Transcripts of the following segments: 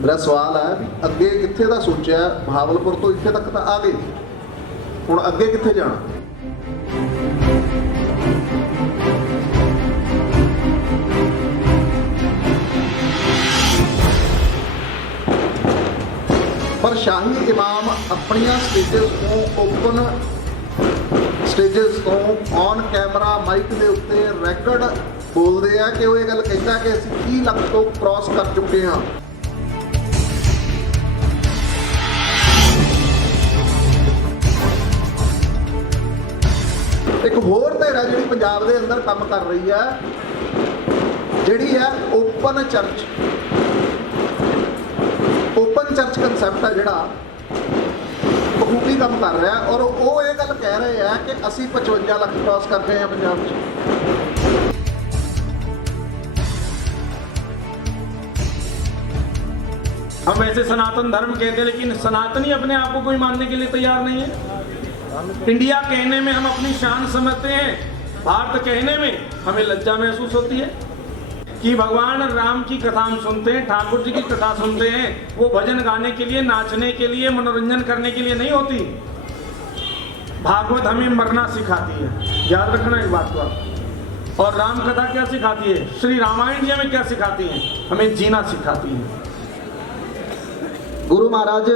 मेरा सवाल है भी अगे कित्थे दा सोचा, भावलपुर तो इत्थे तक तो आ गए, हुण अगे कित्थे जाना? पर शाही इमाम अपनिया स्टेजेस को ओपन स्टेजेस तो ऑन कैमरा माइक के उत्ते रैकॉर्ड बोलते हैं कि वो ये गल कहता कि असीं 30 लाख तो क्रॉस कर चुके हैं। एक होर धेरा जिहड़ी पंजाब दे अंदर काम कर रही है, जिहड़ी है ओपन चर्च कंसैप्ट है जिहड़ा बखूबी काम कर रहा है, और वो ये गल कह रहे हैं कि असीं 55 लाख क्रॉस कर गए हैं पंजाब में। हम वैसे सनातन धर्म कहते हैं, लेकिन सनातनी अपने आप को कोई मानने के लिए तैयार नहीं है। इंडिया कहने में हम अपनी शान समझते हैं, भारत कहने में हमें लज्जा महसूस होती है कि भगवान राम की कथा हम सुनते हैं, ठाकुर जी की कथा सुनते हैं, वो भजन गाने के लिए, नाचने के लिए, मनोरंजन करने के लिए नहीं होती। भागवत हमें मरना सिखाती है, याद रखना इस बात को। और राम कथा क्या सिखाती है? श्री रामायण जी हमें क्या सिखाती है? हमें जीना सिखाती है। गुरु महाराज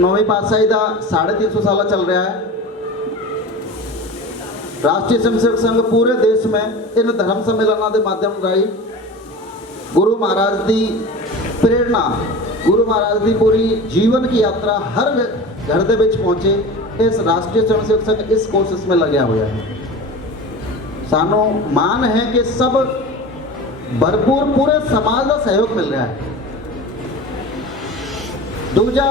9वीं पातशाही का 350 साल चल रहा है। राष्ट्रीय स्वयंसेवक संघ पूरे देश में इन धर्म सम्मेलनों के माध्यम राही गुरु महाराज की प्रेरणा, गुरु महाराज की पूरी जीवन की यात्रा हर घर के विच पहुँचे, इस राष्ट्रीय स्वयंसेवक संघ इस कोशिश में लग्या हुआ है। सानू मान है कि सब भरपूर पूरे समाज का सहयोग मिल रहा है। दूजा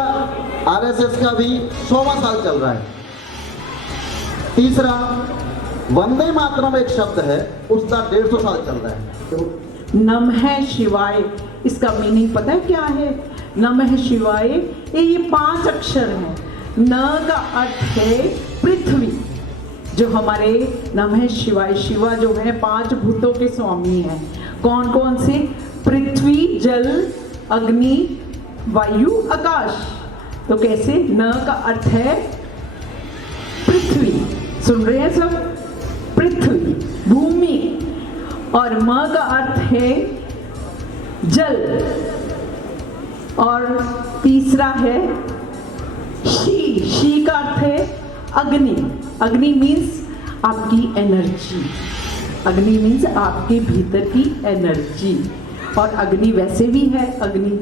आरएसएस का भी 100वां साल चल रहा है। तीसरा वंदे मातरम एक शब्द है, उसका 150 साल चल रहा है। नमः शिवाय, इसका मीनिंग पता है क्या है? नमः शिवाय ये 5 अक्षर हैं। न का अर्थ है पृथ्वी, जो हमारे नमः शिवाय, शिवा जो है 5 भूतों के स्वामी हैं। कौन कौन से? पृथ्वी, जल, अग्नि, वायु, आकाश। तो कैसे? न का अर्थ है पृथ्वी, सुन रहे हैं सब? पृथ्वी, भूमि। और म का अर्थ है जल, और तीसरा है शी का अर्थ है अग्नि। अग्नि मीन्स आपकी एनर्जी, अग्नि मीन्स आपके भीतर की एनर्जी। और अग्नि वैसे भी है अग्नि।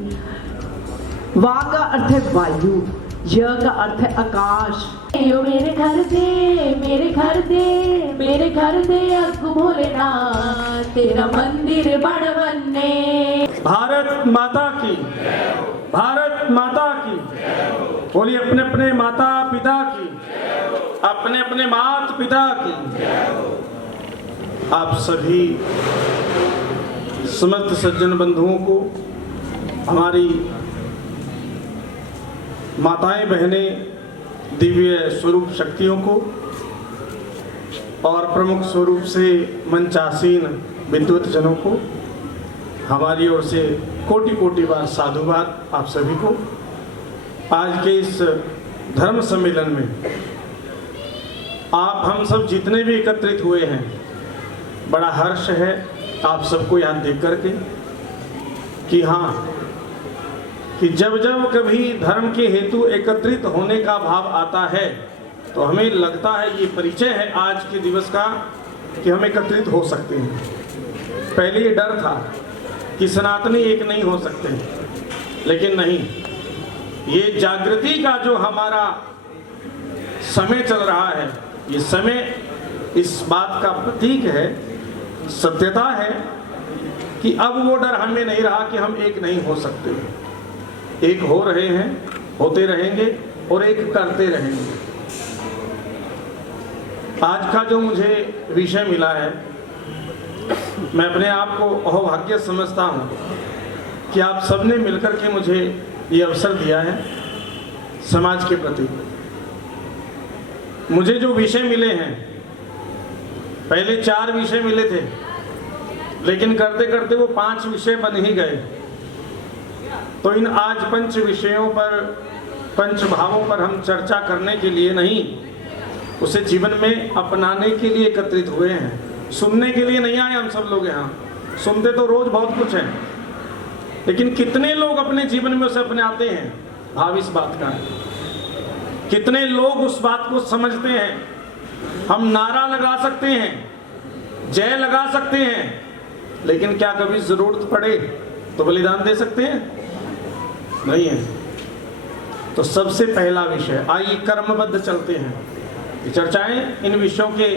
वा का अर्थ है वायु, य का अर्थ है आकाश। यो मेरे घर दे, मेरे घर दे, मेरे घर दे अग्गू भोलेनाथ, तेरा मंदिर बड़वन्ने। भारत माता की, भारत माता की। बोलिए अपने अपने माता पिता की, अपने अपने माता पिता की। आप सभी समस्त सज्जन बंधुओं को, हमारी माताएं बहनें, दिव्य स्वरूप शक्तियों को, और प्रमुख स्वरूप से मंचासीन विद्वत जनों को हमारी ओर से कोटि कोटि बार साधुवाद आप सभी को। आज के इस धर्म सम्मेलन में आप हम सब जितने भी एकत्रित हुए हैं, बड़ा हर्ष है आप सबको यहाँ देख करके कि हाँ, कि जब जब कभी धर्म के हेतु एकत्रित होने का भाव आता है तो हमें लगता है ये परिचय है आज के दिवस का कि हम एकत्रित हो सकते हैं। पहले ये डर था कि सनातनी एक नहीं हो सकते, लेकिन नहीं, ये जागृति का जो हमारा समय चल रहा है, ये समय इस बात का प्रतीक है, सत्यता है कि अब वो डर हमें नहीं रहा कि हम एक नहीं हो सकते। एक हो रहे हैं, होते रहेंगे और एक करते रहेंगे। आज का जो मुझे विषय मिला है, मैं अपने आप को अहोभाग्य समझता हूँ कि आप सबने मिलकर के मुझे ये अवसर दिया है समाज के प्रति। मुझे जो विषय मिले हैं, पहले 4 विषय मिले थे, लेकिन करते करते वो 5 विषय बन ही गए। तो इन आज पंच विषयों पर, पंच भावों पर हम चर्चा करने के लिए नहीं, उसे जीवन में अपनाने के लिए एकत्रित हुए हैं। सुनने के लिए नहीं आए हम सब लोग यहाँ। सुनते तो रोज बहुत कुछ है, लेकिन कितने लोग अपने जीवन में उसे अपनाते हैं, भाव इस बात का है। कितने लोग उस बात को समझते हैं। हम नारा लगा सकते हैं, जय लगा सकते हैं, लेकिन क्या कभी जरूरत पड़े तो बलिदान दे सकते हैं? नहीं है। तो सबसे पहला विषय, आइए कर्मबद्ध चलते हैं। ये चर्चाएं इन विषयों के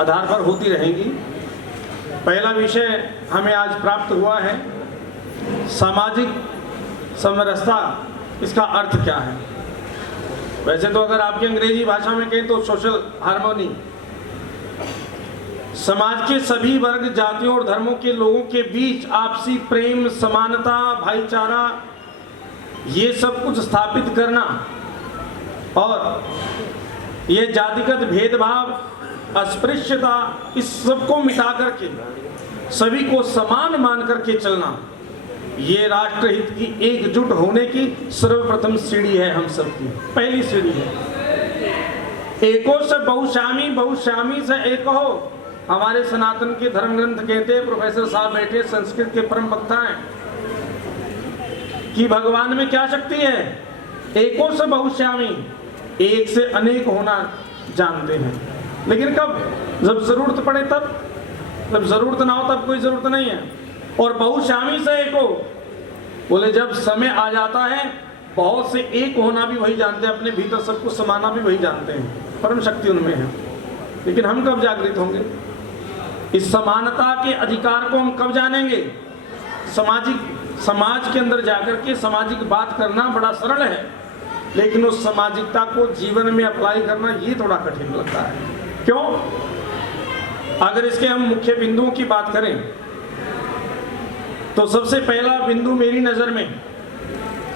आधार पर होती रहेंगी। पहला विषय हमें आज प्राप्त हुआ है, सामाजिक समरसता। इसका अर्थ क्या है? वैसे तो अगर आपकी अंग्रेजी भाषा में कहें तो सोशल हार्मोनी, समाज के सभी वर्ग, जातियों और धर्मों के लोगों के बीच आपसी प्रेम, समानता, भाईचारा, ये सब कुछ स्थापित करना, और ये जातिगत भेदभाव, अस्पृश्यता, इस सब को मिटा करके सभी को समान मान करके चलना, ये राष्ट्रहित की एकजुट होने की सर्वप्रथम सीढ़ी है। हम सबकी पहली सीढ़ी है। एको से बहुश्यामी, बहुश्यामी से एक हो। हमारे सनातन के धर्म ग्रंथ कहते हैं, प्रोफेसर साहब बैठे संस्कृत के परम वक्ता हैं, कि भगवान में क्या शक्ति है? एको से बहुश्यामी, एक से अनेक होना जानते हैं। लेकिन कब? जब जरूरत पड़े तब। जब जरूरत ना हो तब कोई जरूरत नहीं है। और बहुश्यामी से एक हो, बोले जब समय आ जाता है बहुत से एक होना भी वही जानते हैं, अपने भीतर सबको समाना भी वही जानते हैं, परम शक्ति उनमें है। लेकिन हम कब जागृत होंगे? इस समानता के अधिकार को हम कब जानेंगे? समाज के अंदर जाकर के सामाजिक बात करना बड़ा सरल है, लेकिन उस सामाजिकता को जीवन में अप्लाई करना ये थोड़ा कठिन लगता है। क्यों? अगर इसके हम मुख्य बिंदुओं की बात करें तो सबसे पहला बिंदु मेरी नजर में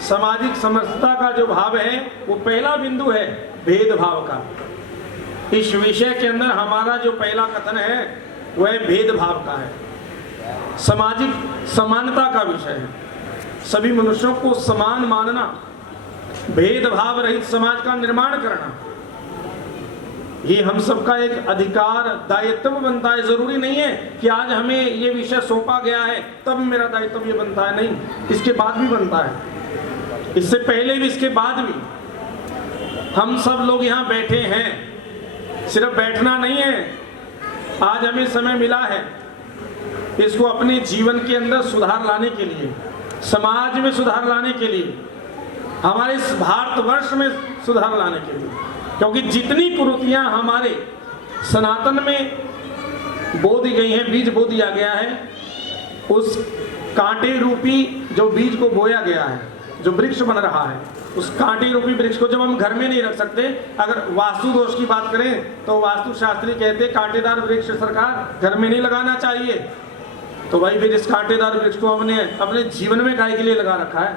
सामाजिक समरसता का जो भाव है, वो पहला बिंदु है भेदभाव का। इस विषय के अंदर हमारा जो पहला कथन है वह भेदभाव का है, सामाजिक समानता का विषय है। सभी मनुष्यों को समान मानना, भेदभाव रहित समाज का निर्माण करना, ये हम सबका एक अधिकार, दायित्व बनता है। जरूरी नहीं है कि आज हमें ये विषय सौंपा गया है तब मेरा दायित्व ये बनता है, नहीं, इसके बाद भी बनता है, इससे पहले भी, इसके बाद भी। हम सब लोग यहाँ बैठे हैं, सिर्फ बैठना नहीं है। आज हमें समय मिला है इसको अपने जीवन के अंदर सुधार लाने के लिए, समाज में सुधार लाने के लिए, हमारे इस भारतवर्ष में सुधार लाने के लिए। क्योंकि जितनी कुरीतियां हमारे सनातन में बो दी गई हैं, बीज बो दिया गया है, उस कांटे रूपी जो बीज को बोया गया है, जो वृक्ष बन रहा है, उस कांटे रूपी वृक्ष को जब हम घर में नहीं रख सकते, अगर वास्तु दोष की बात करें तो वास्तु शास्त्री कहते कांटेदार वृक्ष सरकार घर में नहीं लगाना चाहिए। तो भाई फिर इस कांटेदार वृक्ष को हमने अपने जीवन में गाय के लिए लगा रखा है।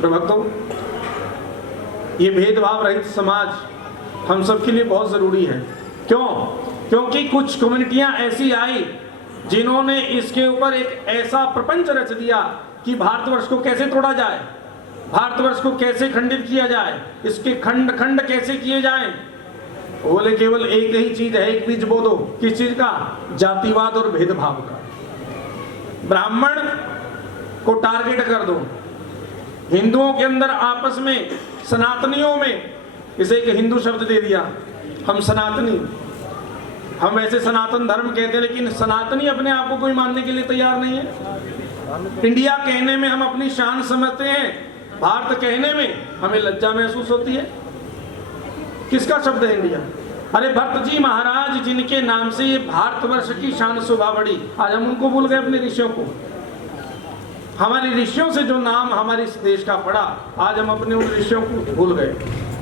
प्रभक्तों, ये भेदभाव रहित समाज हम सब के लिए बहुत जरूरी है। क्यों? क्योंकि कुछ कम्युनिटियां ऐसी आई जिन्होंने इसके ऊपर एक ऐसा प्रपंच रच दिया कि भारतवर्ष को कैसे तोड़ा जाए, भारतवर्ष को कैसे खंडित किया जाए, इसके खंड खंड कैसे किए जाएं। बोले केवल एक ही चीज है, एक बीज बो दो। किस चीज का? जातिवाद और भेदभाव का। ब्राह्मण को टारगेट कर दो, हिंदुओं के अंदर आपस में, सनातनियों में, इसे एक हिंदू शब्द दे दिया, हम सनातनी। हम वैसे सनातन धर्म कहते हैं, लेकिन सनातनी अपने आप को कोई मानने के लिए तैयार नहीं है। इंडिया कहने में हम अपनी शान समझते हैं, भारत कहने में हमें लज्जा महसूस होती है। किसका शब्द है इंडिया? अरे भरत जी महाराज जिनके नाम से ये भारतवर्ष की शान शोभा बढ़ी, आज हम उनको भूल गए, अपने ऋषियों को। हमारे ऋषियों से जो नाम हमारे इस देश का पड़ा, आज हम अपने उन ऋषियों को भूल गए।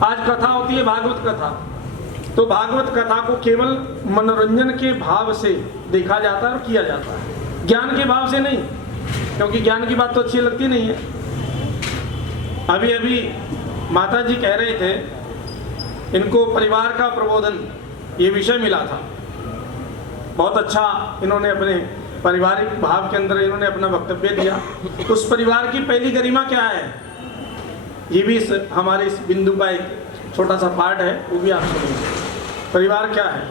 आज कथा होती है भागवत कथा, तो भागवत कथा को केवल मनोरंजन के भाव से देखा जाता है और किया जाता है, ज्ञान के भाव से नहीं, क्योंकि ज्ञान की बात तो अच्छी लगती नहीं है। अभी अभी माता जी कह रहे थे, इनको परिवार का प्रबोधन ये विषय मिला था, बहुत अच्छा इन्होंने अपने पारिवारिक भाव के अंदर इन्होंने अपना वक्तव्य दिया। उस परिवार की पहली गरिमा क्या है, ये भी हमारे इस बिंदु का एक छोटा सा पार्ट है, वो भी आप सुनेंगे। परिवार क्या है?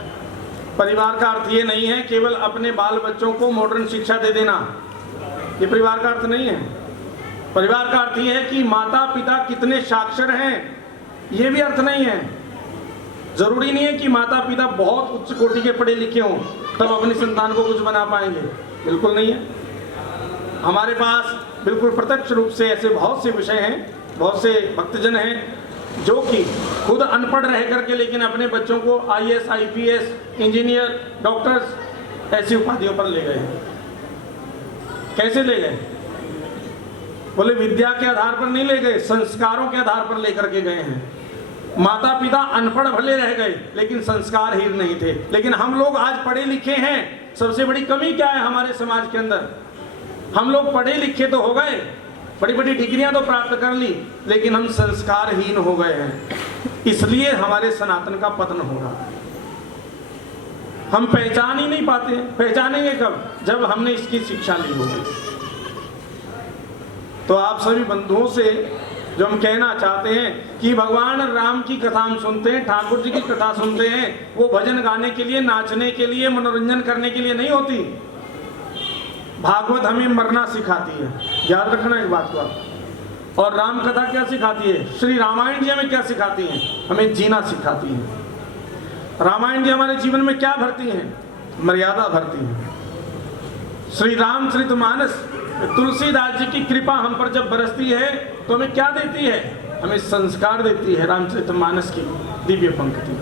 परिवार का अर्थ ये नहीं है केवल अपने बाल बच्चों को मॉडर्न शिक्षा दे देना, ये परिवार का अर्थ नहीं है। परिवार का अर्थ ये है कि माता पिता कितने साक्षर हैं, ये भी अर्थ नहीं है। जरूरी नहीं है कि माता पिता बहुत उच्च कोटि के पढ़े लिखे हों तब अपनी संतान को कुछ बना पाएंगे, बिल्कुल नहीं है। हमारे पास बिल्कुल प्रत्यक्ष रूप से ऐसे बहुत से विषय हैं, बहुत से भक्तजन हैं जो कि खुद अनपढ़ रह करके लेकिन अपने बच्चों को IAS, IPS, इंजीनियर, डॉक्टर्स ऐसी उपाधियों पर ले गए हैं। कैसे ले गए? बोले विद्या के आधार पर नहीं ले गए, संस्कारों के आधार पर लेकर के गए हैं। माता पिता अनपढ़ भले रह गए लेकिन संस्कारहीन नहीं थे। लेकिन हम लोग आज पढ़े लिखे हैं। सबसे बड़ी कमी क्या है हमारे समाज के अंदर? हम लोग पढ़े लिखे तो हो गए, बड़ी बड़ी डिग्रियां तो प्राप्त कर ली, लेकिन हम संस्कारहीन हो गए हैं। इसलिए हमारे सनातन का पतन हो रहा है। हम पहचान ही नहीं पाते। पहचानेंगे कब? जब हमने इसकी शिक्षा ली होगी। तो आप सभी बंधुओं से जो हम कहना चाहते हैं कि भगवान राम की कथा हम सुनते हैं, ठाकुर जी की कथा सुनते हैं, वो भजन गाने के लिए, नाचने के लिए, मनोरंजन करने के लिए नहीं होती। भागवत हमें मरना सिखाती है, याद रखना इस बात को। और राम कथा क्या सिखाती है? श्री रामायण जी हमें क्या सिखाती हैं? हमें जीना सिखाती हैं। रामायण जी हमारे जीवन में क्या भरती हैं? मर्यादा भरती हैं। श्री रामचरितमानस, तुलसीदास जी की कृपा हम पर जब बरसती है तो हमें क्या देती है? हमें संस्कार देती है। रामचरितमानस की दिव्य पंक्ति,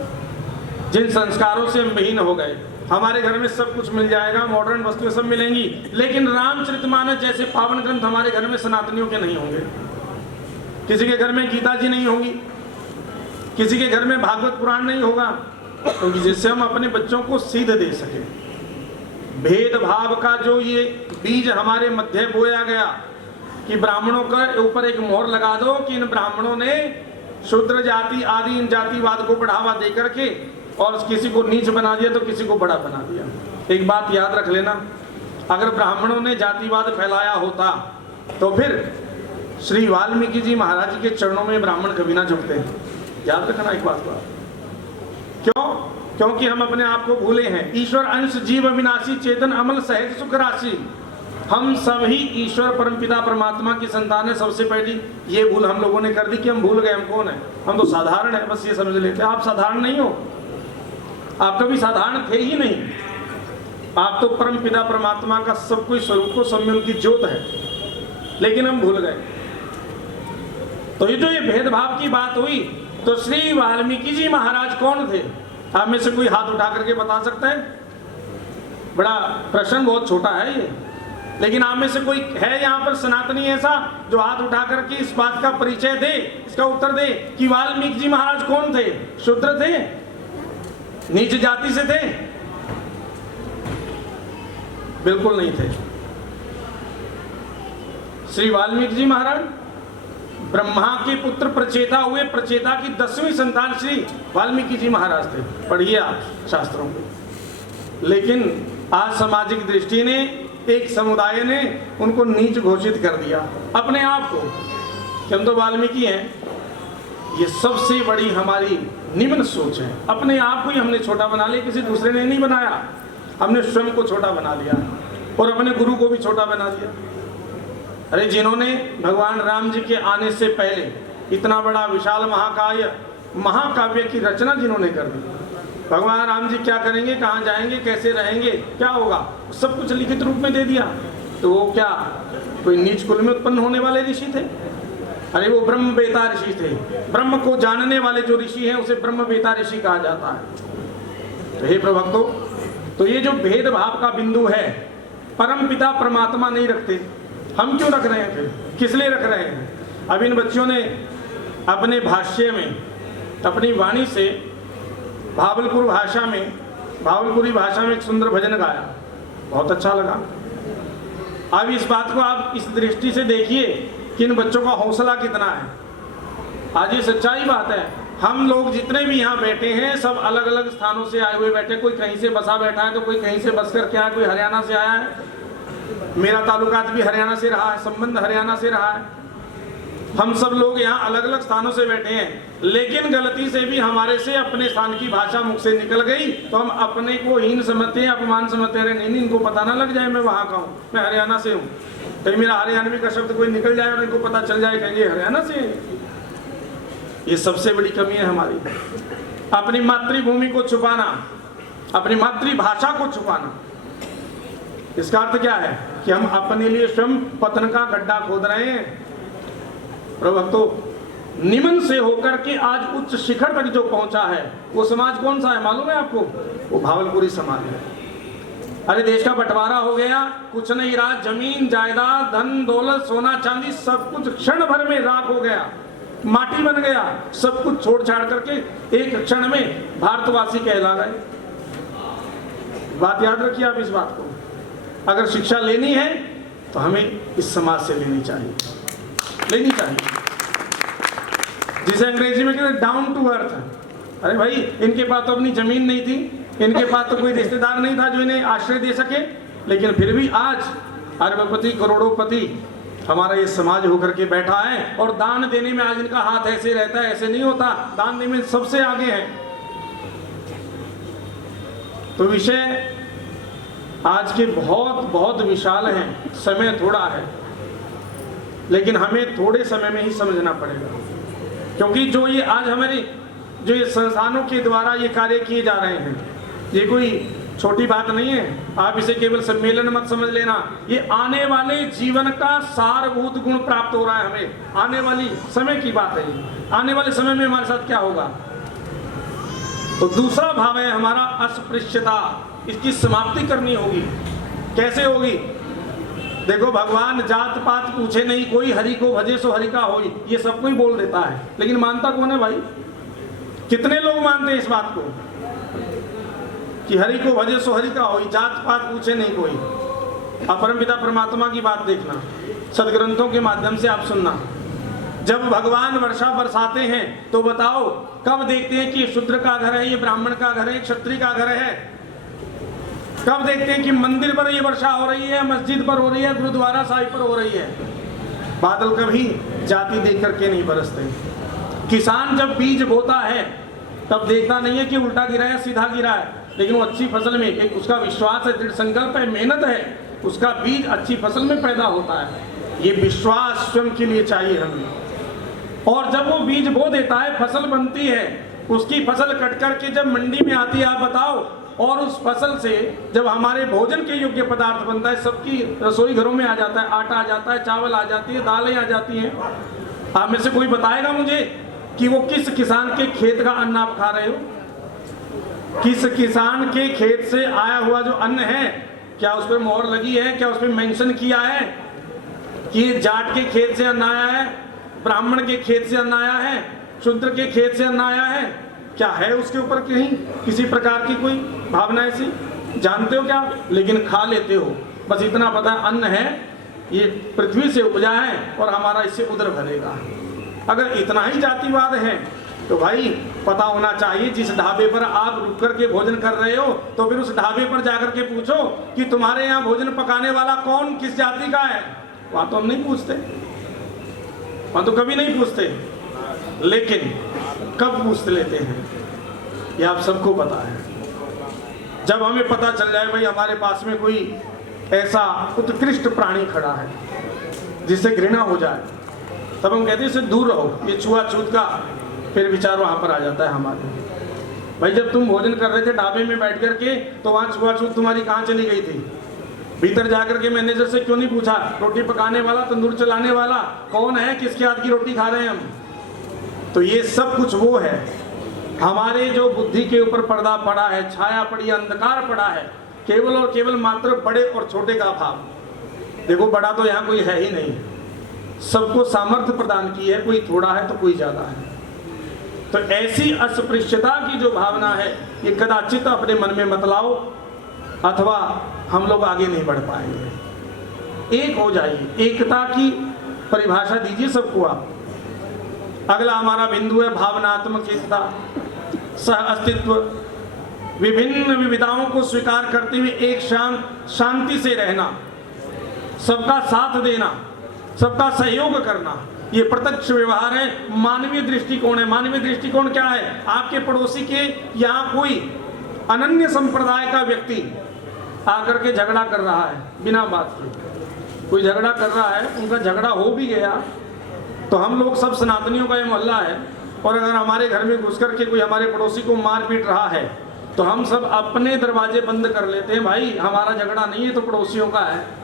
जिन संस्कारों से हम विहीन हो गए। हमारे घर में सब कुछ मिल जाएगा, मॉडर्न वस्तुएं सब मिलेंगी, लेकिन रामचरितमानस जैसे पावन ग्रंथ हमारे घर में सनातनियों के नहीं होंगे। किसी के घर में गीता जी नहीं होगी, किसी के घर में भागवत पुराण नहीं होगा, क्योंकि जिससे हम अपने बच्चों को सीध दे सके। भेदभाव का जो ये बीज हमारे मध्य बोया गया कि ब्राह्मणों के ऊपर एक मोहर लगा दो कि इन ब्राह्मणों ने शूद्र जाति आदि इन जातिवाद को बढ़ावा दे करके और किसी को नीच बना दिया तो किसी को बड़ा बना दिया। एक बात याद रख लेना, अगर ब्राह्मणों ने जातिवाद फैलाया होता तो फिर श्री वाल्मीकि जी महाराज जी के चरणों में ब्राह्मण कभी ना झुकते। याद रखना एक बात को। क्यों? क्योंकि हम अपने आप को भूले हैं। ईश्वर अंश जीव अविनाशी चेतन अमल सहज सुख राशि। हम सभी ईश्वर परमपिता परमात्मा की संतान है। सबसे पहली ये भूल हम लोगों ने कर दी कि हम भूल गए हम कौन है। हम तो साधारण है, बस ये समझ लेते हैं। आप साधारण नहीं हो, आप कभी साधारण थे ही नहीं। आप तो परमपिता परमात्मा का सब कोई स्वरूप को सब में उनकी ज्योत है, लेकिन हम भूल गए। तो ये जो ये भेदभाव की बात हुई, तो श्री वाल्मीकि जी महाराज कौन थे? आप में से कोई हाथ उठा करके बता सकता है? बड़ा प्रश्न, बहुत छोटा है ये, लेकिन आप में से कोई है यहाँ पर सनातनी ऐसा जो हाथ उठा करके इस बात का परिचय दे, इसका उत्तर दे कि वाल्मीकि जी महाराज कौन थे? शूद्र थे? नीच जाति से थे? बिल्कुल नहीं थे। श्री वाल्मीकि जी महाराज ब्रह्मा के पुत्र प्रचेता हुए। प्रचेता की 10वीं संतान श्री वाल्मीकि जी महाराज थे। पढ़िए आप शास्त्रों में। लेकिन आज सामाजिक दृष्टि ने, एक समुदाय ने उनको नीच घोषित कर दिया अपने आप को कि हम तो वाल्मीकि हैं। ये सबसे बड़ी हमारी निम्न सोच है। अपने आप को ही हमने छोटा बना लिया, किसी दूसरे ने नहीं बनाया। हमने स्वयं को छोटा बना लिया और अपने गुरु को भी छोटा बना दिया। अरे जिन्होंने भगवान राम जी के आने से पहले इतना बड़ा विशाल महाकाव्य की रचना जिन्होंने कर दी, भगवान राम जी क्या करेंगे, कहाँ जाएंगे, कैसे रहेंगे, क्या होगा, सब कुछ लिखित रूप में दे दिया। तो वो क्या कोई नीच कुल में उत्पन्न होने वाले ऋषि थे? अरे वो ब्रह्म बेता ऋषि थे। ब्रह्म को जानने वाले जो ऋषि हैं उसे ब्रह्म बेता ऋषि कहा जाता है। तो हे प्रभक्तों, तो ये जो भेदभाव का बिंदु है, परम पिता परमात्मा नहीं रखते, हम क्यों रख रहे हैं? फिर किस लिए रख रहे हैं? अब इन बच्चों ने अपने भाष्य में, अपनी वाणी से भावलपुरी भाषा में एक सुंदर भजन गाया, बहुत अच्छा लगा। अब इस बात को आप इस दृष्टि से देखिए कि इन बच्चों का हौसला कितना है। आज ये सच्चाई बात है। हम लोग जितने भी यहाँ बैठे हैं सब अलग अलग स्थानों से आए हुए बैठे। कोई कहीं से बसा बैठा है, तो कोई कहीं से बस करके आया, कोई हरियाणा से आया है, मेरा ताल्लुकात भी हरियाणा से रहा है, संबंध हरियाणा से रहा है। हम सब लोग यहाँ अलग अलग स्थानों से बैठे हैं, लेकिन गलती से भी हमारे से अपने स्थान की भाषा मुख से निकल गई तो हम अपने को हीन समझते हैं, अपमान समझते हैं। नहीं, इनको पता ना लग जाए मैं वहाँ का हूँ, मैं हरियाणा से हूँ। कहीं मेरा हरियाणवी का शब्द कोई निकल जाए और इनको पता चल जाए कहेंगे हरियाणा से। ये सबसे बड़ी कमी है हमारी, अपनी मातृभूमि को छुपाना, अपनी मातृभाषा को छुपाना। इसका अर्थ क्या है कि हम अपने लिए स्वयं पतन का गड्ढा खोद रहे हैं। प्रभक्तों, निम्न से होकर के आज उच्च शिखर तक जो पहुंचा है वो समाज कौन सा है मालूम है आपको? वो भावलपुरी समाज है। अरे देश का बंटवारा हो गया, कुछ नहीं रहा, जमीन जायदाद धन दौलत सोना चांदी सब कुछ क्षण भर में राख हो गया, माटी बन गया। सब कुछ छोड़ छाड़ करके एक क्षण में भारतवासी कहला गए। बात याद रखिए आप इस बात को। अगर शिक्षा लेनी है तो हमें इस समाज से लेनी चाहिए, लेनी चाहिए, जिसे अंग्रेजी में कहते हैं डाउन टू अर्थ। अरे भाई, इनके पास तो अपनी जमीन नहीं थी, इनके पास तो कोई रिश्तेदार नहीं था जो इन्हें आश्रय दे सके, लेकिन फिर भी आज अरबपति करोड़ोंपति हमारा ये समाज होकर के बैठा है। और दान देने में आज इनका हाथ ऐसे रहता है, ऐसे नहीं होता, दान देने में सबसे आगे है। तो विषय आज के बहुत बहुत विशाल हैं, समय थोड़ा है, लेकिन हमें थोड़े समय में ही समझना पड़ेगा। क्योंकि जो ये आज हमारे जो ये संस्थानों के द्वारा ये कार्य किए जा रहे हैं, ये कोई छोटी बात नहीं है। आप इसे केवल सम्मेलन मत समझ लेना, ये आने वाले जीवन का सारभूत गुण प्राप्त हो रहा है हमें। आने वाली समय की बात है ये, आने वाले समय में हमारे साथ क्या होगा। तो दूसरा भाव है हमारा अस्पृश्यता, इसकी समाप्ति करनी होगी। कैसे होगी? देखो, भगवान जात पात पूछे नहीं, कोई हरि को भजे सो हरि का होई, ये सब कोई बोल देता है, लेकिन मानता कौन है भाई? कितने लोग मानते हैं इस बात को कि हरि को भजे सो हरि का होई, जात पात पूछे नहीं कोई। अपरमपिता परमात्मा की बात देखना, सदग्रंथों के माध्यम से आप सुनना। जब भगवान वर्षा बरसाते हैं तो बताओ कब देखते हैं कि शूद्र का घर है, ये ब्राह्मण का घर है, क्षत्रिय का घर है? कब देखते हैं कि मंदिर पर ये वर्षा हो रही है, मस्जिद पर हो रही है, गुरुद्वारा साहिब पर हो रही है? बादल कभी जाति देख करके नहीं बरसते। किसान जब बीज बोता है तब देखता नहीं है कि उल्टा गिरा है सीधा गिरा है, लेकिन वो अच्छी फसल में, एक उसका विश्वास है, दृढ़ संकल्प है, मेहनत है, उसका बीज अच्छी फसल में पैदा होता है। ये विश्वास स्वयं के लिए चाहिए हमें। और जब वो बीज बो देता है, फसल बनती है, उसकी फसल कट करके जब मंडी में आती है, आप बताओ, और उस फसल से जब हमारे भोजन के योग्य पदार्थ बनता है, सबकी रसोई घरों में आ जाता है, आटा आ जाता है, चावल आ जाती है, दालें आ जाती हैं। आप में से कोई बताएगा मुझे कि वो किस किसान के खेत का अन्न आप खा रहे हो? किस किसान के खेत से आया हुआ जो अन्न है, क्या उस पर मोहर लगी है? क्या उस पर मेंशन किया है कि जाट के खेत से अन्न आया है, ब्राह्मण के खेत से अन्न आया है, शूद्र के खेत से अन्न आया है? क्या है उसके ऊपर कहीं किसी प्रकार की कोई भावना ऐसी? जानते हो क्या? लेकिन खा लेते हो। बस इतना पता है अन्न है, ये पृथ्वी से उपजा है और हमारा इससे उदर भरेगा। अगर इतना ही जातिवाद है तो भाई पता होना चाहिए, जिस ढाबे पर आप रुक कर के भोजन कर रहे हो तो फिर उस ढाबे पर जाकर के पूछो कि तुम्हारे यहाँ भोजन पकाने वाला कौन किस जाति का है। वहाँ तो हम नहीं पूछते, वहाँ तो कभी नहीं पूछते, लेकिन कब पूछ लेते हैं ये आप सबको पता है। जब हमें पता चल जाए भाई हमारे पास में कोई ऐसा उत्कृष्ट प्राणी खड़ा है जिससे घृणा हो जाए, तब हम कहते हैं इससे दूर रहो, ये छुआछूत का फिर विचार वहाँ पर आ जाता है हमारे। भाई जब तुम भोजन कर रहे थे ढाबे में बैठ कर के तो वहाँ छुआछूत तुम्हारी कहाँ चली गई थी? भीतर जाकर के मैनेजर से क्यों नहीं पूछा रोटी पकाने वाला, तंदूर चलाने वाला कौन है, किसके हाथ की रोटी खा रहे हैं हम? तो ये सब कुछ वो है, हमारे जो बुद्धि के ऊपर पर्दा पड़ा है, छाया पड़ी, अंधकार पड़ा है, केवल और केवल मात्र बड़े और छोटे का भाव। देखो बड़ा तो यहाँ कोई है ही नहीं, सबको सामर्थ्य प्रदान की है, कोई थोड़ा है तो कोई ज्यादा है। तो ऐसी अस्पृश्यता की जो भावना है ये कदाचित अपने मन में मत लाओ, अथवा हम लोग आगे नहीं बढ़ पाएंगे। एक हो जाइए, एकता की परिभाषा दीजिए सबको आप। अगला हमारा बिंदु है भावनात्मक एकता, सह अस्तित्व, विभिन्न विविधताओं को स्वीकार करते हुए एक शांति से रहना। सबका साथ देना, सबका सहयोग करना, ये प्रत्यक्ष व्यवहार है, मानवीय दृष्टिकोण है। मानवीय दृष्टिकोण क्या है? आपके पड़ोसी के यहाँ कोई अनन्य संप्रदाय का व्यक्ति आकर के झगड़ा कर रहा है बिना बात के, कोई झगड़ा कर रहा है, उनका झगड़ा हो भी गया तो हम लोग सब सनातनियों का ये मोहल्ला है, और अगर हमारे घर में घुस करके कोई हमारे पड़ोसी को मार पीट रहा है तो हम सब अपने दरवाजे बंद कर लेते हैं, भाई हमारा झगड़ा नहीं है तो पड़ोसियों का है।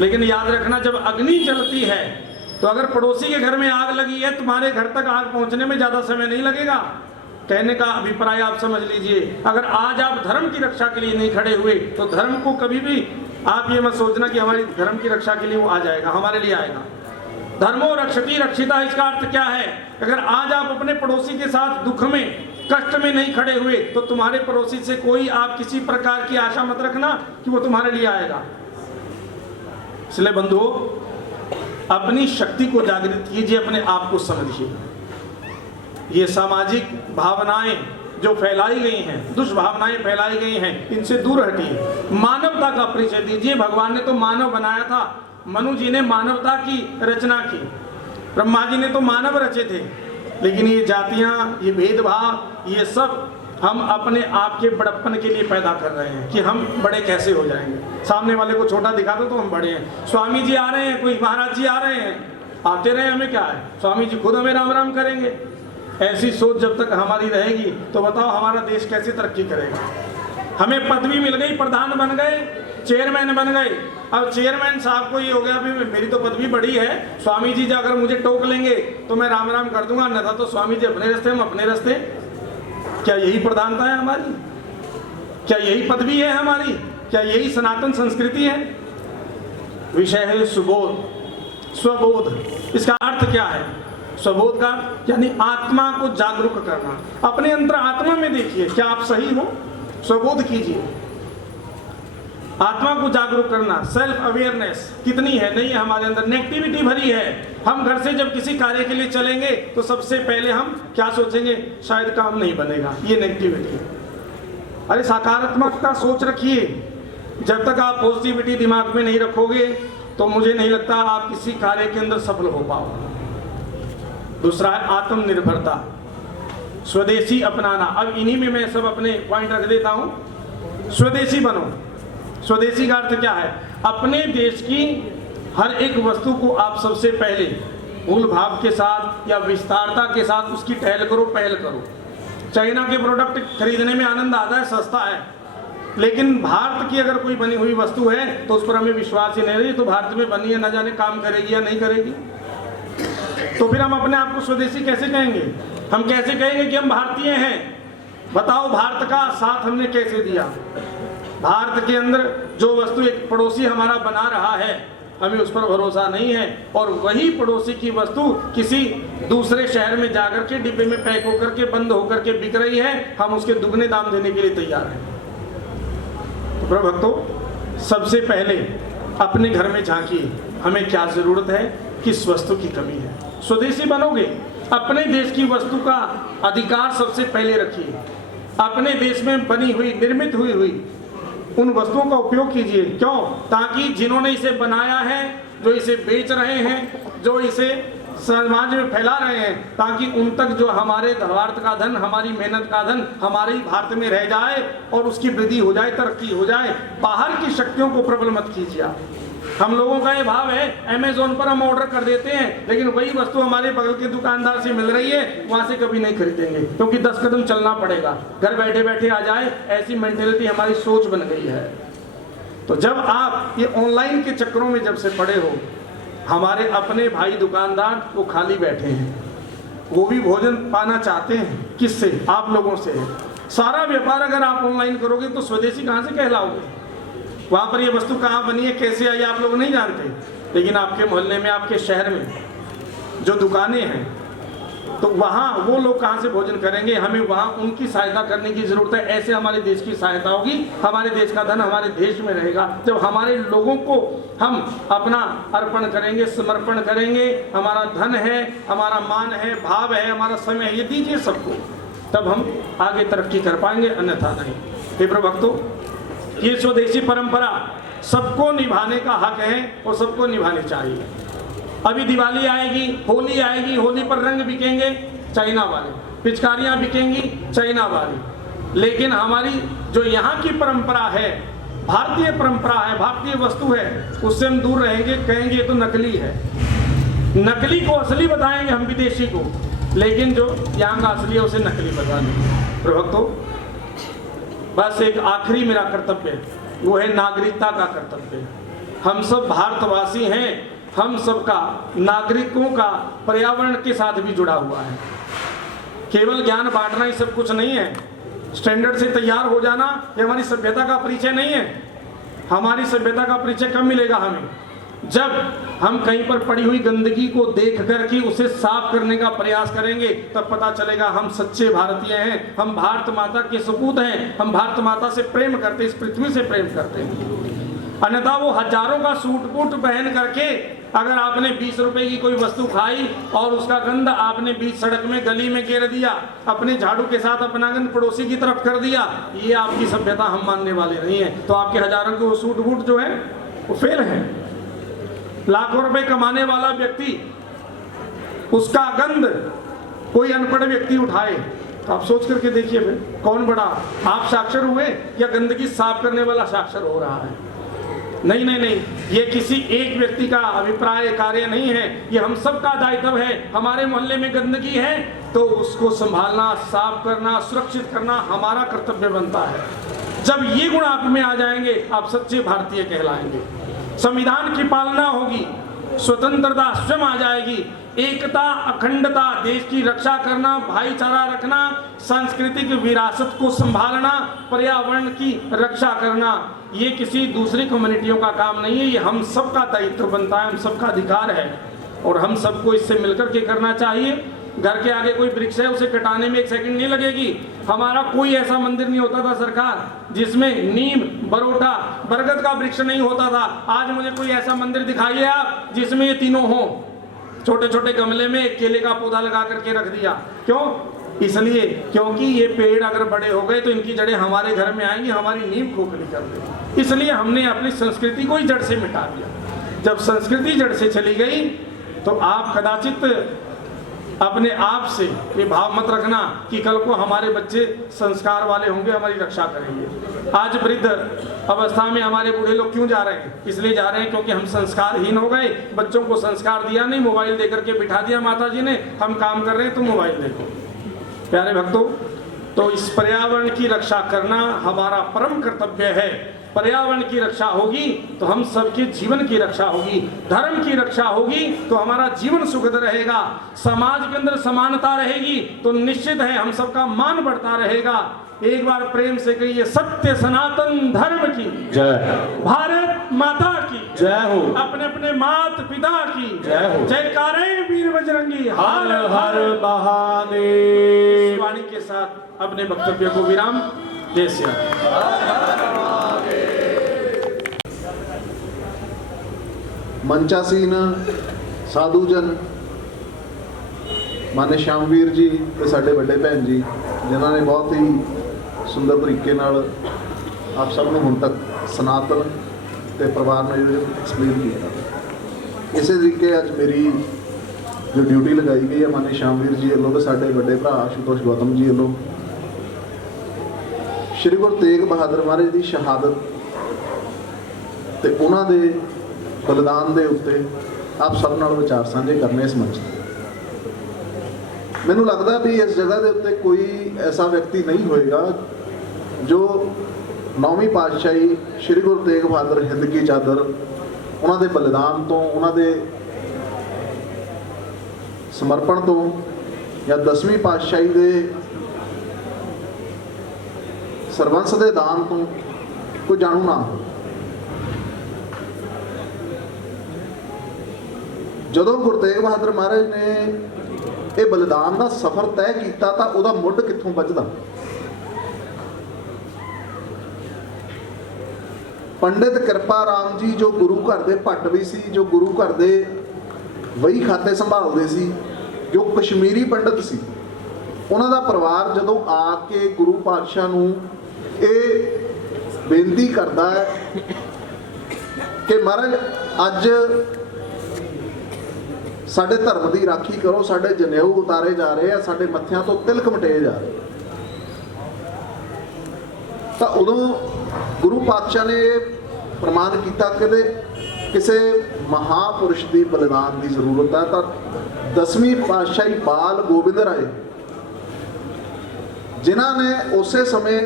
लेकिन याद रखना, जब अग्नि जलती है तो अगर पड़ोसी के घर में आग लगी है, तुम्हारे घर तक आग पहुंचने में ज्यादा समय नहीं लगेगा। कहने का अभिप्राय आप समझ लीजिए, अगर आज आप धर्म की रक्षा के लिए नहीं खड़े हुए तो धर्म को कभी भी आप ये मत सोचना कि हमारी धर्म की रक्षा के लिए वो आ जाएगा, हमारे लिए आएगा। धर्मो रक्षति रक्षिता, इसका अर्थ क्या है? अगर आज आप अपने पड़ोसी के साथ दुख में, कष्ट में नहीं खड़े हुए तो तुम्हारे पड़ोसी से कोई आप किसी प्रकार की आशा मत रखना कि वो तुम्हारे लिए आएगा। इसलिए बंधुओं, अपनी शक्ति को जागृत कीजिए, अपने आप को समझिए। ये सामाजिक भावनाएं जो फैलाई गई हैं, दुष्भावनाएं फैलाई गई हैं, इनसे दूर हटिए। मानवता का परिचय दीजिए। भगवान ने तो मानव बनाया था, मनु जी ने मानवता की रचना की, ब्रह्मा जी ने तो मानव रचे थे। लेकिन ये जातियां, ये भेदभाव, ये सब हम अपने आप के बड़प्पन के लिए पैदा कर रहे हैं कि हम बड़े कैसे हो जाएंगे। सामने वाले को छोटा दिखा दो तो हम बड़े हैं। स्वामी जी आ रहे हैं, कोई महाराज जी आ रहे हैं, आते रहे, हमें क्या है, स्वामी जी खुद हमें राम राम करेंगे। ऐसी सोच जब तक हमारी रहेगी तो बताओ हमारा देश कैसे तरक्की करेगा। हमें पदवी मिल गई, प्रधान बन गए, चेयरमैन बन गए। अब चेयरमैन साहब को ये हो गया, अभी मेरी तो पदवी बड़ी है, स्वामी जी अगर मुझे टोक लेंगे तो मैं राम राम कर दूंगा, अन्यथा तो स्वामी जी अपने रास्ते, हम अपने रास्ते। क्या यही प्रधानता है हमारी? क्या यही पदवी है हमारी? क्या यही सनातन संस्कृति है? विषय है सुबोध, स्वबोध। इसका अर्थ क्या है? स्वबोध का यानी आत्मा को जागरूक करना। अपने अंतर आत्मा में देखिए, क्या आप सही हो? स्वबोध कीजिए, आत्मा को जागरूक करना। सेल्फ अवेयरनेस कितनी है? नहीं है हमारे अंदर, नेगेटिविटी भरी है। हम घर से जब किसी कार्य के लिए चलेंगे तो सबसे पहले हम क्या सोचेंगे? शायद काम नहीं बनेगा, ये नेगेटिविटी। अरे सकारात्मकता सोच रखिए। जब तक आप पॉजिटिविटी दिमाग में नहीं रखोगे तो मुझे नहीं लगता आप किसी कार्य के अंदर सफल हो पाओगे। दूसरा है आत्मनिर्भरता, स्वदेशी अपनाना। अब इन्हीं में मैं सब अपने पॉइंट रख देता हूं। स्वदेशी बनो। स्वदेशी का अर्थ क्या है? अपने देश की हर एक वस्तु को आप सबसे पहले मूल भाव के साथ या विस्तारता के साथ उसकी टहल करो, पहल करो। चाइना के प्रोडक्ट खरीदने में आनंद आता है, सस्ता है, लेकिन भारत की अगर कोई बनी हुई वस्तु है तो उस पर हमें विश्वास ही नहीं रही, तो भारत में बनी है, न जाने काम करेगी या नहीं करेगी। तो फिर हम अपने आप को स्वदेशी कैसे कहेंगे? हम कैसे कहेंगे कि हम भारतीय हैं? बताओ, भारत का साथ हमने कैसे दिया? भारत के अंदर जो वस्तु एक पड़ोसी हमारा बना रहा है, हमें उस पर भरोसा नहीं है, और वही पड़ोसी की वस्तु किसी दूसरे शहर में जाकर के डिब्बे में पैक होकर के, बंद होकर के बिक रही है, हम उसके दुगने दाम देने के लिए तैयार हैं। तो प्रिय भक्तों, सबसे पहले अपने घर में झांकिए, हमें क्या जरूरत है, किस वस्तु की कमी है। स्वदेशी बनोगे, अपने देश की वस्तु का अधिकार सबसे पहले रखिए। अपने देश में बनी हुई, निर्मित हुई उन वस्तुओं का उपयोग कीजिए। क्यों? ताकि जिन्होंने इसे बनाया है, जो इसे बेच रहे हैं, जो इसे समाज में फैला रहे हैं, ताकि उन तक जो हमारे भारत का धन, हमारी मेहनत का धन हमारे ही भारत में रह जाए और उसकी वृद्धि हो जाए, तरक्की हो जाए। बाहर की शक्तियों को प्रबल मत कीजिए। हम लोगों का ये भाव है, अमेज़न पर हम ऑर्डर कर देते हैं, लेकिन वही वस्तु हमारे बगल के दुकानदार से मिल रही है, वहां से कभी नहीं खरीदेंगे, क्योंकि 10 कदम चलना पड़ेगा, घर बैठे बैठे आ जाए, ऐसी मेंटेलिटी हमारी सोच बन गई है। तो जब आप ये ऑनलाइन के चक्करों में जब से पड़े हो, हमारे अपने भाई दुकानदार वो खाली बैठे हैं, वो भी भोजन पाना चाहते हैं। किससे? आप लोगों से। सारा व्यापार अगर आप ऑनलाइन करोगे तो स्वदेशी कहाँ से कहलाओगे? वहाँ पर ये वस्तु कहाँ बनी है, कैसे आई, आप लोग नहीं जानते। लेकिन आपके मोहल्ले में, आपके शहर में जो दुकानें हैं, तो वहाँ वो लोग कहाँ से भोजन करेंगे? हमें वहाँ उनकी सहायता करने की जरूरत है। ऐसे हमारे देश की सहायता होगी, हमारे देश का धन हमारे देश में रहेगा। जब हमारे लोगों को हम अपना अर्पण करेंगे, समर्पण करेंगे, हमारा धन है, हमारा मान है, भाव है, हमारा समय है, ये दीजिए सबको, तब हम आगे तरक्की कर पाएंगे, अन्यथा नहीं। हे प्रभु भक्तों, ये स्वदेशी परंपरा सबको निभाने का हक है और सबको निभाने चाहिए। अभी दिवाली आएगी, होली आएगी, होली पर रंग बिकेंगे चाइना वाले, पिचकारियाँ बिकेंगी चाइना वाली, लेकिन हमारी जो यहाँ की परंपरा है, भारतीय परंपरा है, भारतीय वस्तु है, उससे हम दूर रहेंगे। कहेंगे ये तो नकली है, नकली को असली बताएंगे हम विदेशी को, लेकिन जो यहाँ का असली है उसे नकली बता देंगे। प्रभक्तों, बस एक आखिरी मेरा कर्तव्य है, वो है नागरिकता का कर्तव्य। हम सब भारतवासी हैं, हम सबका नागरिकों का पर्यावरण के साथ भी जुड़ा हुआ है। केवल ज्ञान बांटना ही सब कुछ नहीं है, स्टैंडर्ड से तैयार हो जाना ये हमारी सभ्यता का परिचय नहीं है। हमारी सभ्यता का परिचय कब मिलेगा हमें? जब हम कहीं पर पड़ी हुई गंदगी को देख कर के उसे साफ करने का प्रयास करेंगे, तब पता चलेगा हम सच्चे भारतीय हैं, हम भारत माता के सपूत हैं, हम भारत माता से प्रेम करते हैं, इस पृथ्वी से प्रेम करते हैं। अन्यथा वो हजारों का सूट बूट पहन करके अगर आपने 20 रुपए की कोई वस्तु खाई और उसका गंध आपने बीच सड़क में गली में गिर दिया, अपने झाड़ू के साथ अपना गंध पड़ोसी की तरफ कर दिया, ये आपकी सभ्यता हम मानने वाले नहीं है। तो आपके हजारों के वो सूट बूट जो है वो फेल है। लाखों रुपए कमाने वाला व्यक्ति, उसका गंध कोई अनपढ़ व्यक्ति उठाए, तो आप सोच करके देखिए फिर कौन बड़ा, आप साक्षर हुए या गंदगी साफ करने वाला साक्षर हो रहा है? नहीं नहीं नहीं, ये किसी एक व्यक्ति का अभिप्राय कार्य नहीं है, ये हम सबका दायित्व है। हमारे मोहल्ले में गंदगी है तो उसको संभालना, साफ करना, सुरक्षित करना हमारा कर्तव्य बनता है। जब ये गुण आप में आ जाएंगे, आप सच्चे भारतीय कहलाएंगे। संविधान की पालना होगी, स्वतंत्रता स्वयं आ जाएगी, एकता, अखंडता, देश की रक्षा करना, भाईचारा रखना, सांस्कृतिक विरासत को संभालना, पर्यावरण की रक्षा करना, ये किसी दूसरी कम्युनिटियों का काम नहीं है, ये हम सबका दायित्व बनता है, हम सबका अधिकार है और हम सबको इससे मिलकर के करना चाहिए। घर के आगे कोई वृक्ष है, उसे कटाने में 1 सेकंड नहीं लगेगी। हमारा कोई ऐसा मंदिर नहीं होता था सरकार जिसमें नीम, बरोटा, बरगद का वृक्ष नहीं होता था। आज मुझे कोई ऐसा मंदिर दिखाइए आप जिसमें ये तीनों हो। छोटे छोटे गमले में एक केले का पौधा लगा करके रख दिया, क्यों? इसलिए क्योंकि ये पेड़ अगर बड़े हो गए तो इनकी जड़ें हमारे घर में आएंगी, हमारी नींव खोखली कर देंगी। इसलिए हमने अपनी संस्कृति को ही जड़ से मिटा दिया। जब संस्कृति जड़ से चली गई तो आप कदाचित अपने आप से ये भाव मत रखना कि कल को हमारे बच्चे संस्कार वाले होंगे, हमारी रक्षा करेंगे। आज वृद्ध अवस्था में हमारे बूढ़े लोग क्यों जा रहे हैं? इसलिए जा रहे हैं क्योंकि हम संस्कारहीन हो गए। बच्चों को संस्कार दिया नहीं, मोबाइल देकर के बिठा दिया माता जी ने, हम काम कर रहे हैं तो मोबाइल देखो। प्यारे भक्तों, तो इस पर्यावरण की रक्षा करना हमारा परम कर्तव्य है। पर्यावरण की रक्षा होगी तो हम सबके जीवन की रक्षा होगी, धर्म की रक्षा होगी तो हमारा जीवन सुखद रहेगा, समाज के अंदर समानता रहेगी तो निश्चित है हम सबका मान बढ़ता रहेगा। एक बार प्रेम से कहिए, सत्य सनातन धर्म की जय, भारत माता की जय हो, अपने अपने मात पिता की जय हो, जयकारें वीर बजरंगी, हर हर महादेव। वाणी के साथ अपने वक्तव्य को विराम। जय श्री राम। मंचासीन साधुजन माने श्यामवीर जी ਤੇ ਸਾਡੇ ਵੱਡੇ ਭੈਣ ਜੀ, ਜਿਨ੍ਹਾਂ ਨੇ ਬਹੁਤ ਹੀ ਸੁੰਦਰ ਤਰੀਕੇ ਨਾਲ ਆਪ ਸਭ ਨੂੰ ਹੁਣ ਤੱਕ ਸਨਾਤਨ ਤੇ ਪਰਿਵਾਰ ਨਾਲ ਜਿਹੜੇ ਐਕਸਪਲੇਨ ਕੀਤਾ। ਇਸੇ ਤਰੀਕੇ ਅੱਜ ਮੇਰੀ ਜੋ ਡਿਊਟੀ ਲਗਾਈ ਗਈ ਹੈ ਮਾਨੇ श्यामवीर ਜੀ ਵੱਲੋਂ ਤੇ ਸਾਡੇ ਵੱਡੇ ਭਰਾ ਆਸ਼ੂਤੋਸ਼ ਗੌਤਮ ਜੀ ਵੱਲੋਂ ਸ਼੍ਰੀ ਗੁਰੂ ਤੇਗ ਬਹਾਦਰ ਮਹਾਰਾਜ ਦੀ ਸ਼ਹਾਦਤ ਤੇ ਉਹਨਾਂ ਦੇ ਬलिदान ਦੇ ਉੱਤੇ ਆਪ ਸਭ ਨਾਲ ਵਿਚਾਰ ਸਾਂਝੇ ਕਰਨੇ ਇਸ ਮੰਚ ਤੇ। ਮੈਨੂੰ ਲੱਗਦਾ ਵੀ ਇਸ ਜਗ੍ਹਾ ਦੇ ਉੱਤੇ ਕੋਈ ਐਸਾ ਵਿਅਕਤੀ ਨਹੀਂ ਹੋਏਗਾ ਜੋ 9ਵੀਂ ਪਾਤਸ਼ਾਹੀ ਸ਼੍ਰੀ ਗੁਰੂ ਤੇਗ ਬਹਾਦਰ ਹਿੰਦ ਕੀ ਚਾਦਰ, ਉਹਨਾਂ ਦੇ ਬलिदान ਤੋਂ, ਉਹਨਾਂ ਦੇ ਸਮਰਪਣ ਤੋਂ ਜਾਂ 10ਵੀਂ ਪਾਤਸ਼ਾਹੀ ਦੇ ਸਰਬੰਸ ਦੇ ਦਾਨ ਤੋਂ ਕੋਈ ਜਾਣੂ ਨਾ ਹੋ। ਜਦੋਂ ਗੁਰੂ ਤੇਗ ਬਹਾਦਰ ਮਹਾਰਾਜ ਨੇ ਇਹ ਬलिदान ਦਾ ਸਫ਼ਰ ਤੈਅ ਕੀਤਾ ਤਾਂ ਉਹਦਾ ਮੁੱਢ ਕਿੱਥੋਂ ਵੱਜਦਾ? ਪੰਡਿਤ ਕਿਰਪਾ ਰਾਮ ਜੀ ਜੋ ਗੁਰੂ ਘਰ ਦੇ ਭੱਟ ਵੀ ਸੀ, ਜੋ ਗੁਰੂ ਘਰ ਦੇ ਵਹੀ ਖਾਤੇ ਸੰਭਾਲਦੇ ਸੀ, ਜੋ ਕਸ਼ਮੀਰੀ ਪੰਡਿਤ ਸੀ, ਉਹਨਾਂ ਦਾ ਪਰਿਵਾਰ ਜਦੋਂ ਆ ਕੇ ਗੁਰੂ ਪਾਤਸ਼ਾਹ ਨੂੰ ਇਹ ਬੇਨਤੀ ਕਰਦਾ ਹੈ ਕਿ ਮਹਾਰਾਜ ਅੱਜ ਸਾਡੇ ਧਰਮ ਦੀ ਰਾਖੀ ਕਰੋ, ਸਾਡੇ ਜਨੇਊ ਉਤਾਰੇ ਜਾ ਰਹੇ ਆ, ਸਾਡੇ ਮੱਥਿਆਂ ਤੋਂ ਤਿਲਕ ਮਟੇ ਜਾ ਰਹੇ। ਤਾਂ ਉਦੋਂ ਗੁਰੂ ਪਾਤਸ਼ਾਹ ਨੇ ਪ੍ਰਮਾਣ ਕੀਤਾ ਕਿ ਕਿਸੇ ਮਹਾਪੁਰਸ਼ ਦੀ ਬਲਿਦਾਨ ਦੀ ਜ਼ਰੂਰਤ ਹੈ। ਤਾਂ 10ਵੀਂ ਪਾਤਸ਼ਾਹੀ ਬਾਲ ਗੋਬਿੰਦ ਰਾਏ, ਜਿਨ੍ਹਾਂ ਨੇ ਉਸੇ ਸਮੇਂ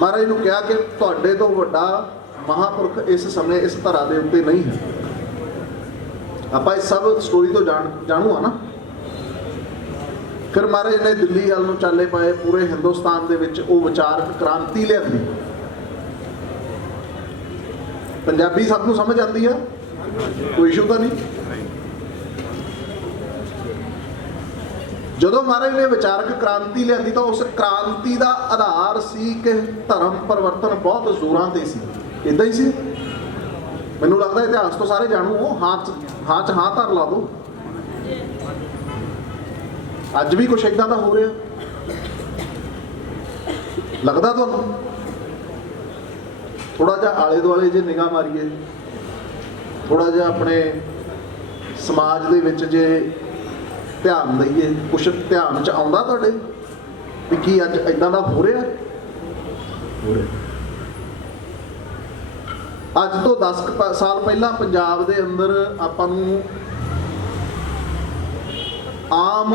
ਮਹਾਰਾਜ ਨੂੰ ਕਿਹਾ ਕਿ ਤੁਹਾਡੇ ਤੋਂ ਵੱਡਾ ਮਹਾਪੁਰਖ ਇਸ ਸਮੇਂ ਇਸ ਧਰਾ ਦੇ ਉੱਤੇ ਨਹੀਂ ਹੈ। ਆਪਾਂ ਇਸ ਸਭ ਸਟੋਰੀ ਤੋਂ ਜਾਣੂ ਆ ਨਾ। ਫਿਰ ਮਹਾਰਾਜ ਨੇ ਦਿੱਲੀ ਵੱਲ ਨੂੰ ਚਾਲੇ ਪਾਏ, ਪੂਰੇ ਹਿੰਦੁਸਤਾਨ ਦੇ ਵਿੱਚ ਉਹ ਵਿਚਾਰਕ ਕ੍ਰਾਂਤੀ ਲਿਆਂਦੀ। ਪੰਜਾਬੀ ਸਭ ਨੂੰ ਸਮਝ ਆਉਂਦੀ ਆ, ਕੋਈ ਇਸ਼ੂ ਤਾਂ ਨਹੀਂ। ਜਦੋਂ ਮਹਾਰਾਜ ਨੇ ਵਿਚਾਰਕ ਕ੍ਰਾਂਤੀ ਲਿਆਂਦੀ ਤਾਂ ਉਸ ਕ੍ਰਾਂਤੀ ਦਾ ਆਧਾਰ ਸੀ ਕਿ ਧਰਮ ਪਰਿਵਰਤਨ ਬਹੁਤ ਜ਼ੋਰਾਂ ਤੇ ਸੀ। ਇਦਾਂ ਹੀ ਸੀ, ਮੈਨੂੰ ਲੱਗਦਾ ਇਤਿਹਾਸ ਤੋਂ ਸਾਰੇ ਜਾਣੂ ਹੋ। ਹਾਂ ਚ ਹਾਂ ਧਰ ਲਾ ਦੋ। ਅੱਜ ਵੀ ਕੁਛ ਇਦਾਂ ਦਾ ਹੋ ਰਿਹਾ ਲੱਗਦਾ ਤੁਹਾਨੂੰ? ਥੋੜਾ ਜਿਹਾ ਆਲੇ ਦੁਆਲੇ ਜੇ ਨਿਗਾਹ ਮਾਰੀਏ, ਥੋੜਾ ਜਿਹਾ ਆਪਣੇ ਸਮਾਜ ਦੇ ਵਿੱਚ ਜੇ ਧਿਆਨ ਦਈਏ, ਕੁਛ ਧਿਆਨ ਚ ਆਉਂਦਾ ਤੁਹਾਡੇ ਵੀ ਕੀ ਅੱਜ ਇਦਾਂ ਦਾ ਹੋ ਰਿਹਾ? ਅੱਜ ਤੋਂ 10 ਸਾਲ ਪਹਿਲਾਂ ਪੰਜਾਬ ਦੇ ਅੰਦਰ ਆਪਾਂ ਨੂੰ ਆਮ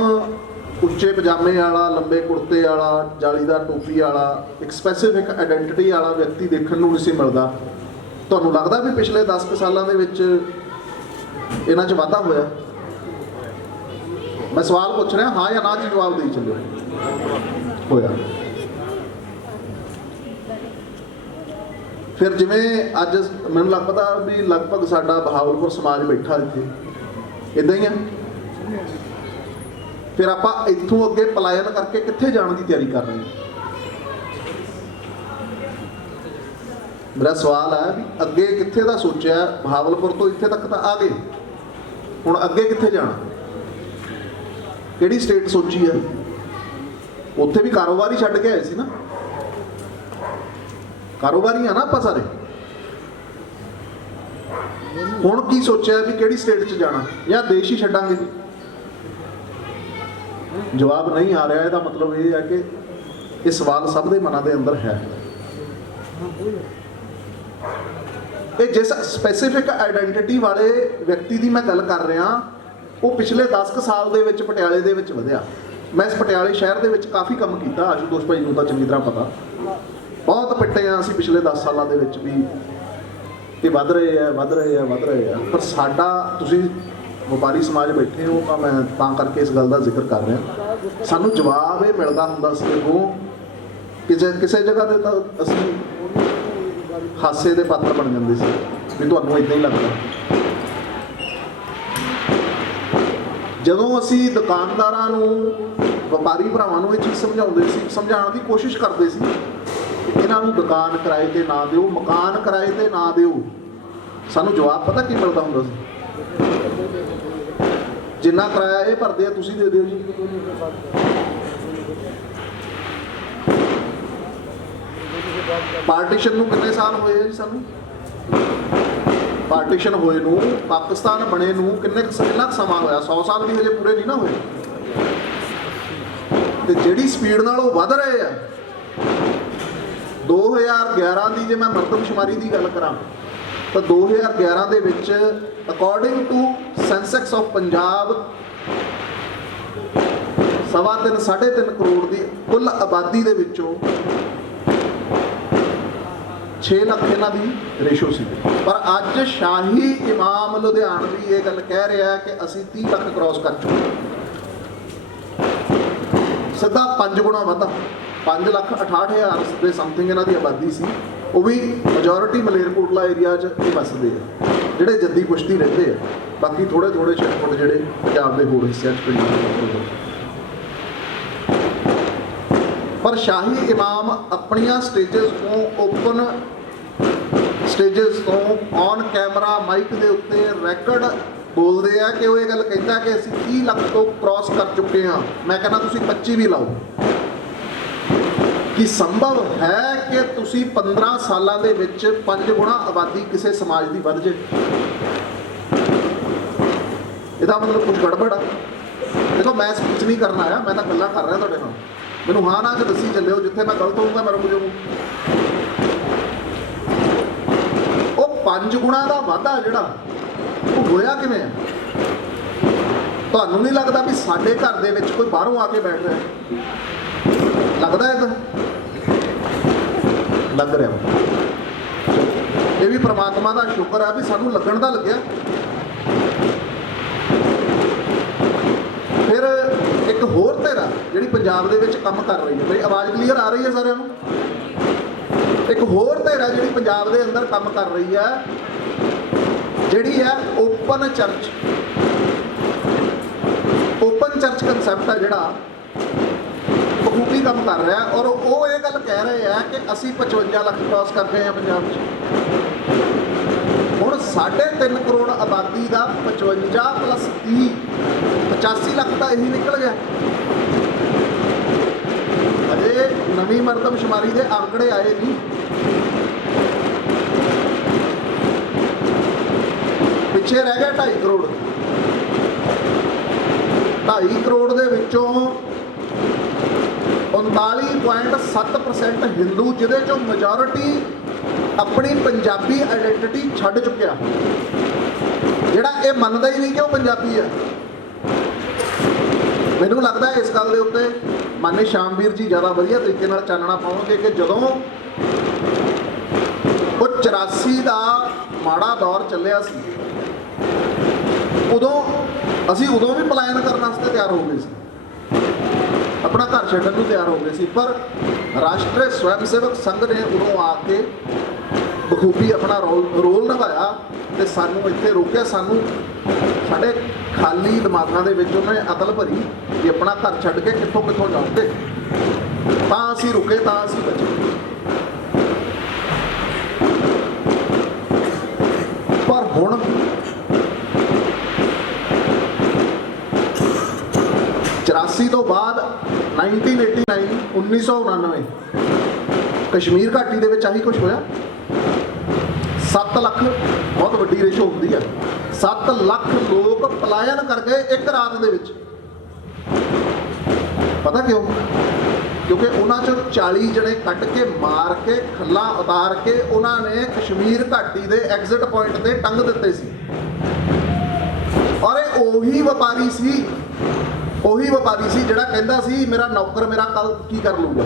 ਉੱਚੇ ਪਜਾਮੇ ਵਾਲਾ, ਲੰਬੇ ਕੁੜਤੇ ਵਾਲਾ, ਜਾਲੀਦਾਰ ਟੋਪੀ ਵਾਲਾ, ਇੱਕ ਸਪੈਸੀਫਿਕ ਆਇਡੈਂਟੀਟੀ ਵਾਲਾ ਵਿਅਕਤੀ ਦੇਖਣ ਨੂੰ ਨਹੀਂ ਸੀ ਮਿਲਦਾ। ਤੁਹਾਨੂੰ ਲੱਗਦਾ ਵੀ ਪਿਛਲੇ 10 ਸਾਲਾਂ ਦੇ ਵਿੱਚ ਇਹਨਾਂ 'ਚ ਵਾਧਾ ਹੋਇਆ? ਮੈਂ ਸਵਾਲ ਪੁੱਛ ਰਿਹਾ, ਹਾਂ ਜਾਂ ਨਾ 'ਚ ਜਵਾਬ ਦੇਈ ਚੱਲਿਓ। ਹੋਇਆ। ਫਿਰ ਜਿਵੇਂ ਅੱਜ ਮੈਨੂੰ ਲੱਗਦਾ ਵੀ ਲਗਭਗ ਸਾਡਾ ਬਹਾਵਲਪੁਰ ਸਮਾਜ ਬੈਠਾ ਇੱਥੇ, ਇਦਾਂ ਹੀ ਆ। ਫਿਰ ਆਪਾਂ ਇੱਥੋਂ ਅੱਗੇ ਪਲਾਇਨ ਕਰਕੇ ਕਿੱਥੇ ਜਾਣ ਦੀ ਤਿਆਰੀ ਕਰ ਰਹੇ ਹਾਂ? ਮੇਰਾ ਸਵਾਲ ਹੈ ਵੀ ਅੱਗੇ ਕਿੱਥੇ ਦਾ ਸੋਚਿਆ? ਬਹਾਵਲਪੁਰ ਤੋਂ ਇੱਥੇ ਤੱਕ ਤਾਂ ਆ ਗਏ, ਹੁਣ ਅੱਗੇ ਕਿੱਥੇ ਜਾਣਾ? ਕਿਹੜੀ ਸਟੇਟ ਸੋਚੀ ਹੈ? ਉੱਥੇ ਵੀ ਕਾਰੋਬਾਰ ਹੀ ਛੱਡ ਕੇ ਆਏ ਸੀ ਨਾ, ਕਾਰੋਬਾਰੀ ਆ ਨਾ ਆਪਾਂ ਸਾਰੇ। ਹੁਣ ਕੀ ਸੋਚਿਆ ਵੀ ਕਿਹੜੀ ਸਟੇਟ 'ਚ ਜਾਣਾ ਜਾਂ ਦੇਸ਼ ਹੀ ਛੱਡਾਂਗੇ? ਜਵਾਬ ਨਹੀਂ ਆ ਰਿਹਾ। ਇਹਦਾ ਮਤਲਬ ਇਹ ਹੈ ਕਿ ਇਹ ਸਵਾਲ ਸਭ ਦੇ ਮਨਾਂ ਦੇ ਅੰਦਰ ਹੈ। ਇਹ ਜਿਸ ਸਪੈਸੀਫਿਕ ਆਇਡੈਂਟੀਟੀ ਵਾਲੇ ਵਿਅਕਤੀ ਦੀ ਮੈਂ ਗੱਲ ਕਰ ਰਿਹਾ, ਉਹ ਪਿਛਲੇ 10 ਸਾਲ ਦੇ ਵਿੱਚ ਪਟਿਆਲੇ ਦੇ ਵਿੱਚ ਵਧਿਆ। ਮੈਂ ਇਸ ਪਟਿਆਲੇ ਸ਼ਹਿਰ ਦੇ ਵਿੱਚ ਕਾਫੀ ਕੰਮ ਕੀਤਾ, ਆਸ਼ੂਤੋਸ਼ ਭਾਈ ਨੂੰ ਤਾਂ ਚੰਗੀ ਤਰ੍ਹਾਂ ਪਤਾ। ਬਹੁਤ ਪਿੱਟੇ ਆ ਅਸੀਂ ਪਿਛਲੇ 10 ਸਾਲਾਂ ਦੇ ਵਿੱਚ ਵੀ ਕਿ ਵੱਧ ਰਹੇ ਆ। ਪਰ ਸਾਡਾ, ਤੁਸੀਂ ਵਪਾਰੀ ਸਮਾਜ ਬੈਠੇ ਹੋ ਤਾਂ ਮੈਂ ਤਾਂ ਕਰਕੇ ਇਸ ਗੱਲ ਦਾ ਜ਼ਿਕਰ ਕਰ ਰਿਹਾ। ਸਾਨੂੰ ਜਵਾਬ ਇਹ ਮਿਲਦਾ ਹੁੰਦਾ ਸੀ ਅੱਗੋਂ ਕਿਸੇ ਜਗ੍ਹਾ ਤੇ ਤਾਂ ਅਸੀਂ ਹਾਸੇ ਦੇ ਪਾਤਰ ਬਣ ਜਾਂਦੇ ਸੀ ਵੀ ਤੁਹਾਨੂੰ ਇਦਾਂ ਹੀ ਲੱਗਦਾ। ਜਦੋਂ ਅਸੀਂ ਦੁਕਾਨਦਾਰਾਂ ਨੂੰ, ਵਪਾਰੀ ਭਰਾਵਾਂ ਨੂੰ ਇਹ ਚੀਜ਼ ਸਮਝਾਉਂਦੇ ਸੀ, ਸਮਝਾਉਣ ਦੀ ਕੋਸ਼ਿਸ਼ ਕਰਦੇ ਸੀ ਕਿ ਇਹਨਾਂ ਨੂੰ ਦੁਕਾਨ ਕਿਰਾਏ ਤੇ ਨਾ ਦਿਓ, ਮਕਾਨ ਕਿਰਾਏ ਤੇ ਨਾ ਦਿਓ, ਸਾਨੂੰ ਜਵਾਬ ਪਤਾ ਕੀ ਮਿਲਦਾ ਹੁੰਦਾ ਸੀ? ਜਿੰਨਾ ਕਿਰਾਇਆ ਇਹ ਭਰਦੇ ਆ ਤੁਸੀਂ ਦੇ ਦਿਓ ਜੀ। ਪਾਰਟੀਸ਼ਨ ਨੂੰ ਕਿੰਨੇ ਸਾਲ ਹੋਏ ਜੀ? ਸਾਨੂੰ ਪਾਰਟੀਸ਼ਨ ਹੋਏ ਨੂੰ, ਪਾਕਿਸਤਾਨ ਬਣੇ ਨੂੰ ਕਿੰਨਾ ਸਮਾਂ ਹੋਇਆ? 100 ਸਾਲ ਵੀ ਹਜੇ ਪੂਰੇ ਨਹੀਂ ਨਾ ਹੋਏ। ਤੇ ਜਿਹੜੀ ਸਪੀਡ ਨਾਲ ਉਹ ਵੱਧ ਰਹੇ ਆ, 2011 ਦੀ ਜੇ ਮੈਂ ਮਰਦਮਸ਼ੁਮਾਰੀ ਦੀ ਗੱਲ ਕਰਾਂ ਤਾਂ 2011 ਦੇ ਵਿੱਚ according to census of Punjab 3.5 crore ਦੀ ਕੁੱਲ ਆਬਾਦੀ ਦੇ ਵਿੱਚੋਂ 6 ਲੱਖ ਇਹਨਾਂ ਦੀ ਰੇਸ਼ੋ ਸੀ। ਪਰ ਅੱਜ ਸ਼ਾਹੀ ਇਮਾਮ ਲੁਧਿਆਣਵੀ ਇਹ ਗੱਲ ਕਹਿ ਰਿਹਾ ਕਿ ਅਸੀਂ 30 ਲੱਖ ਕ੍ਰਾਸ ਕਰ ਚੁੱਕੇ, ਸਿੱਧਾ 5 ਗੁਣਾ ਵਾਧਾ। 5,68,000 ਦੇ ਸਮਥਿੰਗ ਇਹਨਾਂ ਦੀ ਆਬਾਦੀ ਸੀ। ਉਹ ਵੀ ਮੈਜੋਰਿਟੀ ਮਲੇਰਕੋਟਲਾ ਏਰੀਆ 'ਚ ਇਹ ਵੱਸਦੇ ਆ, ਜਿਹੜੇ ਜੱਦੀ ਪੁਸ਼ਤੀ ਰਹਿੰਦੇ ਆ। ਬਾਕੀ ਥੋੜੇ ਛੋਟੇ ਜਿਹੜੇ ਪੰਜਾਬ ਦੇ ਹੋਰ ਹਿੱਸਿਆਂ 'ਚ ਪਿੰਡਾਂ। ਪਰ ਸ਼ਾਹੀ ਇਮਾਮ ਆਪਣੀਆਂ ਸਟੇਜਸ ਤੋਂ, ਓਪਨ ਸਟੇਜਸ ਤੋਂ, ਔਨ ਕੈਮਰਾ ਮਾਈਕ ਦੇ ਉੱਤੇ ਰੈਕਡ ਬੋਲਦੇ ਆ ਕਿ ਉਹ ਇਹ ਗੱਲ ਕਹਿੰਦਾ ਕਿ ਅਸੀਂ 30 ਲੱਖ ਤੋਂ ਕ੍ਰਾਸ ਕਰ ਚੁੱਕੇ ਹਾਂ। ਮੈਂ ਕਹਿੰਦਾ ਤੁਸੀਂ 25 ਵੀ ਲਾਓ। ਕਿ ਸੰਭਵ ਹੈ ਕਿ ਤੁਸੀਂ 15 ਸਾਲਾਂ ਦੇ ਵਿੱਚ 5 ਗੁਣਾ ਆਬਾਦੀ ਕਿਸੇ ਸਮਾਜ ਦੀ ਵੱਧ ਜੇ? ਇਹਦਾ ਮਤਲਬ ਕੁਝ ਗੜਬੜ ਆ। ਦੇਖੋ ਮੈਂ ਸਪੀਚ ਨਹੀਂ ਕਰਨ ਆਇਆ, ਮੈਂ ਤਾਂ ਗੱਲਾਂ ਕਰ ਰਿਹਾ ਤੁਹਾਡੇ ਨਾਲ। ਮੈਨੂੰ ਹਾਂ ਨਾ ਚ ਦੱਸੀ ਚੱਲਿਓ, ਜਿੱਥੇ ਮੈਂ ਗਲਤ ਹੋਊਂਗਾ ਮੈਂ ਰੁਕ ਜਾਊਂ। ਉਹ 5 ਗੁਣਾ ਦਾ ਵਾਧਾ ਜਿਹੜਾ ਉਹ ਹੋਇਆ ਕਿਵੇਂ ਆ? ਤੁਹਾਨੂੰ ਨਹੀਂ ਲੱਗਦਾ ਵੀ ਸਾਡੇ ਘਰ ਦੇ ਵਿੱਚ ਕੋਈ ਬਾਹਰੋਂ ਆ ਕੇ ਬੈਠ ਰਿਹਾ? ਲੱਗਦਾ ਹੈ? ਤਾਂ ਲੱਗ ਰਿਹਾ। ਇਹ ਵੀ ਪ੍ਰਮਾਤਮਾ ਦਾ ਸ਼ੁਕਰ ਹੈ ਵੀ ਸਾਨੂੰ ਲੱਗਣ ਦਾ ਲੱਗਿਆ। ਫਿਰ ਇੱਕ ਹੋਰ ਧਿਰ ਜਿਹੜੀ ਪੰਜਾਬ ਦੇ ਵਿੱਚ ਕੰਮ ਕਰ ਰਹੀ ਹੈ, ਮੇਰੀ ਆਵਾਜ਼ ਕਲੀਅਰ ਆ ਰਹੀ ਹੈ ਸਾਰਿਆਂ ਨੂੰ? ਇੱਕ ਹੋਰ ਧਿਰ ਹੈ ਜਿਹੜੀ ਪੰਜਾਬ ਦੇ ਅੰਦਰ ਕੰਮ ਕਰ ਰਹੀ ਹੈ, ਜਿਹੜੀ ਹੈ open church. Open church concept ਹੈ ਜਿਹੜਾ ਬਖੂਬੀ ਕੰਮ ਕਰ ਰਿਹਾ, ਔਰ ਉਹ ਇਹ ਗੱਲ ਕਹਿ ਰਹੇ ਆ ਕਿ ਅਸੀਂ 55 ਲੱਖ ਕ੍ਰਾਸ ਕਰ ਗਏ ਹਾਂ ਪੰਜਾਬ 'ਚ। ਹੁਣ 3.5 ਕਰੋੜ ਆਬਾਦੀ ਦਾ 55 + 30 85 ਲੱਖ ਤਾਂ ਇਹੀ ਨਿਕਲ ਗਿਆ। ਅਜੇ ਨਵੀਂ ਮਰਦਮਸ਼ੁਮਾਰੀ ਦੇ ਅੰਕੜੇ ਆਏ ਨਹੀਂ। ਪਿੱਛੇ ਰਹਿ ਗਿਆ 2.5 ਕਰੋੜ। 2.5 ਕਰੋੜ ਦੇ ਵਿੱਚੋਂ 39.7% ਹਿੰਦੂ, ਜਿਹਦੇ ਚੋਂ ਮੈਜੋਰਿਟੀ ਆਪਣੀ ਪੰਜਾਬੀ ਆਇਡੈਂਟੀਟੀ ਛੱਡ ਚੁੱਕਿਆ, ਜਿਹੜਾ ਇਹ ਮੰਨਦਾ ਹੀ ਨਹੀਂ ਕਿ ਉਹ ਪੰਜਾਬੀ ਹੈ। ਮੈਨੂੰ ਲੱਗਦਾ ਇਸ ਗੱਲ ਦੇ ਉੱਤੇ ਮਾਨਯ ਸ਼ਾਮਵੀਰ ਜੀ ਜ਼ਿਆਦਾ ਵਧੀਆ ਤਰੀਕੇ ਨਾਲ ਚਾਨਣਾ ਪਾਉਣਗੇ ਕਿ ਜਦੋਂ ਉਹ 84 ਦਾ ਮਾੜਾ ਦੌਰ ਚੱਲਿਆ ਸੀ, ਅਸੀਂ ਉਦੋਂ ਵੀ ਪਲਾਇਨ ਕਰਨ ਵਾਸਤੇ ਤਿਆਰ ਹੋ ਗਏ ਸੀ, ਆਪਣਾ ਘਰ ਛੱਡਣ ਨੂੰ ਤਿਆਰ ਹੋ ਗਏ ਸੀ, ਪਰ ਰਾਸ਼ਟਰੀ ਸਵੈਮ ਸੇਵਕ ਸੰਘ ਨੇ ਉਦੋਂ ਆ ਕੇ ਬਖੂਬੀ ਆਪਣਾ ਰੋਲ ਨਿਭਾਇਆ ਤੇ ਸਾਨੂੰ ਇੱਥੇ ਰੋਕਿਆ। ਸਾਨੂੰ ਸਾਡੇ ਖਾਲੀ ਦਿਮਾਗਾਂ ਦੇ ਵਿੱਚ ਉਹਨੇ ਅਕਲ ਭਰੀ ਕਿ ਆਪਣਾ ਘਰ ਛੱਡ ਕੇ ਕਿੱਥੋਂ ਜਾਓਗੇ, ਤਾਂ ਅਸੀਂ ਰੁਕੇ, ਤਾਂ ਅਸੀਂ ਬਚੇ। ਪਰ ਹੁਣ 84 ਤੋਂ ਬਾਅਦ 1999 ਕਸ਼ਮੀਰ ਘਾਟੀ ਦੇ ਵਿੱਚ ਆਹੀ ਕੁਝ ਹੋਇਆ। 7 ਲੱਖ ਬਹੁਤ ਵੱਡੀ ਰੇਸ਼ੋ ਹੁੰਦੀ ਹੈ। 7 ਲੱਖ ਲੋਕ ਪਲਾਇਨ ਕਰ ਗਏ ਇੱਕ ਰਾਤ ਦੇ ਵਿੱਚ। ਪਤਾ ਕਿਉਂ? ਕਿਉਂਕਿ ਉਹਨਾਂ ਚੋਂ 40 ਜਣੇ ਕੱਢ ਕੇ ਮਾਰ ਕੇ ਖੱਲਾਂ ਉਤਾਰ ਕੇ ਉਹਨਾਂ ਨੇ ਕਸ਼ਮੀਰ ਘਾਟੀ ਦੇ ਐਗਜ਼ਿਟ ਪੁਆਇੰਟ ਤੇ ਟੰਗ ਦਿੱਤੇ ਸੀ। ਔਰ ਇਹ ਉਹੀ ਵਪਾਰੀ ਸੀ ਜਿਹੜਾ ਕਹਿੰਦਾ ਸੀ ਮੇਰਾ ਨੌਕਰ ਮੇਰਾ ਕੱਲ ਕੀ ਕਰ ਲੂਗਾ।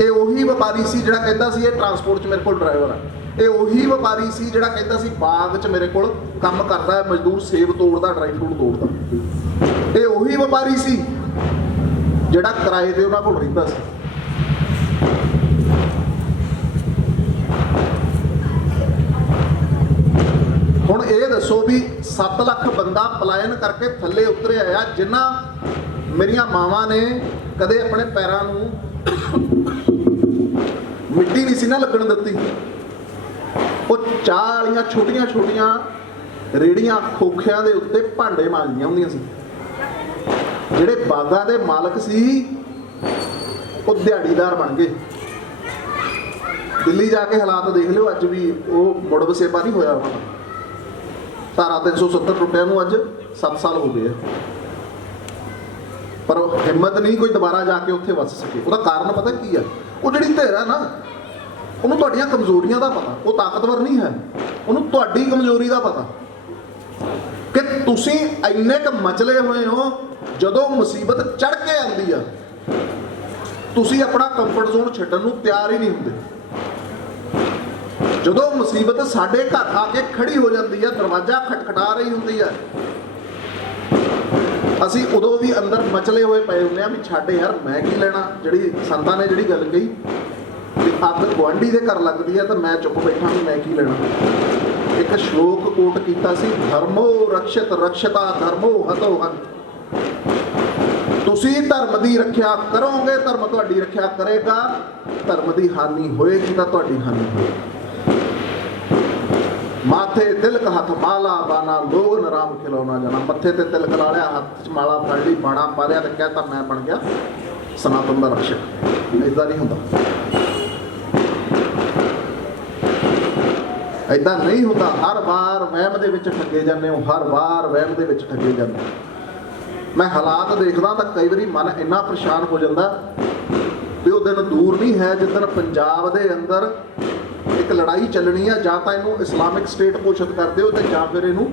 ਇਹ ਉਹੀ ਵਪਾਰੀ ਸੀ ਜਿਹੜਾ ਕਹਿੰਦਾ ਸੀ ਇਹ ਟਰਾਂਸਪੋਰਟ 'ਚ ਮੇਰੇ ਕੋਲ ਡਰਾਈਵਰ ਆ। ਇਹ ਉਹੀ ਵਪਾਰੀ ਸੀ ਜਿਹੜਾ ਕਹਿੰਦਾ ਸੀ ਬਾਗ 'ਚ ਮੇਰੇ ਕੋਲ ਕੰਮ ਕਰਦਾ ਹੈ ਮਜ਼ਦੂਰ, ਸੇਬ ਤੋੜਦਾ, ਡਰਾਈ ਫਰੂਟ ਤੋੜਦਾ। ਇਹ ਉਹੀ ਵਪਾਰੀ ਸੀ ਜਿਹੜਾ ਕਿਰਾਏ ਤੇ ਉਹਨਾਂ ਕੋਲ ਰਹਿੰਦਾ ਸੀ। ਹੁਣ ਇਹ ਦੱਸੋ ਵੀ 7 ਲੱਖ ਬੰਦਾ ਪਲਾਇਨ ਕਰਕੇ ਥੱਲੇ ਉਤਰਿਆ ਆ, ਜਿਨ੍ਹਾਂ ਮੇਰੀਆਂ ਮਾਵਾਂ ਨੇ ਕਦੇ ਆਪਣੇ ਪੈਰਾਂ ਨੂੰ ਮਿੱਟੀ ਨਹੀਂ ਸੀ ਨਾ ਲੱਗਣ ਦਿੱਤੀ। ਉਹ ਚਾਹ ਵਾਲੀਆਂ ਛੋਟੀਆਂ ਰੇੜੀਆਂ ਖੋਖਿਆਂ ਦੇ ਉੱਤੇ ਭਾਂਡੇ ਮਾਂਜਦੀਆਂ ਹੁੰਦੀਆਂ ਸੀ। ਜਿਹੜੇ ਬਾਗਾਂ ਦੇ ਮਾਲਕ ਸੀ ਉਹ ਦਿਹਾੜੀਦਾਰ ਬਣ ਗਏ। ਦਿੱਲੀ ਜਾ ਕੇ ਹਾਲਾਤ ਦੇਖ ਲਿਓ, ਅੱਜ ਵੀ ਉਹ ਮੁੜ ਵਸੇਬਾ ਨਹੀਂ ਹੋਇਆ ਉਹਨਾਂ ਦਾ। ਧਾਰਾ 370 ਟੁੱਟਿਆਂ ਨੂੰ ਅੱਜ 7 ਸਾਲ ਹੋ ਗਏ ਆ, ਪਰ ਉਹ ਹਿੰਮਤ ਨਹੀਂ ਕੋਈ ਦੁਬਾਰਾ ਜਾ ਕੇ ਉੱਥੇ ਵਸ ਸਕੇ। ਉਹਦਾ ਕਾਰਨ ਪਤਾ ਕੀ ਆ? ਉਹ ਜਿਹੜੀ ਧਿਰ ਆ ਨਾ, ਉਹਨੂੰ ਤੁਹਾਡੀਆਂ ਕਮਜ਼ੋਰੀਆਂ ਦਾ ਪਤਾ। ਉਹ ਤਾਕਤਵਰ ਨਹੀਂ ਹੈ, ਉਹਨੂੰ ਤੁਹਾਡੀ ਕਮਜ਼ੋਰੀ ਦਾ ਪਤਾ ਕਿ ਤੁਸੀਂ ਇੰਨੇ ਕੁ ਮਚਲੇ ਹੋਏ ਹੋ। ਜਦੋਂ ਮੁਸੀਬਤ ਚੜ ਕੇ ਆਉਂਦੀ ਆ, ਤੁਸੀਂ ਆਪਣਾ ਕੰਫਰਟ ਜ਼ੋਨ ਛੱਡਣ ਨੂੰ ਤਿਆਰ ਹੀ ਨਹੀਂ ਹੁੰਦੇ। ਜਦੋਂ ਮੁਸੀਬਤ ਸਾਡੇ ਘਰ ਆ ਕੇ ਖੜੀ ਹੋ ਜਾਂਦੀ ਹੈ, ਦਰਵਾਜ਼ਾ ਖਟਖਟਾ ਰਹੀ ਹੁੰਦੀ ਹੈ, ਅਸੀਂ ਉਦੋਂ ਵੀ ਅੰਦਰ ਮਚਲੇ ਹੋਏ ਪਏ ਹੁੰਦੇ ਆ ਵੀ ਛੱਡ ਯਾਰ, ਮੈਂ ਕੀ ਲੈਣਾ। ਜਿਹੜੀ ਸੰਤਾਂ ਨੇ ਜਿਹੜੀ ਗੱਲ ਕਹੀ ਵੀ ਅੱਗ ਗੁਆਂਢੀ ਦੇ ਘਰ ਲੱਗਦੀ ਹੈ ਤਾਂ ਮੈਂ ਚੁੱਪ ਬੈਠਾ ਵੀ ਮੈਂ ਕੀ ਲੈਣਾ। ਇੱਕ ਸ਼ਲੋਕ ਕੋਟ ਕੀਤਾ ਸੀ, ਧਰਮੋ ਰਕਸ਼ਿਤ ਰਕਸ਼ਤਾ ਧਰਮੋ ਹਤੋ ਹਨ। ਤੁਸੀਂ ਧਰਮ ਦੀ ਰੱਖਿਆ ਕਰੋਗੇ, ਧਰਮ ਤੁਹਾਡੀ ਰੱਖਿਆ ਕਰੇਗਾ। ਧਰਮ ਦੀ ਹਾਨੀ ਹੋਏਗੀ ਤਾਂ ਤੁਹਾਡੀ ਹਾਨੀ ਹੋਏਗੀ। ਮਾਥੇ ਤਿਲਕ ਹੱਥ ਮਾਲਾ ਬਾਣਾ ਲੋਗ ਨਰਾਮ ਖਿਲਾਉਣਾ ਜਾਣਾ। ਮੱਥੇ ਤੇ ਤਿਲਕ ਲਾ ਲਿਆ, ਹੱਥ 'ਚ ਮਾਲਾ ਫੜ ਲਈ, ਬਾਣਾ ਪਾ ਲਿਆ ਤੇ ਕਹਿਤਾ ਮੈਂ ਬਣ ਗਿਆ ਸਨਾਤਨ ਦਾ ਰਕਸ਼ਕ। ਇਦਾਂ ਨਹੀਂ ਹੁੰਦਾ, ਇਦਾਂ ਨਹੀਂ ਹੁੰਦਾ। ਹਰ ਵਾਰ ਵਹਿਮ ਦੇ ਵਿੱਚ ਠੱਗੇ ਜਾਂਦੇ ਹੋ, ਹਰ ਵਾਰ ਵਹਿਮ ਦੇ ਵਿੱਚ ਠੱਗੇ ਜਾਂਦੇ ਹੋ। ਮੈਂ ਹਾਲਾਤ ਦੇਖਦਾ ਤਾਂ ਕਈ ਵਾਰੀ ਮਨ ਇੰਨਾ ਪਰੇਸ਼ਾਨ ਹੋ ਜਾਂਦਾ ਵੀ ਉਹ ਦਿਨ ਦੂਰ ਨਹੀਂ ਹੈ ਜਿੱਦਣ ਪੰਜਾਬ ਦੇ ਅੰਦਰ ਇੱਕ ਲੜਾਈ ਚੱਲਣੀ ਆ, ਜਾਂ ਤਾਂ ਇਹਨੂੰ ਇਸਲਾਮਿਕ ਸਟੇਟ ਘੋਸ਼ਿਤ ਕਰ ਦਿਓ ਤੇ ਜਾਂ ਫਿਰ ਇਹਨੂੰ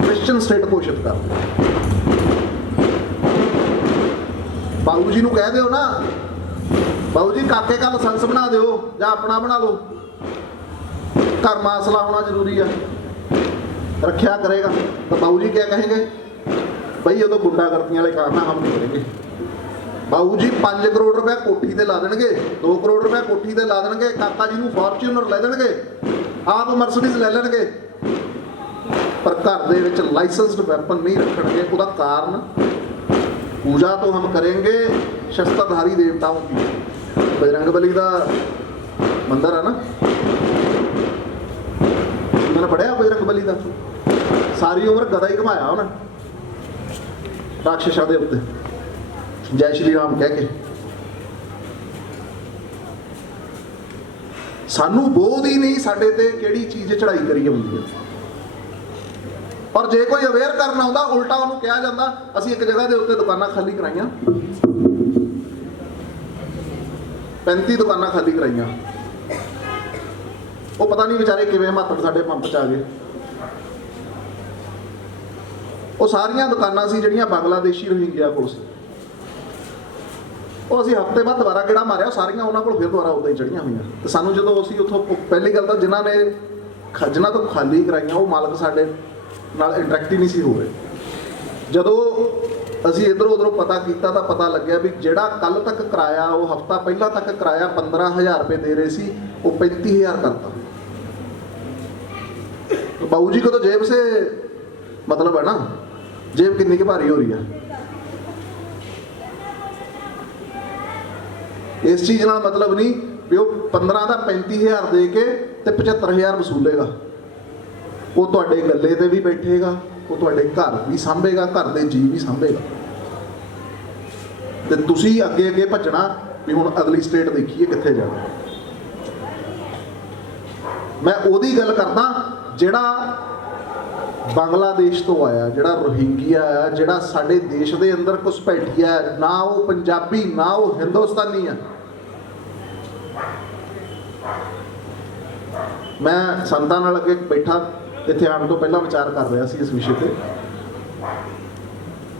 ਕ੍ਰਿਸਚਨ ਸਟੇਟ ਘੋਸ਼ਿਤ ਕਰ ਦਿਓ। ਬਾਊ ਜੀ ਨੂੰ ਕਹਿ ਦਿਓ ਨਾ, ਬਾਊ ਜੀ ਕਾਕੇ ਦਾ ਲਾਇਸੈਂਸ ਬਣਾ ਦਿਓ ਜਾਂ ਆਪਣਾ ਬਣਾ ਲਓ, ਘਰ ਮਾਸਲਾ ਹੋਣਾ ਜ਼ਰੂਰੀ ਆ, ਰੱਖਿਆ ਕਰੇਗਾ। ਤਾਂ ਬਾਊ ਜੀ ਕਿਆ ਕहेंगे, ਬਈ ਉਦੋਂ ਗੁੰਡਾਗਰਦੀਆਂ ਵਾਲੇ ਕਾਰਨਾ ਹਮ ਨਹੀਂ ਕरेंगे। ਬਾਊ ਜੀ 5 ਕਰੋੜ ਰੁਪਏ ਕੋਠੀ ਤੇ ਲਾ ਦੇਣਗੇ, 2 ਕਰੋੜ ਰੁਪਏ ਕੋਠੀ ਤੇ ਲਾ ਦੇਣਗੇ, ਕਾਕਾ ਜੀ ਨੂੰ ਫੋਰਚੂਨਰ ਲੈ ਦੇਣਗੇ, ਆਪ ਮਰਸੀਡੀਜ਼ ਲੈ ਲੈਣਗੇ, ਪਰ ਘਰ ਦੇ ਵਿੱਚ ਲਾਇਸੈਂਸਡ ਵੈਪਨ ਨਹੀਂ ਰੱਖਣਗੇ। ਉਹਦਾ ਕਾਰਨ पूजा तो हम करेंगे शस्त्रधारी देवताओं की। बजरंगबली का मंदिर है ना, मैंने पढ़िया बजरंगबली का, सारी उम्र गदा ही घुमाया उन्हें राक्षसां दे उत्ते, जय श्री राम कह के। सानू बोध ही नहीं साडे ते किहड़ी चीज़ चढ़ाई करी हुंदी है। और जे कोई अवेयर करना आउंदा उल्टा उन्होंने कहा जाता, असीं एक जगह के उत्ते दुकानां खाली कराइयां, 35 दुकानां खाली कराइयां, वो पता नहीं बेचारे किवें मातड़ साडे पंप च आ गए। वो सारियां दुकानां सी जिहड़ियां बांग्लादेशी रोहिंग्या कोल सी, वो असीं हफ्ते बाद दोबारा गेड़ा मारिया, सारियां उन्हां कोल फिर दोबारा उदां ही चढ़ियां होईयां। ते सानूं जदों असीं उत्थों पहली गल तां जिन्हां ने जिन्हां तो खाली कराइयां वो मालक साडे ਨਾਲ ਇੰਟਰੈਕਟ ਹੀ ਨਹੀਂ ਸੀ ਹੋ ਰਹੇ। ਜਦੋਂ ਅਸੀਂ ਇੱਧਰੋਂ ਉੱਧਰੋਂ ਪਤਾ ਕੀਤਾ ਤਾਂ ਪਤਾ ਲੱਗਿਆ ਵੀ ਜਿਹੜਾ ਕੱਲ ਤੱਕ ਕਿਰਾਇਆ, ਉਹ ਹਫਤਾ ਪਹਿਲਾਂ ਤੱਕ ਕਿਰਾਇਆ 15,000 ਰੁਪਏ ਦੇ ਰਹੇ ਸੀ, ਉਹ 35,000 करता। तो बाबू जी को तो जेब से मतलब है ना, जेब कितनी की भारी हो रही है। इस चीज़ ਨਾਲ मतलब नहीं भी वो 15 ਦਾ 35,000 ਦੇ ਕੇ ਤੇ 75,000 वसूलेगा। वो तुहाडे गले ते भी बैठेगा, वो तुहाडे घर भी सांभेगा, घर दे जी भी सांभेगा, ते तुसीं अगे अगे भजना भी हुण अगली स्टेट देखिए कित्थे जाना। मैं ओदी गल करदा जिहड़ा बांग्लादेश तो आया, जिहड़ा रोहिंग्या आया, जिहड़ा साडे देश दे अंदर घुसपैठिया है, ना वो पंजाबी ना वो हिंदुस्तानी है। मैं संतां नाल अगे बैठा ਇੱਥੇ ਆਉਣ ਤੋਂ ਪਹਿਲਾਂ ਵਿਚਾਰ ਕਰ ਰਿਹਾ ਸੀ ਇਸ ਵਿਸ਼ੇ ਤੇ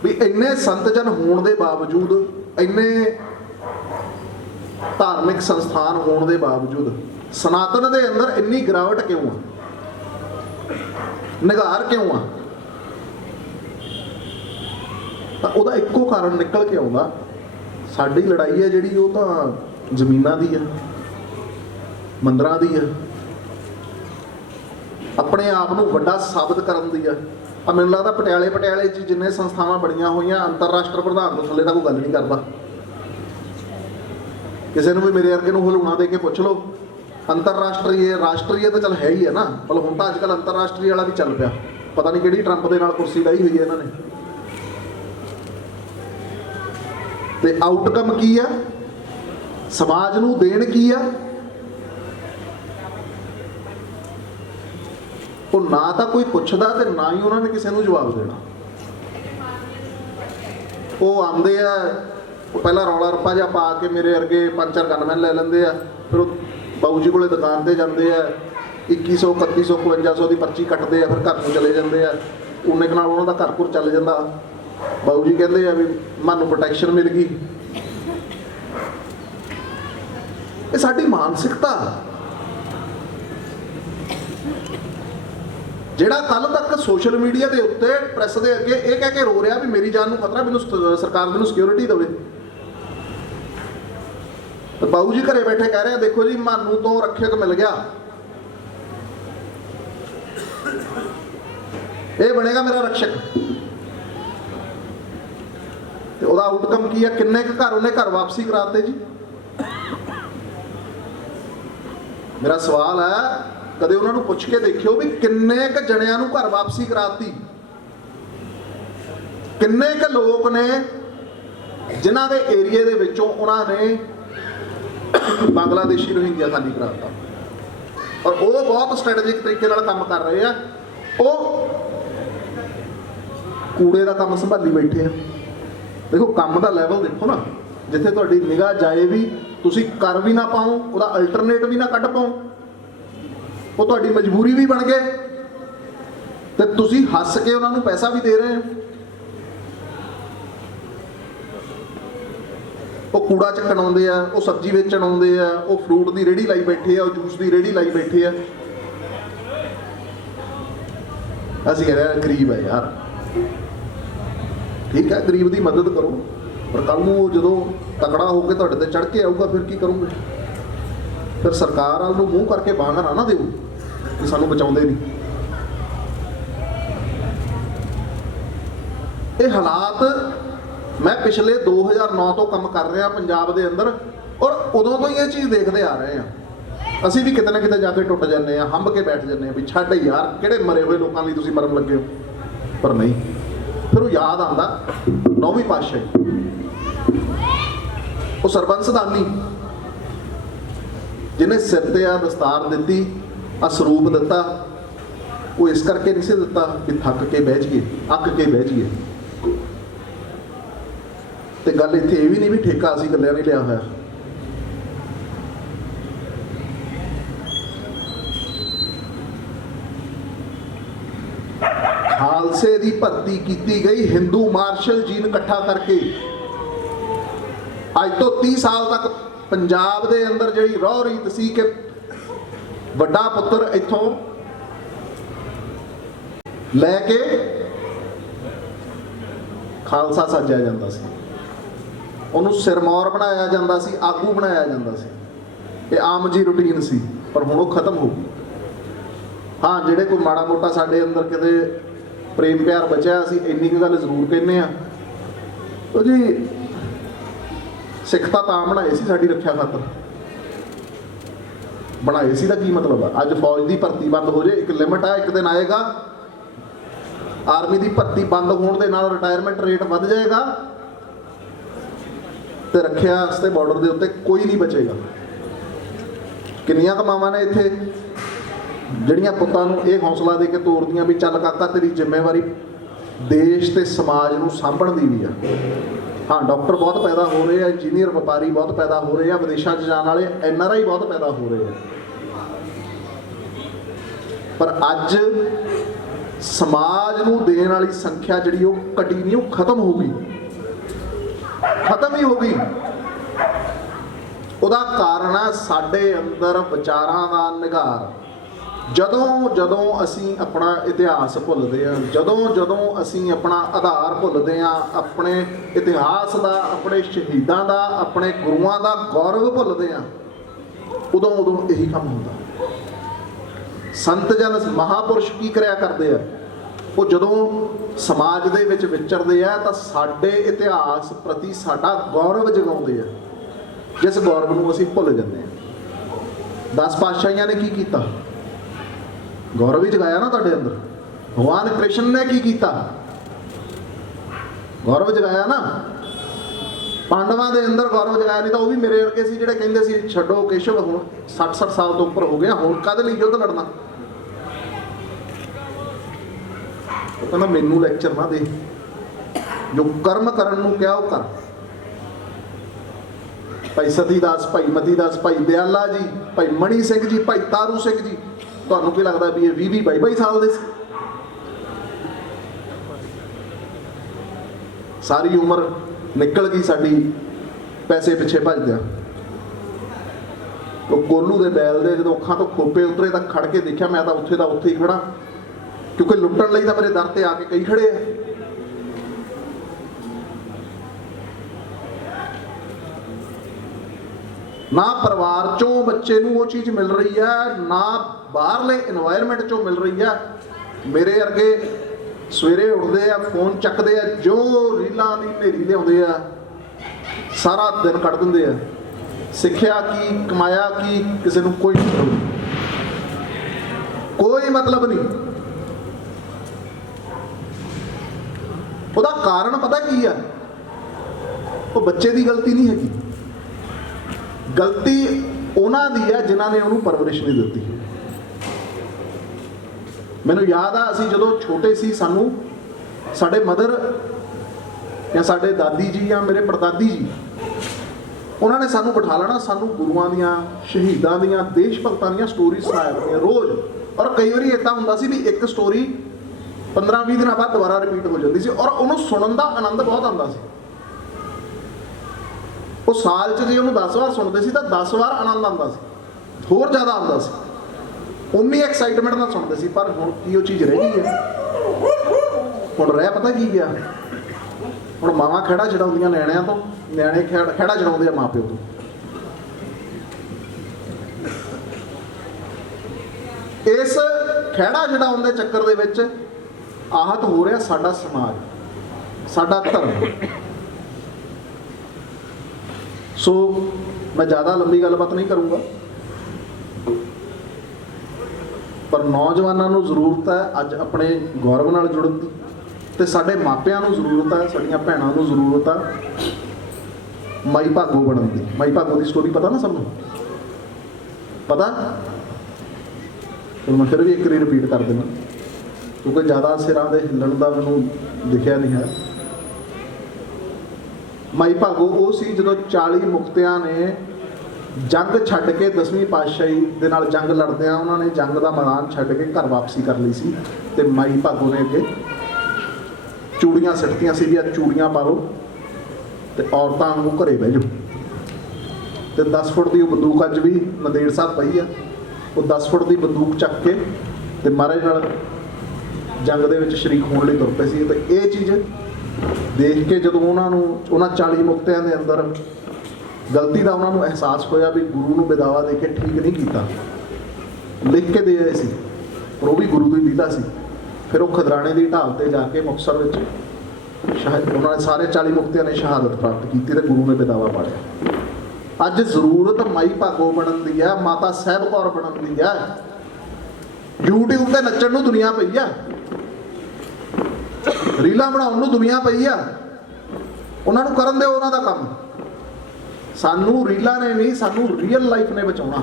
ਵੀ ਇੰਨੇ ਸੰਤ ਜਨ ਹੋਣ ਦੇ ਬਾਵਜੂਦ, ਇੰਨੇ ਧਾਰਮਿਕ ਸੰਸਥਾਨ ਹੋਣ ਦੇ ਬਾਵਜੂਦ ਸਨਾਤਨ ਦੇ ਅੰਦਰ ਇੰਨੀ ਗਿਰਾਵਟ ਕਿਉਂ ਆ, ਨਿਗਾਰ ਕਿਉਂ ਆ? ਤਾਂ ਉਹਦਾ ਇੱਕੋ ਕਾਰਨ ਨਿਕਲ ਕੇ ਆਉਂਦਾ, ਸਾਡੀ ਲੜਾਈ ਹੈ ਜਿਹੜੀ ਉਹ ਤਾਂ ਜ਼ਮੀਨਾਂ ਦੀ ਆ, ਮੰਦਰਾਂ ਦੀ ਆ, ਆਪਣੇ ਆਪ ਨੂੰ ਵੱਡਾ ਸਾਬਤ ਕਰਨ ਦੀ ਆ। ਮੈਨੂੰ ਲੱਗਦਾ ਪਟਿਆਲੇ 'ਚ ਜਿੰਨੇ ਸੰਸਥਾਵਾਂ ਬਣੀਆਂ ਹੋਈਆਂ, ਅੰਤਰਰਾਸ਼ਟਰ ਪ੍ਰਧਾਨ ਤੋਂ ਥੱਲੇ ਤਾਂ ਕੋਈ ਗੱਲ ਨਹੀਂ ਕਰਦਾ। ਕਿਸੇ ਨੂੰ ਵੀ ਮੇਰੇ ਵਰਗੇ ਨੂੰ ਹਲੂਣਾ ਦੇ ਕੇ ਪੁੱਛ ਲਓ, ਅੰਤਰਰਾਸ਼ਟਰੀ ਰਾਸ਼ਟਰੀ ਤਾਂ ਚੱਲ ਹੈ ਹੀ ਹੈ ਨਾ, ਮਤਲਬ ਹੁਣ ਤਾਂ ਅੱਜ ਕੱਲ੍ਹ ਅੰਤਰਰਾਸ਼ਟਰੀ ਵਾਲਾ ਵੀ ਚੱਲ ਪਿਆ। ਪਤਾ ਨਹੀਂ ਕਿਹੜੀ ਟਰੰਪ ਦੇ ਨਾਲ ਕੁਰਸੀ ਲਾਈ ਹੋਈ ਹੈ ਇਹਨਾਂ ਨੇ। ਤੇ ਆਊਟਕਮ ਕੀ ਆ, ਸਮਾਜ ਨੂੰ ਦੇਣ ਕੀ ਆ? ਉਹ ਨਾ ਤਾਂ ਕੋਈ ਪੁੱਛਦਾ ਤੇ ਨਾ ਹੀ ਉਹਨਾਂ ਨੇ ਕਿਸੇ ਨੂੰ ਜਵਾਬ ਦੇਣਾ। ਉਹ ਆਉਂਦੇ ਆ, ਉਹ ਪਹਿਲਾਂ ਰੌਲਾ ਰੱਪਾ ਜਿਹਾ ਪਾ ਕੇ ਮੇਰੇ ਵਰਗੇ 5-4 ਗਨਮੈਨ ਲੈ ਲੈਂਦੇ ਆ, ਫਿਰ ਉਹ ਬਾਊ ਜੀ ਕੋਲੇ ਦੁਕਾਨ ਤੇ ਜਾਂਦੇ ਆ, 2100 3100 5200 ਦੀ ਪਰਚੀ ਕੱਟਦੇ ਆ, ਫਿਰ ਘਰ ਨੂੰ ਚਲੇ ਜਾਂਦੇ ਆ। ਉਹਨੇ ਨਾਲ ਉਹਨਾਂ ਦਾ ਘਰ ਘੁਰ ਚੱਲ ਜਾਂਦਾ। ਬਾਊ ਜੀ ਕਹਿੰਦੇ ਆ ਵੀ ਮੈਨੂੰ ਪ੍ਰੋਟੈਕਸ਼ਨ ਮਿਲ ਗਈ। ਇਹ ਸਾਡੀ ਮਾਨਸਿਕਤਾ। ਜਿਹੜਾ ਕੱਲ ਤੱਕ ਸੋਸ਼ਲ ਮੀਡੀਆ ਦੇ ਉੱਤੇ ਪ੍ਰੈਸ ਦੇ ਅੱਗੇ ਇਹ ਕਹਿ ਕੇ ਰੋ ਰਿਹਾ ਵੀ ਮੇਰੀ ਜਾਨ ਨੂੰ ਖਤਰਾ, ਮੈਨੂੰ ਸਰਕਾਰ ਮੈਨੂੰ ਸਿਕਿਉਰਿਟੀ ਦੇਵੇ, ਤੇ ਬਾਊ ਜੀ ਘਰੇ ਬੈਠੇ ਕਹਿ ਰਹੇ ਦੇਖੋ ਜੀ ਮਾਨੂੰ ਤੋਂ ਰੱਖਿਅਕ ਮਿਲ ਗਿਆ, ਇਹ ਬਣੇਗਾ ਮੇਰਾ ਰਕਸ਼ਕ। ਤੇ ਉਹਦਾ ਆਊਟਕਮ ਕੀ ਹੈ? ਕਿੰਨੇ ਕੁ ਘਰ ਉਹਨੇ ਘਰ ਵਾਪਸੀ ਕਰਾਤੇ ਜੀ। ਮੇਰਾ ਸਵਾਲ ਹੈ, ਕਦੇ ਉਹਨਾਂ ਨੂੰ ਪੁੱਛ ਕੇ ਦੇਖਿਓ ਵੀ ਕਿੰਨੇ ਕੁ ਜਣਿਆਂ ਨੂੰ ਘਰ ਵਾਪਸੀ ਕਰਾਤੀ? ਕਿੰਨੇ ਕੁ ਲੋਕ ਨੇ ਜਿਨ੍ਹਾਂ ਦੇ ਏਰੀਏ ਦੇ ਵਿੱਚੋਂ ਉਹਨਾਂ ਨੇ बांग्लादेशी रोहिंग्या खाली कराता और वो बहुत स्ट्रैटेजिक तरीके नाल काम कर रहे हैं। वो कूड़े का काम संभाली बैठे हैं। देखो काम का लैवल देखो ना, जिथे तुहाडी निगाह जाए भी तुसी कर भी ना पाओ, उसका अल्टरनेट भी ना कढ़ पाओ, वो तुहाडी मजबूरी भी बन गए, तो तुसी हस के उन्होंने पैसा भी दे रहे हैं। वो कूड़ा चक्कण आउंदे आ, वो सब्जी बेचण आउंदे आ, वो फ्रूट की रेहड़ी लाई बैठे आ, वो जूस की रेहड़ी लाई बैठे आ। असीं कह रहे हैं गरीब है यार, ठीक है गरीब की मदद करो, पर कल नूं जो तकड़ा होकर तुहाडे ते चढ़ के आऊगा फिर की करोगे? फिर सरकार वाल नूं मूँह करके बांग ना दिओ कि सानूं बचाउंदे नहीं। ये हालात मैं पिछले 2009 तो काम कर रहा पंजाब के अंदर, और उदों तो ये चीज़ देखते आ रहे हैं। असीं भी किते ना किते जाके टुट जाने, हंब के बैठ जाने भी छड्ड यार किहड़े मरे हुए लोगों लई तुसीं मरन लगे हो। पर नहीं, फिर वो याद आता 9वीं पातशाही, वो सरबंस दानी जिन्हें सिर ते आ दस्तार दी, आ सरूप दिता, वो इस करके नहीं से दिता कि थक के बह जाइए, अक के बह जाइए। तो गल इत्थे ये भी नहीं भी ठेका असीं इकल्लिआं नहीं लिया होया। खालसे की भर्ती की गई हिंदू मार्शल जीन इकट्ठा करके। अज तो 30 साल तक पंजाब के अंदर जी रौह रीत सी कि वड्डा पुत्र इथों लैके खालसा साजिया जाता सी, उन्होंने सिरमौर बनाया जाता सी, आगू बनाया जाता सी। ये आम जी रूटीन सी, पर हुण वो खत्म हो गई। हाँ जिहड़े कोई माड़ा मोटा साडे अंदर किते प्रेम प्यार बचा, असीं इन्नी कुछ गल जरूर कहने आ, तो जी सिख तां बनाए सी साडी रक्षा खातर, बनाए सी दा की मतलब है? अज फौज की भर्ती बंद हो जाए, एक लिमिट आ, एक दिन आएगा आर्मी की भर्ती बंद होने के नाल रिटायरमेंट रेट वध जाएगा, तो रखिया वास्ते बॉर्डर के उत्ते कोई नहीं बचेगा। किन्नियां कमावां ने इत्थे ਜਿਹੜੀਆਂ ਪੁੱਤਾਂ ਨੂੰ ਇਹ ਹੌਸਲਾ ਦੇ ਕੇ ਤੋਰਦੀਆਂ ਵੀ ਚੱਲ ਕਾਕਾ ਤੇਰੀ ਜ਼ਿੰਮੇਵਾਰੀ ਦੇਸ਼ ਤੇ ਸਮਾਜ ਨੂੰ ਸਾਂਭਣ ਦੀ ਵੀ ਆ। ਹਾਂ ਡਾਕਟਰ ਬਹੁਤ ਪੈਦਾ ਹੋ ਰਹੇ ਆ, ਇੰਜੀਨੀਅਰ ਵਪਾਰੀ ਬਹੁਤ ਪੈਦਾ ਹੋ ਰਹੇ ਆ, ਵਿਦੇਸ਼ਾਂ 'ਚ ਜਾਣ ਵਾਲੇ NRI ਬਹੁਤ ਪੈਦਾ ਹੋ ਰਹੇ ਆ, ਪਰ ਅੱਜ ਸਮਾਜ ਨੂੰ ਦੇਣ ਵਾਲੀ ਸੰਖਿਆ ਜਿਹੜੀ ਉਹ ਘਟੀ ਨਹੀਂ, ਉਹ ਖਤਮ ਹੋ ਗਈ, ਖਤਮ ਹੀ ਹੋ ਗਈ। ਉਹਦਾ ਕਾਰਨ ਆ ਸਾਡੇ ਅੰਦਰ ਵਿਚਾਰਾਂ ਦਾ ਨਿਘਾਰ। ਜਦੋਂ ਜਦੋਂ ਅਸੀਂ ਆਪਣਾ ਇਤਿਹਾਸ ਭੁੱਲਦੇ ਹਾਂ, ਜਦੋਂ ਅਸੀਂ ਆਪਣਾ ਆਧਾਰ ਭੁੱਲਦੇ ਹਾਂ, ਆਪਣੇ ਇਤਿਹਾਸ ਦਾ, ਆਪਣੇ ਸ਼ਹੀਦਾਂ ਦਾ, ਆਪਣੇ ਗੁਰੂਆਂ ਦਾ ਗੌਰਵ ਭੁੱਲਦੇ ਹਾਂ, ਉਦੋਂ ਇਹੀ ਕੰਮ ਹੁੰਦਾ। ਸੰਤ ਜਨ ਮਹਾਪੁਰਸ਼ ਕੀ ਕਰਿਆ ਕਰਦੇ ਆ? ਉਹ ਜਦੋਂ ਸਮਾਜ ਦੇ ਵਿੱਚ ਵਿਚਰਦੇ ਆ ਤਾਂ ਸਾਡੇ ਇਤਿਹਾਸ ਪ੍ਰਤੀ ਸਾਡਾ ਗੌਰਵ ਜਗਾਉਂਦੇ ਆ, ਜਿਸ ਗੌਰਵ ਨੂੰ ਅਸੀਂ ਭੁੱਲ ਜਾਂਦੇ ਹਾਂ। 10 ਪਾਤਸ਼ਾਹੀਆਂ ਨੇ ਕੀ ਕੀਤਾ? गौरव ही जगाया ना तुहाडे अंदर। भगवान कृष्ण ने की किया? गौरव जगाया ना। पांडवां दे अंदर गौरव जगाया, नहीं तो वह भी मेरे वर्गे सी जिहड़े कहिंदे सी छड्डो केशव हुण 60 साल तो उपर हो गया, हुण काहदे लई युद्ध लड़ना। वो कहंदा मैनू लैक्चर ना दे, जो कर्म करन नूं कहा वो कर। भाई सतीदास, भाई मतीदास, भाई दयाला जी, भाई मणी सिंह जी, भाई तारू सिंह जी, ਤੁਹਾਨੂੰ ਕੀ ਲੱਗਦਾ ਵੀ ਇਹ 20-22 ਸਾਲ ਦੇ ਸੀ? ਸਾਰੀ ਉਮਰ ਨਿਕਲ ਗਈ ਸਾਡੀ ਪੈਸੇ ਪਿੱਛੇ ਭੱਜਦਿਆਂ। ਉਹ ਕੋਲੂ ਦੇ ਬੈਲ ਦੇ ਜਦੋਂ ਅੱਖਾਂ ਤੋਂ ਖੋਪੇ ਉਤਰੇ ਤਾਂ ਖੜ ਕੇ ਦੇਖਿਆ, ਮੈਂ ਤਾਂ ਉੱਥੇ ਦਾ ਉੱਥੇ ਹੀ ਖੜਾ, ਕਿਉਂਕਿ ਲੁੱਟਣ ਲਈ ਤਾਂ ਮੇਰੇ ਦਰ ਤੇ ਆ ਕੇ ਕਈ ਖੜੇ ਆ। ना परिवार चों बच्चे नूं वो चीज़ मिल रही है, ना बाहरले इन्वायरमेंट चों मिल रही है। मेरे वर्गे सवेरे उठते हैं, फोन चकते हैं, जो रीलों की नेरी लियाउंदे आ, सारा दिन कट दिंदे आ। सिक्ख्या की, कमाया की, किसी नूं कोई मतलब नहीं, कोई मतलब नहीं। ਉਹਦਾ ਕਾਰਨ ਪਤਾ ਕੀ ਆ? ਉਹ ਬੱਚੇ ਦੀ ਗਲਤੀ ਨਹੀਂ ਹੈਗੀ, ਗਲਤੀ ਉਹਨਾਂ ਦੀ ਹੈ ਜਿਨ੍ਹਾਂ ਨੇ ਉਹਨੂੰ ਪਰਵਰਿਸ਼ ਨਹੀਂ ਦਿੱਤੀ। ਮੈਨੂੰ ਯਾਦ ਆ ਅਸੀਂ ਜਦੋਂ ਛੋਟੇ ਸੀ, ਸਾਨੂੰ ਸਾਡੇ ਮਦਰ ਜਾਂ ਸਾਡੇ ਦਾਦੀ ਜੀ ਜਾਂ ਮੇਰੇ ਪੜਦਾਦੀ ਜੀ, ਉਹਨਾਂ ਨੇ ਸਾਨੂੰ ਬਿਠਾ ਲੈਣਾ, ਸਾਨੂੰ ਗੁਰੂਆਂ ਦੀਆਂ, ਸ਼ਹੀਦਾਂ ਦੀਆਂ, ਦੇਸ਼ ਭਗਤਾਂ ਦੀਆਂ ਸਟੋਰੀ ਸੁਣਾਇਆ ਕਰਨੀਆਂ ਰੋਜ਼। ਔਰ ਕਈ ਵਾਰੀ ਇੱਦਾਂ ਹੁੰਦਾ ਸੀ ਵੀ ਇੱਕ ਸਟੋਰੀ 15-20 ਦਿਨਾਂ ਬਾਅਦ ਦੁਬਾਰਾ ਰਿਪੀਟ ਹੋ ਜਾਂਦੀ ਸੀ, ਔਰ ਉਹਨੂੰ ਸੁਣਨ ਦਾ ਆਨੰਦ ਬਹੁਤ ਆਉਂਦਾ ਸੀ। ਉਹ ਸਾਲ 'ਚ ਜੇ ਉਹਨੂੰ 10 ਵਾਰ ਸੁਣਦੇ ਸੀ ਤਾਂ 10 ਵਾਰ ਆਨੰਦ ਆਉਂਦਾ ਸੀ, ਹੋਰ ਜ਼ਿਆਦਾ ਆਉਂਦਾ ਸੀ, ਉਨੀ ਐਕਸਾਈਟਮੈਂਟ ਨਾਲ ਸੁਣਦੇ ਸੀ। ਪਰ ਹੁਣ ਕੀ ਉਹ ਚੀਜ਼ ਰਹਿ ਗਈ ਹੈ? ਹੁਣ ਰਹਿ ਪਤਾ ਕੀ ਗਿਆ? ਹੁਣ ਮਾਵਾਂ ਖਹਿੜਾ ਛਡਾਉਂਦੀਆਂ ਨਿਆਣਿਆਂ ਤੋਂ, ਨਿਆਣੇ ਖਹਿੜਾ ਛਡਾਉਂਦੇ ਆ ਮਾਂ ਪਿਓ ਤੋਂ। ਇਸ ਖਹਿੜਾ ਛਡਾਉਣ ਦੇ ਚੱਕਰ ਦੇ ਵਿੱਚ ਆਹਤ ਹੋ ਰਿਹਾ ਸਾਡਾ ਸਮਾਜ, ਸਾਡਾ ਧਰਮ। ਸੋ ਮੈਂ ਜ਼ਿਆਦਾ ਲੰਬੀ ਗੱਲਬਾਤ ਨਹੀਂ ਕਰੂੰਗਾ, ਪਰ ਨੌਜਵਾਨਾਂ ਨੂੰ ਜ਼ਰੂਰਤ ਹੈ ਅੱਜ ਆਪਣੇ ਗੌਰਵ ਨਾਲ ਜੁੜਨ ਦੀ, ਤੇ ਸਾਡੇ ਮਾਪਿਆਂ ਨੂੰ ਜ਼ਰੂਰਤ ਹੈ, ਸਾਡੀਆਂ ਭੈਣਾਂ ਨੂੰ ਜ਼ਰੂਰਤ ਹੈ ਮਾਈ ਭਾਗੋ ਬਣਨ ਦੀ। ਮਾਈ ਭਾਗੋ ਦੀ ਸਟੋਰੀ ਪਤਾ ਨਾ ਸਭ ਨੂੰ? ਪਤਾ? ਮੈਂ ਫਿਰ ਵੀ ਇੱਕ ਵਾਰੀ ਰਿਪੀਟ ਕਰ ਦਿੰਦਾ ਕਿਉਂਕਿ ਜ਼ਿਆਦਾ ਸਿਰਾਂ ਦੇ ਹਿੱਲਣ ਦਾ ਮੈਨੂੰ ਦਿਖਿਆ ਨਹੀਂ ਹੈ। ਮਾਈ ਭਾਗੋ ਉਹ ਸੀ ਜਦੋਂ 40 ਮੁਕਤਿਆਂ ਨੇ ਜੰਗ ਛੱਡ ਕੇ 10ਵੀਂ ਪਾਤਸ਼ਾਹੀ ਦੇ ਨਾਲ ਜੰਗ ਲੜਦਿਆਂ ਉਹਨਾਂ ਨੇ ਜੰਗ ਦਾ ਮੈਦਾਨ ਛੱਡ ਕੇ ਘਰ ਵਾਪਸੀ ਕਰ ਲਈ ਸੀ, ਤੇ ਮਾਈ ਭਾਗੋ ਨੇ ਅੱਗੇ ਚੂੜੀਆਂ ਸਿੱਟਦੀਆਂ ਸੀ ਵੀ ਆ ਚੂੜੀਆਂ ਪਾ ਲਓ ਤੇ ਔਰਤਾਂ ਨੂੰ ਘਰੇ ਬਹਿ ਜਾਓ। ਤੇ 10 ਫੁੱਟ ਦੀ ਉਹ ਬੰਦੂਕ ਅੱਜ ਵੀ ਨੰਦੇੜ ਸਾਹਿਬ ਪਈ ਆ। ਉਹ 10 ਫੁੱਟ ਦੀ ਬੰਦੂਕ ਚੱਕ ਕੇ ਤੇ ਮਹਾਰਾਜ ਨਾਲ ਜੰਗ ਦੇ ਵਿੱਚ ਸ਼ਰੀਕ ਹੋਣ ਲਈ ਤੁਰ ਪਏ ਸੀ। ਤੇ ਇਹ ਚੀਜ਼ ਦੇਖ ਕੇ ਜਦੋਂ ਉਹਨਾਂ ਨੂੰ, ਉਹਨਾਂ 40 ਮੁਕਤਿਆਂ ਦੇ ਅੰਦਰ ਗਲਤੀ ਦਾ ਉਹਨਾਂ ਨੂੰ ਅਹਿਸਾਸ ਹੋਇਆ ਵੀ ਗੁਰੂ ਨੂੰ ਬੇਦਾਵਾ ਦੇ ਕੇ ਠੀਕ ਨਹੀਂ ਕੀਤਾ, ਲਿਖ ਕੇ ਦੇ ਆਏ ਸੀ, ਪਰ ਉਹ ਵੀ ਗੁਰੂ ਦੀ ਲੀਲਾ ਸੀ। ਫਿਰ ਉਹ ਖਦਰਾਣੇ ਦੀ ਢਾਲ ਤੇ ਜਾ ਕੇ ਮੁਕਤਸਰ ਵਿੱਚ ਉਹਨਾਂ ਨੇ ਸਾਰੇ 40 ਮੁਕਤਿਆਂ ਨੇ ਸ਼ਹਾਦਤ ਪ੍ਰਾਪਤ ਕੀਤੀ ਤੇ ਗੁਰੂ ਨੇ ਬੇਦਾਵਾ ਪਾੜਿਆ। ਅੱਜ ਜ਼ਰੂਰਤ ਮਾਈ ਭਾਗੋ ਬਣਨ ਦੀ ਹੈ, ਮਾਤਾ ਸਾਹਿਬ ਕੌਰ ਬਣਨ ਦੀ ਹੈ। YouTube ਤੇ ਨੱਚਣ ਨੂੰ ਦੁਨੀਆ ਪਈ ਆ, ਰੀਲਾਂ ਬਣਾਉਣ ਨੂੰ ਦੁਨੀਆ ਪਈ ਆ, ਉਹਨਾਂ ਨੂੰ ਕਰਨ ਦਿਓ ਉਹਨਾਂ ਦਾ ਕੰਮ। ਸਾਨੂੰ ਰੀਲਾਂ ਨੇ ਨਹੀਂ, ਸਾਨੂੰ ਰੀਅਲ ਲਾਈਫ ਨੇ ਬਚਾਉਣਾ,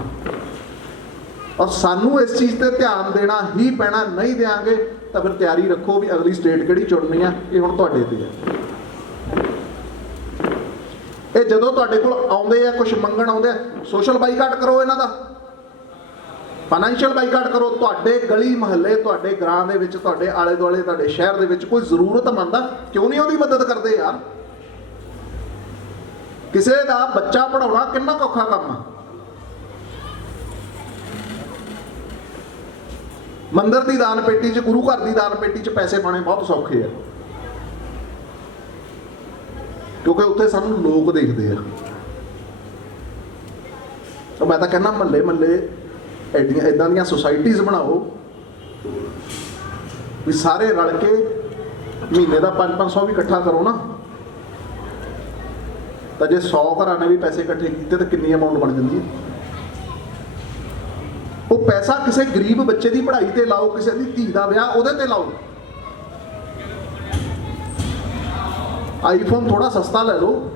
ਔਰ ਸਾਨੂੰ ਇਸ ਚੀਜ਼ ਤੇ ਧਿਆਨ ਦੇਣਾ ਹੀ ਪੈਣਾ। ਨਹੀਂ ਦਿਆਂਗੇ ਤਾਂ ਫਿਰ ਤਿਆਰੀ ਰੱਖੋ ਵੀ ਅਗਲੀ ਸਟੇਟ ਕਿਹੜੀ ਚੁਣਨੀ ਆ, ਇਹ ਹੁਣ ਤੁਹਾਡੇ ਤੇ ਹੈ। ਇਹ ਜਦੋਂ ਤੁਹਾਡੇ ਕੋਲ ਆਉਂਦੇ ਆ, ਕੁਝ ਮੰਗਣ ਆਉਂਦੇ ਆ, ਸੋਸ਼ਲ ਬਾਈਕਾਟ ਕਰੋ ਇਹਨਾਂ ਦਾ, ਫਾਈਨੈਂਸ਼ੀਅਲ ਬਾਈਕਾਟ ਕਰੋ। ਤੁਹਾਡੇ ਗਲੀ ਮੁਹੱਲੇ, ਤੁਹਾਡੇ ਗ੍ਰਾਂ ਦੇ ਵਿੱਚ, ਤੁਹਾਡੇ ਆਲੇ ਦੁਆਲੇ, ਤੁਹਾਡੇ ਸ਼ਹਿਰ ਦੇ ਵਿੱਚ ਕੋਈ ਜ਼ਰੂਰਤਮੰਦ ਆ, ਕਿਉਂ ਨਹੀਂ ਉਹਦੀ ਮਦਦ ਕਰਦੇ ਯਾਰ? ਕਿਸੇ ਦਾ ਬੱਚਾ ਪੜਾਉਣਾ ਕਿੰਨਾ ਔਖਾ ਕੰਮ ਆ। ਮੰਦਿਰ ਦੀ ਦਾਨ ਪੇਟੀ 'ਚ, ਗੁਰੂ ਘਰ ਦੀ ਦਾਨ ਪੇਟੀ 'ਚ ਪੈਸੇ ਪਾਣੇ ਬਹੁਤ ਸੌਖੇ ਆ, ਕਿਉਂਕਿ ਉੱਥੇ ਸਾਨੂੰ ਲੋਕ ਦੇਖਦੇ ਆ। ਤਾਂ ਮੈਂ ਤਾਂ ਕਹਿੰਦਾ ਮਹੱਲੇ ਮਹੱਲੇ ਇੱਦਾਂ ਦੀਆਂ ਸੁਸਾਇਟੀਜ਼ ਬਣਾਓ ਵੀ ਸਾਰੇ ਰਲ ਕੇ ਮਹੀਨੇ ਦਾ 500-500 ਵੀ ਇਕੱਠਾ ਕਰੋ ਨਾ, ਤਾਂ ਜੇ 100 ਘਰਾਂ ਨੇ ਵੀ ਪੈਸੇ ਇਕੱਠੇ ਕੀਤੇ ਤਾਂ ਕਿੰਨੀ ਅਮਾਊਂਟ ਬਣ ਜਾਂਦੀ ਹੈ। ਉਹ ਪੈਸਾ ਕਿਸੇ ਗਰੀਬ ਬੱਚੇ ਦੀ ਪੜ੍ਹਾਈ ਤੇ ਲਾਓ, ਕਿਸੇ ਦੀ ਧੀ ਦਾ ਵਿਆਹ ਉਹਦੇ ਤੇ ਲਾਓ। ਆਈਫੋਨ ਥੋੜਾ ਸਸਤਾ ਲੈ ਲਓ,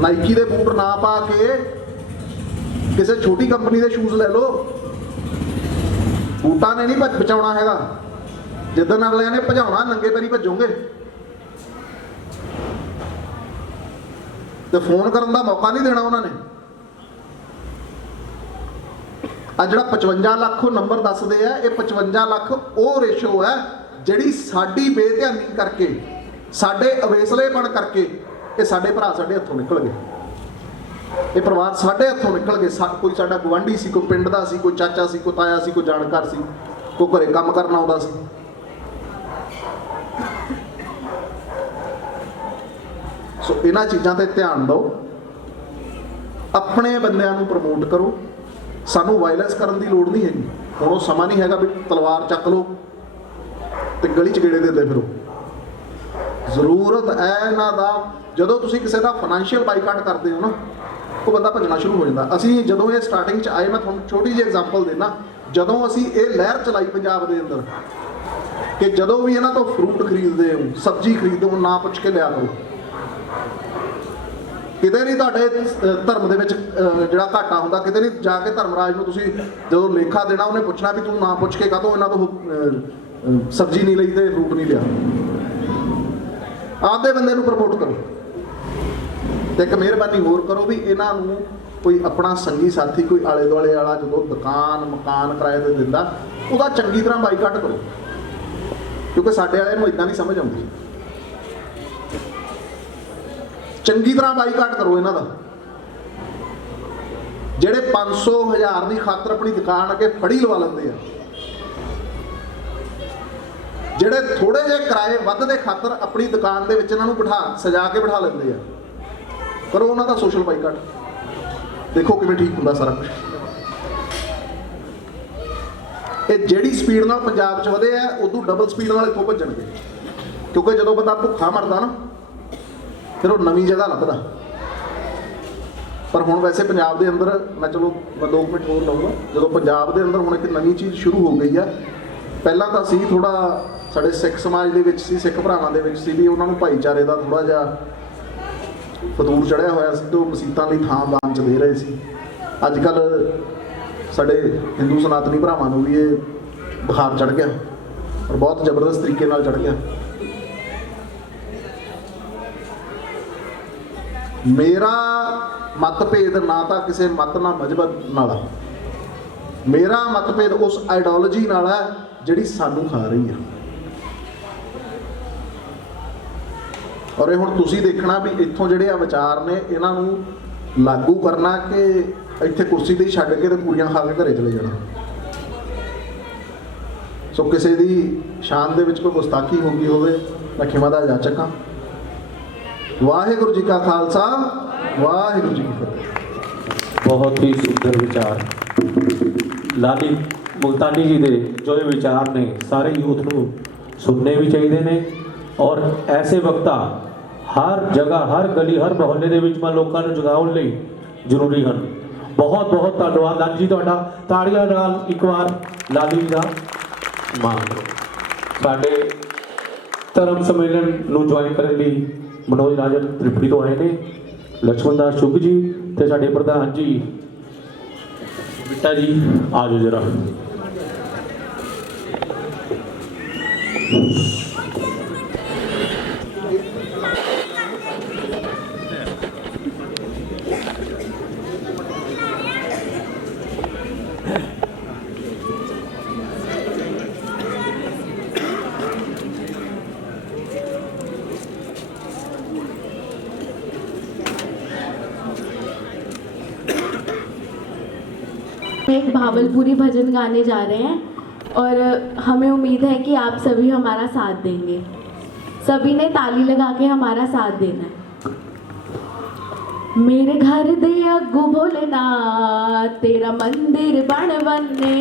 ਨਾਈਕੀ ਦੇ ਬੂਟ ਨਾ ਪਾ ਕੇ ਕਿਸੇ ਛੋਟੀ ਕੰਪਨੀ ਦੇ ਸ਼ੂਜ਼ ਲੈ ਲਓ। ਬੂਟਾਂ ਨੇ ਨਹੀਂ ਬਚਾਉਣਾ ਹੈਗਾ, ਜਿੱਦਣ ਅਗਲਿਆਂ ਨੇ ਭਜਾਉਣਾ ਨੰਗੇ ਪੈਰੀ ਭੱਜੋਗੇ। ਤੇ ਫੋਨ ਕਰਨ ਦਾ ਮੌਕਾ ਨਹੀਂ ਦੇਣਾ ਉਹਨਾਂ ਨੇ। ਆ ਜਿਹੜਾ 55 ਲੱਖ ਉਹ ਨੰਬਰ ਦੱਸਦੇ ਆ, ਇਹ 55 ਲੱਖ ਉਹ ਰੇਸ਼ੋ ਹੈ ਜਿਹੜੀ ਸਾਡੀ ਬੇਧਿਆਨੀ ਕਰਕੇ, ਸਾਡੇ ਅਵੇਸਲੇਪਣ ਕਰਕੇ ਇਹ ਸਾਡੇ ਭਰਾ ਸਾਡੇ ਹੱਥੋਂ ਨਿਕਲ ਗਏ, ਇਹ ਪਰਿਵਾਰ ਸਾਡੇ ਹੱਥੋਂ ਨਿਕਲ ਗਏ। ਕੋਈ ਸਾਡਾ ਗੁਆਂਢੀ ਸੀ, ਕੋਈ ਪਿੰਡ ਦਾ ਸੀ, ਕੋਈ ਚਾਚਾ ਸੀ, ਕੋਈ ਤਾਇਆ ਸੀ, ਕੋਈ ਜਾਣਕਾਰ ਸੀ, ਕੋਈ ਘਰੇ ਕੰਮ ਕਰਨ ਆਉਂਦਾ ਸੀ। ਸੋ ਇਹਨਾਂ ਚੀਜ਼ਾਂ ਤੇ ਧਿਆਨ ਦਿਓ, ਆਪਣੇ ਬੰਦਿਆਂ ਨੂੰ ਪ੍ਰਮੋਟ ਕਰੋ। ਸਾਨੂੰ ਵਾਇਲੈਂਸ ਕਰਨ ਦੀ ਲੋੜ ਨਹੀਂ ਹੈਗੀ। ਹੁਣ ਉਹ ਸਮਾਂ ਨਹੀਂ ਹੈਗਾ ਵੀ ਤਲਵਾਰ ਚੱਕ ਲਓ ਤੇ ਗਲੀ 'ਚ ਗੇੜੇ ਦਿੰਦੇ ਫਿਰੋ। ਜ਼ਰੂਰਤ ਹੈ ਇਹਨਾਂ ਦਾ, ਜਦੋਂ ਤੁਸੀਂ ਕਿਸੇ ਦਾ ਫਾਈਨੈਂਸ਼ੀਅਲ ਬਾਈਕਾਟ ਕਰਦੇ ਹੋ ਨਾ, ਉਹ ਬੰਦਾ ਭੱਜਣਾ ਸ਼ੁਰੂ ਹੋ ਜਾਂਦਾ। ਅਸੀਂ ਜਦੋਂ ਇਹ ਸਟਾਰਟਿੰਗ 'ਚ ਆਏ, ਮੈਂ ਤੁਹਾਨੂੰ ਛੋਟੀ ਜਿਹੀ ਐਗਜ਼ਾਮਪਲ ਦੇਣਾ, ਜਦੋਂ ਅਸੀਂ ਇਹ ਲਹਿਰ ਚਲਾਈ ਪੰਜਾਬ ਦੇ ਅੰਦਰ ਕਿ ਜਦੋਂ ਵੀ ਇਹਨਾਂ ਤੋਂ ਫਰੂਟ ਖਰੀਦਦੇ ਹੋ, ਸਬਜ਼ੀ ਖਰੀਦਦੇ ਹੋ, ਨਾ ਪੁੱਛ ਕੇ ਲਿਆ ਕਰੋ। ਕਿਤੇ ਨਹੀਂ ਤੁਹਾਡੇ ਧਰਮ ਦੇ ਵਿੱਚ ਜਿਹੜਾ ਘਾਟਾ ਹੁੰਦਾ, ਕਿਤੇ ਨਹੀਂ ਜਾ ਕੇ ਧਰਮਰਾਜ ਨੂੰ ਤੁਸੀਂ ਜਦੋਂ ਲੇਖਾ ਦੇਣਾ ਉਹਨੇ ਪੁੱਛਣਾ ਵੀ ਤੂੰ ਨਾ ਪੁੱਛ ਕੇ ਕਾਹਤੋਂ ਇਹਨਾਂ ਤੋਂ ਸਬਜ਼ੀ ਨਹੀਂ ਲਈ ਤੇ ਫਰੂਟ ਨਹੀਂ ਲਿਆ। ਆਪਦੇ ਬੰਦੇ ਨੂੰ ਪ੍ਰਮੋਟ ਕਰੋ। ਤੇ ਇੱਕ ਮਿਹਰਬਾਨੀ ਹੋਰ ਕਰੋ ਵੀ ਇਹਨਾਂ ਨੂੰ ਕੋਈ ਆਪਣਾ ਸੰਗੀ ਸਾਥੀ, ਕੋਈ ਆਲੇ ਦੁਆਲੇ ਵਾਲਾ ਜਦੋਂ ਦੁਕਾਨ ਮਕਾਨ ਕਿਰਾਏ ਤੇ ਦਿੰਦਾ ਉਹਦਾ ਚੰਗੀ ਤਰ੍ਹਾਂ ਬਾਈਕਾਟ ਕਰੋ, ਕਿਉਂਕਿ ਸਾਡੇ ਵਾਲਿਆਂ ਨੂੰ ਇਦਾਂ ਨਹੀਂ ਸਮਝ ਆਉਂਦੀ। ਚੰਗੀ ਤਰ੍ਹਾਂ ਬਾਈਕਾਟ ਕਰੋ ਇਹਨਾਂ ਦਾ। ਜਿਹੜੇ 500 1000 ਦੀ ਖਾਤਰ ਆਪਣੀ ਦੁਕਾਨ ਅੱਗੇ ਫੜੀ ਲਵਾ ਲੈਂਦੇ ਆ, ਜਿਹੜੇ ਥੋੜੇ ਜਿਹੇ ਕਿਰਾਏ ਵੱਧ ਦੇ ਖਾਤਰ ਆਪਣੀ ਦੁਕਾਨ ਦੇ ਵਿੱਚ ਇਹਨਾਂ ਨੂੰ ਸਜਾ ਕੇ ਬਿਠਾ ਲੈਂਦੇ ਆ, ਕਰੋ ਉਹਨਾਂ ਦਾ ਸੋਸ਼ਲ ਬਾਈਕਾਟ। ਦੇਖੋ ਕਿਵੇਂ ਠੀਕ ਹੁੰਦਾ ਸਾਰਾ ਕੁਝ। ਇਹ ਜਿਹੜੀ ਸਪੀਡ ਨਾਲ ਪੰਜਾਬ 'ਚ ਵਧੇ ਆ ਉਦੋਂ ਡਬਲ ਸਪੀਡ ਨਾਲ ਇੱਥੋਂ ਭੱਜਣਗੇ, ਕਿਉਂਕਿ ਜਦੋਂ ਬੰਦਾ ਭੁੱਖਾ ਮਰਦਾ ਨਾ ਫਿਰ ਉਹ ਨਵੀਂ ਜਗ੍ਹਾ ਲੱਭਦਾ। ਪਰ ਹੁਣ ਵੈਸੇ ਪੰਜਾਬ ਦੇ ਅੰਦਰ ਮੈਂ 2 ਮਿੰਟ ਹੋਰ ਲਊਂਗਾ। ਜਦੋਂ ਪੰਜਾਬ ਦੇ ਅੰਦਰ ਹੁਣ ਇੱਕ ਨਵੀਂ ਚੀਜ਼ ਸ਼ੁਰੂ ਹੋ ਗਈ ਆ, ਪਹਿਲਾਂ ਤਾਂ ਸੀ ਥੋੜਾ ਸਾਡੇ ਸਿੱਖ ਸਮਾਜ ਦੇ ਵਿੱਚ ਸੀ, ਸਿੱਖ ਭਰਾਵਾਂ ਦੇ ਵਿੱਚ ਸੀ ਵੀ ਉਹਨਾਂ ਨੂੰ ਭਾਈਚਾਰੇ ਦਾ ਥੋੜਾ ਜਿਹਾ ਫਤੂਰ ਚੜਿਆ ਹੋਇਆ ਸੀ ਤੇ ਉਹ ਮਸੀਤਾਂ ਲਈ ਥਾਂ ਦਾਨ 'ਚ ਦੇ ਰਹੇ ਸੀ। ਅੱਜ ਕੱਲ੍ਹ ਸਾਡੇ ਹਿੰਦੂ ਸਨਾਤਨੀ ਭਰਾਵਾਂ ਨੂੰ ਵੀ ਇਹ ਬੁਖਾਰ ਚੜ੍ਹ ਗਿਆ ਔਰ ਬਹੁਤ ਜ਼ਬਰਦਸਤ ਤਰੀਕੇ ਨਾਲ ਚੜ੍ਹ ਗਿਆ। ਮੇਰਾ ਮਤਭੇਦ ਨਾ ਤਾਂ ਕਿਸੇ ਮਤ ਨਾ ਮਜ਼ਹਬ ਨਾਲ ਆ, ਮੇਰਾ ਮਤਭੇਦ ਉਸ ਆਈਡੀਓਲੋਜੀ ਨਾਲ ਹੈ ਜਿਹੜੀ ਸਾਨੂੰ ਖਾ ਰਹੀ ਆ। ਔਰ ਇਹ ਹੁਣ ਤੁਸੀਂ ਦੇਖਣਾ ਵੀ ਇੱਥੋਂ ਜਿਹੜੇ ਆ ਵਿਚਾਰ ਨੇ ਇਹਨਾਂ ਨੂੰ ਲਾਗੂ ਕਰਨਾ ਕਿ ਇੱਥੇ ਕੁਰਸੀ ਤੇ ਹੀ ਛੱਡ ਕੇ ਤੇ ਪੂਰੀਆਂ ਖਾ ਕੇ ਘਰੇ ਚਲੇ ਜਾਣਾ। ਸੋ ਕਿਸੇ ਦੀ ਸ਼ਾਨ ਦੇ ਵਿੱਚ ਕੋਈ ਗੁਸਤਾਖੀ ਹੋ ਗਈ ਹੋਵੇ ਮੈਂ ਖਿਮਾ ਦਾ ਜਾਚਕ ਹਾਂ। ਵਾਹਿਗੁਰੂ ਜੀ ਕਾ ਖਾਲਸਾ, ਵਾਹਿਗੁਰੂ ਜੀ ਕੀ ਫਤਿਹ। बहुत ही सुंदर विचार लाली मुल्तानी जी दे जो ये विचार ने सारे यूथ ਨੂੰ सुनने भी चाहिए ने और ऐसे वक्ता हर जगह हर गली हर ਮੁਹੱਲੇ ਦੇ ਵਿੱਚ ਮੈਂ ਲੋਕਾਂ ਨੂੰ ਜਗਾਉਣ ਲਈ ਜ਼ਰੂਰੀ ਹਨ। ਬਹੁਤ ਬਹੁਤ ਧੰਨਵਾਦ ਲਾਲੀ ਜੀ ਤੁਹਾਡਾ। ਤਾੜੀਆਂ ਨਾਲ ਇੱਕ ਵਾਰ ਲਾਲੀ ਜੀ ਦਾ ਮਾਣ ਕਰੋ। ਸਾਡੇ ਧਰਮ ਸੰਮੇਲਨ ਨੂੰ ਜੁਆਇਨ ਕਰਨ ਲਈ ਮਨੋਜ ਰਾਜਨ ਤ੍ਰਿਪੜੀ ਤੋਂ ਆਏ ਨੇ, ਲక్ష్మణ ਦਾਸ ਚੁੱਗ ਜੀ ਤੇ ਸਾਡੇ ਪ੍ਰਧਾਨ ਜੀ ਬਿੱਟਾ ਜੀ, ਆਜੋ ਜਰਾ। एक भावलपुरी भजन गाने जा रहे हैं और हमें उम्मीद है कि आप सभी हमारा साथ देंगे। सभी ने ताली लगा के हमारा साथ देना है। मेरे घर दे अग्गू भोलेनाथ तेरा मंदिर बन बन्ने,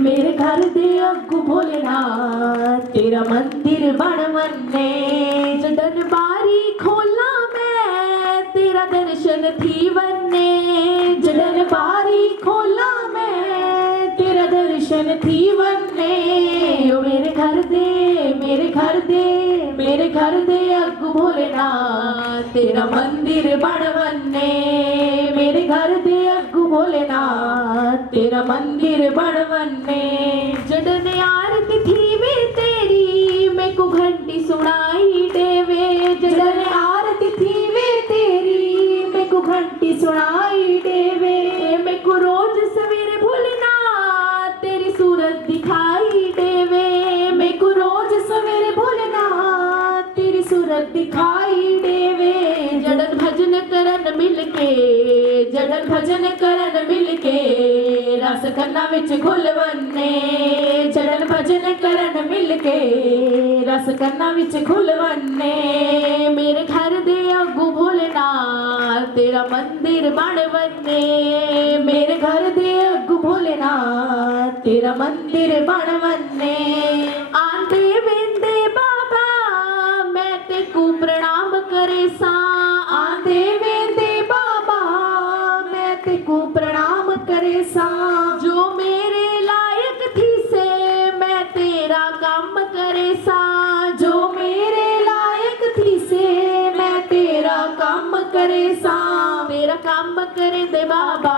मेरे घर दे अग्गू भोलेनाथ तेरा मंदिर बन बन्ने, जडन बारी खोला मैं तेरा दर्शन थी बन्ने, जडन बारी खोला मैं तेरा दर्शन थी बन्ने। ओ मेरे घर दे मेरे घर दे मेरे घर दे अग्गू भोलेनाथ तेरा मंदिर बन बन्ने, मेरे घर दे अग्गू भोलेनाथ तेरा मंदिर बन बन्ने। जडन आरती थी वे तेरी मैं को घंटी सुनाई देवे, जडन आरती थी वे तेरी मैं को घंटी सुनाई देवे, मैं को रोज सवेरे भोलेनाथ तेरी सूरत दिखाई देवे, मैं को रोज सवेरे भोलेनाथ तेरी सूरत दिखाई देवे। जडन भजन करन मिलके जडन भजन करन मिलके रस कन्ना विच घुल बन्ने, जडन भजन करन मिलके रस कन्ना विच घुल बन्ने। मेरे घर दे अग्गू भोलेनाथ तेरा मंदिर बन बन्ने, मेरे घर दे अग्गू भोलेनाथ तेरा मंदिर बन बन्ने। आंदे वेंदे बाबा मैं ते को प्रणाम करे सा, आंदे वेंदे बाबा मैं ते को प्रणाम करे सा, जो मेरे लायक थी से मैं तेरा काम करे सा, जो मेरे लायक थी से मैं तेरा काम करे सा। करेंदे बाबा,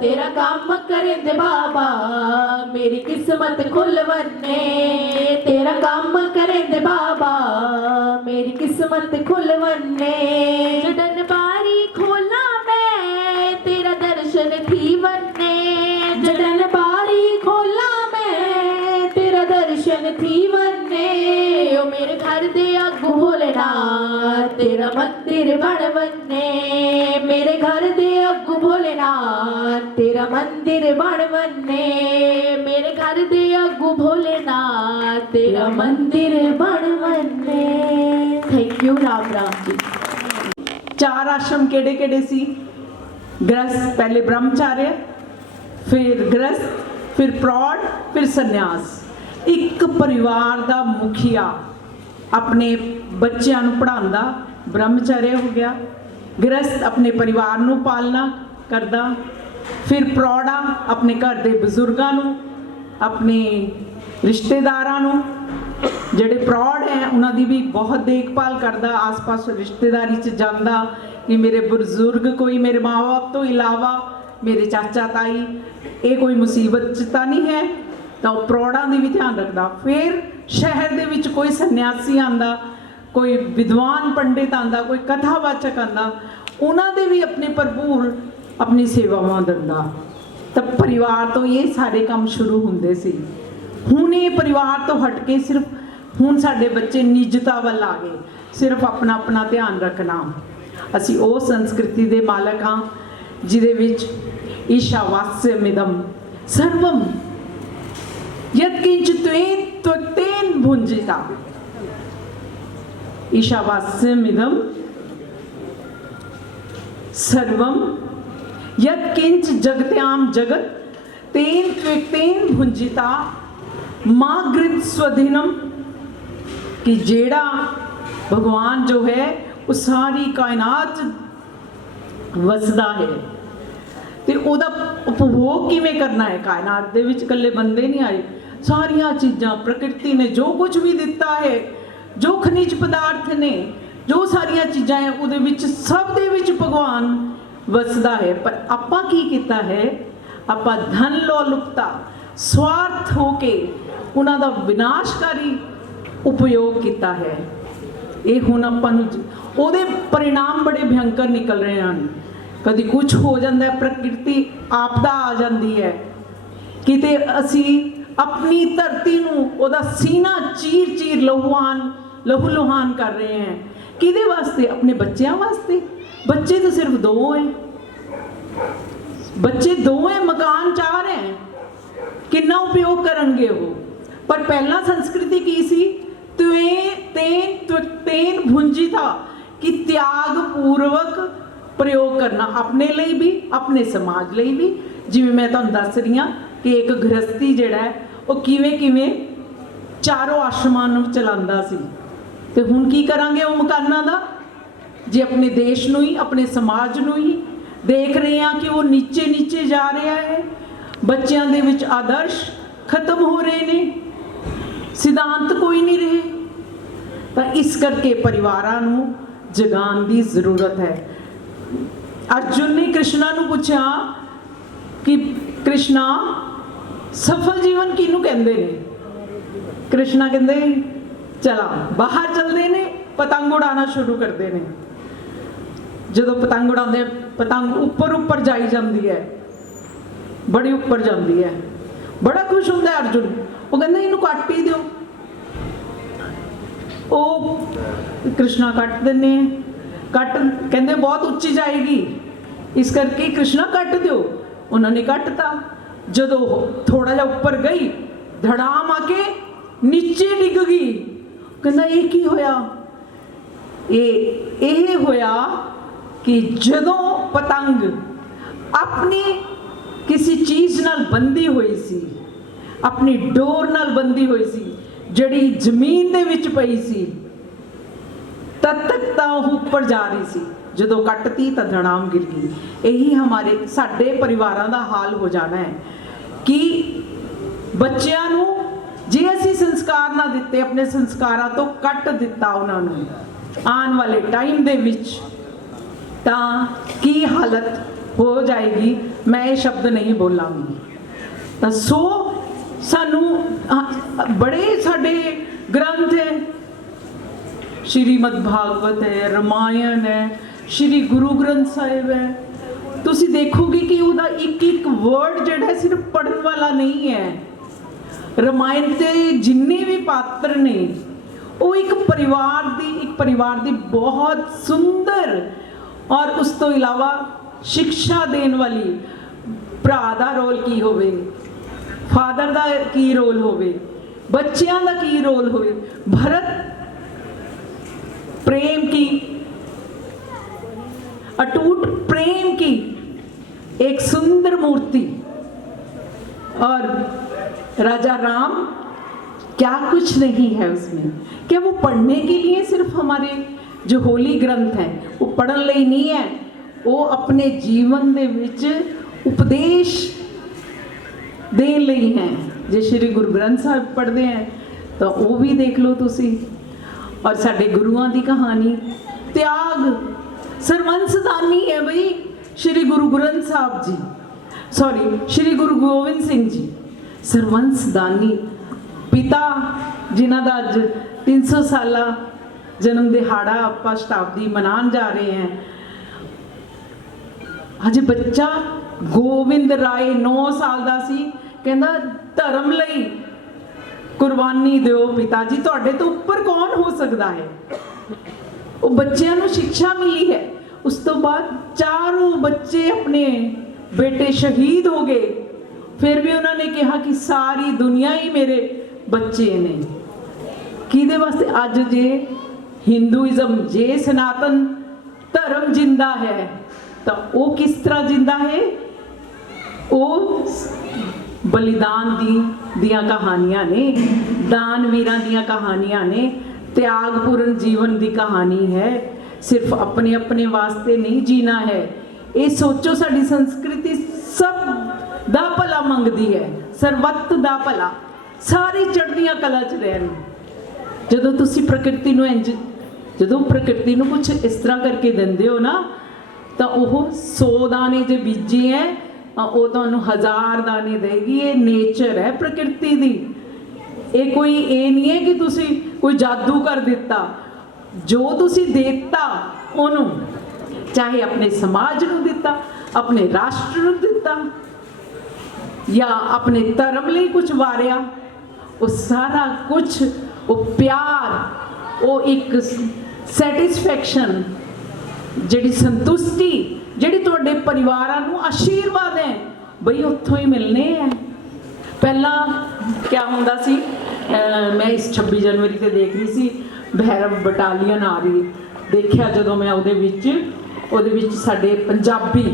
तेरा काम करेंदे बाबा, मेरी किस्मत खुल वन्ने, तेरा काम करेंदे बाबा, मेरी किस्मत खुल वन्ने। जडन बारी खोला मैं, तेरा दर्शन थी वन्ने, जडन बारी खोला मैं, तेरा दर्शन थी वन्ने। ओ मेरे घर दे अगू भोलेनाथ, तेरा मंदिर बण वन्ने, मेरे घर दे अगू भोलेनाथ, तेरा मंदिर बण वन्ने, मेरे घर दे अगू भोलेनाथ, तेरा मंदिर बण वन्ने। Thank you Ram Ram ji. 4 आश्रम केड़े केड़े सी? गृहस्थ, पहले ब्रह्मचार्य, फिर गृहस्थ, फिर प्रौढ़, फिर संन्यास। एक परिवार का मुखिया अपने बच्चों को पढ़ाता, ब्रह्मचर्य हो गया। गृहस्थ अपने परिवार को पालना करता, फिर प्रौढ़ा अपने घर के बजुर्गों को, अपने रिश्तेदारों को, जेडे प्रौढ़ हैं उन्होंने भी बहुत देखभाल करता, आस पास रिश्तेदारी च जाता कि मेरे बुजुर्ग कोई, मेरे माँ बाप तो इलावा मेरे चाचा ताई ये कोई मुसीबत च तो नहीं है, तो प्रौढ़ा का भी ध्यान रखता। फिर शहर दे विच कोई सन्यासी आंदा, कोई विद्वान पंडित आंदा, कोई कथावाचक आंदा, उन्होंने भी अपने भरपूर अपनी सेवावां दिंदा। तब परिवार तो ये सारे काम शुरू होंदे सी। हुण ये परिवार तो हट के सिर्फ हुण साडे बच्चे निजता वाल आ गए, सिर्फ अपना अपना ध्यान रखना। असी वो संस्कृति दे मालक हाँ जिदे विच ईशावास्यमिदं सर्वम यत्किंच त्वेन त्वक्तेन भुंजिता। ईशावास्यमिदं सर्वम यत्किंच जगत्याम जगत तेन त्वक्तेन भुंजिता मागृत स्वधिनम। कि जेड़ा भगवान जो है वो सारी कायनात वसदा है, तो उहदा उपभोग किवें करना है। कायनात दे विच कल्ले बंदे नहीं आए, सारिया चीज़ां प्रकृति ने जो कुछ भी दिता है, जो खनिज पदार्थ ने, जो सारिया चीज़ां है उहदे विच सब दे विच भगवान वसदा है। पर आपां की कीता है, आपां धन लोलुपता स्वार्थ होके उन्हां दा विनाशकारी उपयोग किया है। ये हुण आपां नूं उहदे परिणाम बड़े भयंकर निकल रहे हैं। कभी कुछ हो जाता है, प्रकृति आपदा आ जाती है, किते असी अपनी धरती नूं उहदा सीना चीर चीर लहू लुहान कर रहे हैं। किहदे वास्ते? अपने बच्चों वास्ते। बच्चे तो सिर्फ 2 हैं, बच्चे 2 हैं, मकान 4 हैं, कितना उपयोग करनगे वो। पर पहला संस्कृति की सी तेन भुंजी था कि त्याग पूर्वक प्रयोग करना, अपने लिए भी अपने समाज लिए भी। जिवें मैं तुहानूं दस रही हाँ कि एक गृहस्थी जिहड़ा है वो किवें किवें चारों आश्रमां नूं चलांदा सी, ते हुण की करांगे वो मकानां दा? जे अपने देश नूं ही, अपने समाज नूं ही देख रहे हैं कि वो नीचे नीचे जा रहा है, बच्चों दे विच आदर्श खत्म हो रहे ने, सिद्धांत कोई नहीं रहे। तो इस करके परिवारां नूं जगाण की जरूरत है। अर्जुन ने कृष्णा नूं पूछा कि कृष्णा सफल जीवन किनू कहंदे ने? कृष्णा कहंदे चला बाहर चलते ने, पतंग उड़ाना शुरू करते हैं। जो पतंग उड़ाते, पतंग उपर उपर जाई जाती है, बड़ी उपर जाती है, बड़ा खुश होता है अर्जुन। वो कहते इनू कट ही दो, ओ कृष्णा कट देने, कट कहते बहुत उच्ची जाएगी, इस करके कृष्णा कट दो। उन्होंने कटता, जो थोड़ा जा उपर गई धड़ाम आके नीचे डिग गई। कहना ये की होया? ये होया कि जदों पतंग अपनी किसी चीज़ नाल बंधी हुई सी, अपनी डोर नाल बंधी हुई सी, जड़ी जमीन दे विच पई सी, तद तक तो ऊपर जा रही सी, जदों कटती तो धड़ाम गिर गई। यही हमारे साडे परिवारां दा हाल हो जाना है कि बच्चियां नूं जे असीं संस्कार ना दिते, अपने संस्कारां तो कट दिता उन्हां नूं, आने वाले टाइम दे विच तां की हालत ਹੋ ਜਾਏਗੀ, ਮੈਂ ਇਹ ਸ਼ਬਦ ਨਹੀਂ ਬੋਲਾਂਗੀ। ਤਾਂ ਸੋ ਸਾਨੂੰ ਬੜੇ ਸਾਡੇ ਗ੍ਰੰਥ ਹੈ, ਸ਼੍ਰੀਮਦ ਭਾਗਵਤ ਹੈ, ਰਮਾਇਣ ਹੈ, ਸ਼੍ਰੀ ਗੁਰੂ ਗ੍ਰੰਥ ਸਾਹਿਬ ਹੈ। ਤੁਸੀਂ ਦੇਖੋਗੇ ਕਿ ਉਹਦਾ ਇੱਕ ਇੱਕ ਵਰਡ ਜਿਹੜਾ ਸਿਰਫ ਪੜ੍ਹਨ ਵਾਲਾ ਨਹੀਂ ਹੈ। ਰਮਾਇਣ ਤੇ ਜਿੰਨੇ ਵੀ ਪਾਤਰ ਨੇ ਉਹ ਇੱਕ ਪਰਿਵਾਰ ਦੀ ਬਹੁਤ ਸੁੰਦਰ ਔਰ ਉਸ ਤੋਂ ਇਲਾਵਾ ਸਿੱਖਿਆ ਦੇਣ ਵਾਲੀ, ਭਰਾ ਦਾ ਰੋਲ ਕੀ ਹੋਵੇ, ਫਾਦਰ ਦਾ ਕੀ ਰੋਲ ਹੋਵੇ, ਬੱਚਿਆਂ ਦਾ ਕੀ ਰੋਲ ਹੋਵੇ। भरत प्रेम की, अटूट प्रेम की एक सुंदर मूर्ति, और राजा राम क्या कुछ नहीं है उसमें। क्या वो पढ़ने के लिए सिर्फ हमारे जो होली ग्रंथ हैं वो पढ़न ਲਈ नहीं है, वो अपने जीवन ਦੇ ਵਿੱਚ उपदेश देन ਲਈ है। ਜੇ श्री गुरु ग्रंथ साहब पढ़ते हैं तो वो भी देख लो तुसी। और साडे गुरुआं दी कहानी त्याग सरवंसदानी है बई, श्री गुरु ग्रंथ साहब जी, सॉरी श्री गुरु गोविंद सिंह जी सरवंसदानी पिता, जिन्हां दा अज 300 साला जन्म दिहाड़ा आपां शताब्दी मनान जा रहे हैं। अज बच्चा गोविंद राय 9 साल दा सी, कहंदा धर्म लई कुर्बानी दिओ पिता जी, तुहाडे तो उपर कौन हो सकता है। वो बच्चों को शिक्षा मिली है। उस तो बाद चारों बच्चे अपने बेटे शहीद हो गए, फिर भी उन्होंने कहा कि सारी दुनिया ही मेरे बच्चे ने। किहदे वास्ते अज जे हिंदुइज्म, जे सनातन धर्म जिंदा है तो वो किस तरह जिंदा है, वो बलिदान दियां कहानियां ने, दानवीरां दियां कहानियां ने, त्यागपूर्ण जीवन की कहानी है। सिर्फ अपने अपने वास्ते नहीं जीना है। ये सोचो साडी संस्कृति सब दा भला मंगदी है, सर्वत दा भला, सारी चढ़दियां कला च रहन। जदों तुसी प्रकृति नूं इंज, जदों प्रकृति नूं कुछ इस तरह करके दिंदे हो ना, तो वह 100 दाने जो बीजे हैं वो तुहानूं 1000 दाने देगी। ये नेचर है प्रकृति दी। ये कोई ये नहीं है कि तुसी कोई जादू कर दिता। जो तुसी देता उन्हों, चाहे अपने समाज नूं दिता, अपने राष्ट्र नूं दिता, या अपने धर्म लिए कुछ वारिया, वो सारा कुछ, वो प्यार, वो एक सैटिस्फैक्शन, जिहड़ी संतुष्टि, जिहड़ी तुहाडे परिवारां नूं आशीर्वाद है बई उत्थों ही मिलने हैं। पहला क्या हुंदा सी, मैं इस 26 जनवरी ते देख रही सी भैरव बटालियन आ रही, देखिया जदों मैं उहदे विच साडे पंजाबी,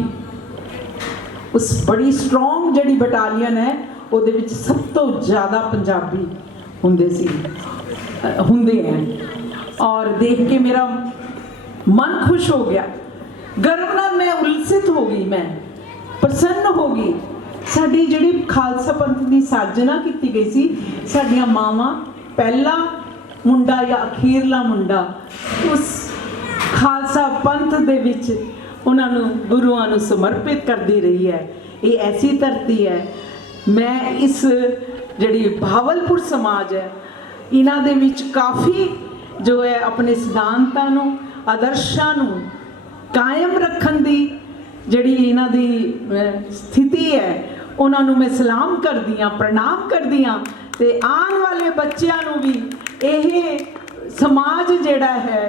उस बड़ी स्ट्रोंग जिहड़ी बटालियन है उहदे विच सब तो ज़्यादा पंजाबी हुंदे हैं, और देख के मेरा मन खुश हो गया। गर्व नाल मैं उल्सित हो गई, मैं प्रसन्न हो गई। साडी जिहड़ी खालसा पंथ की साजना की गई सी, साडियां मावां पहला मुंडा या अखीरला मुंडा उस खालसा पंथ दे विच उन्हां नूं गुरुआं नूं समर्पित करदी रही है। ये ऐसी धरती है। मैं इस जिहड़ी भावलपुर समाज है, इन्हां दे विच काफ़ी जो है अपने सिद्धांतां नूं, आदर्शां नूं कायम रखण दी जिहड़ी इन्हां दी स्थिति है, उन्हां नूं मैं सलाम करदी हां, प्रणाम करदी हां। ते आने वाले बच्चों नूं भी यह समाज जिहड़ा है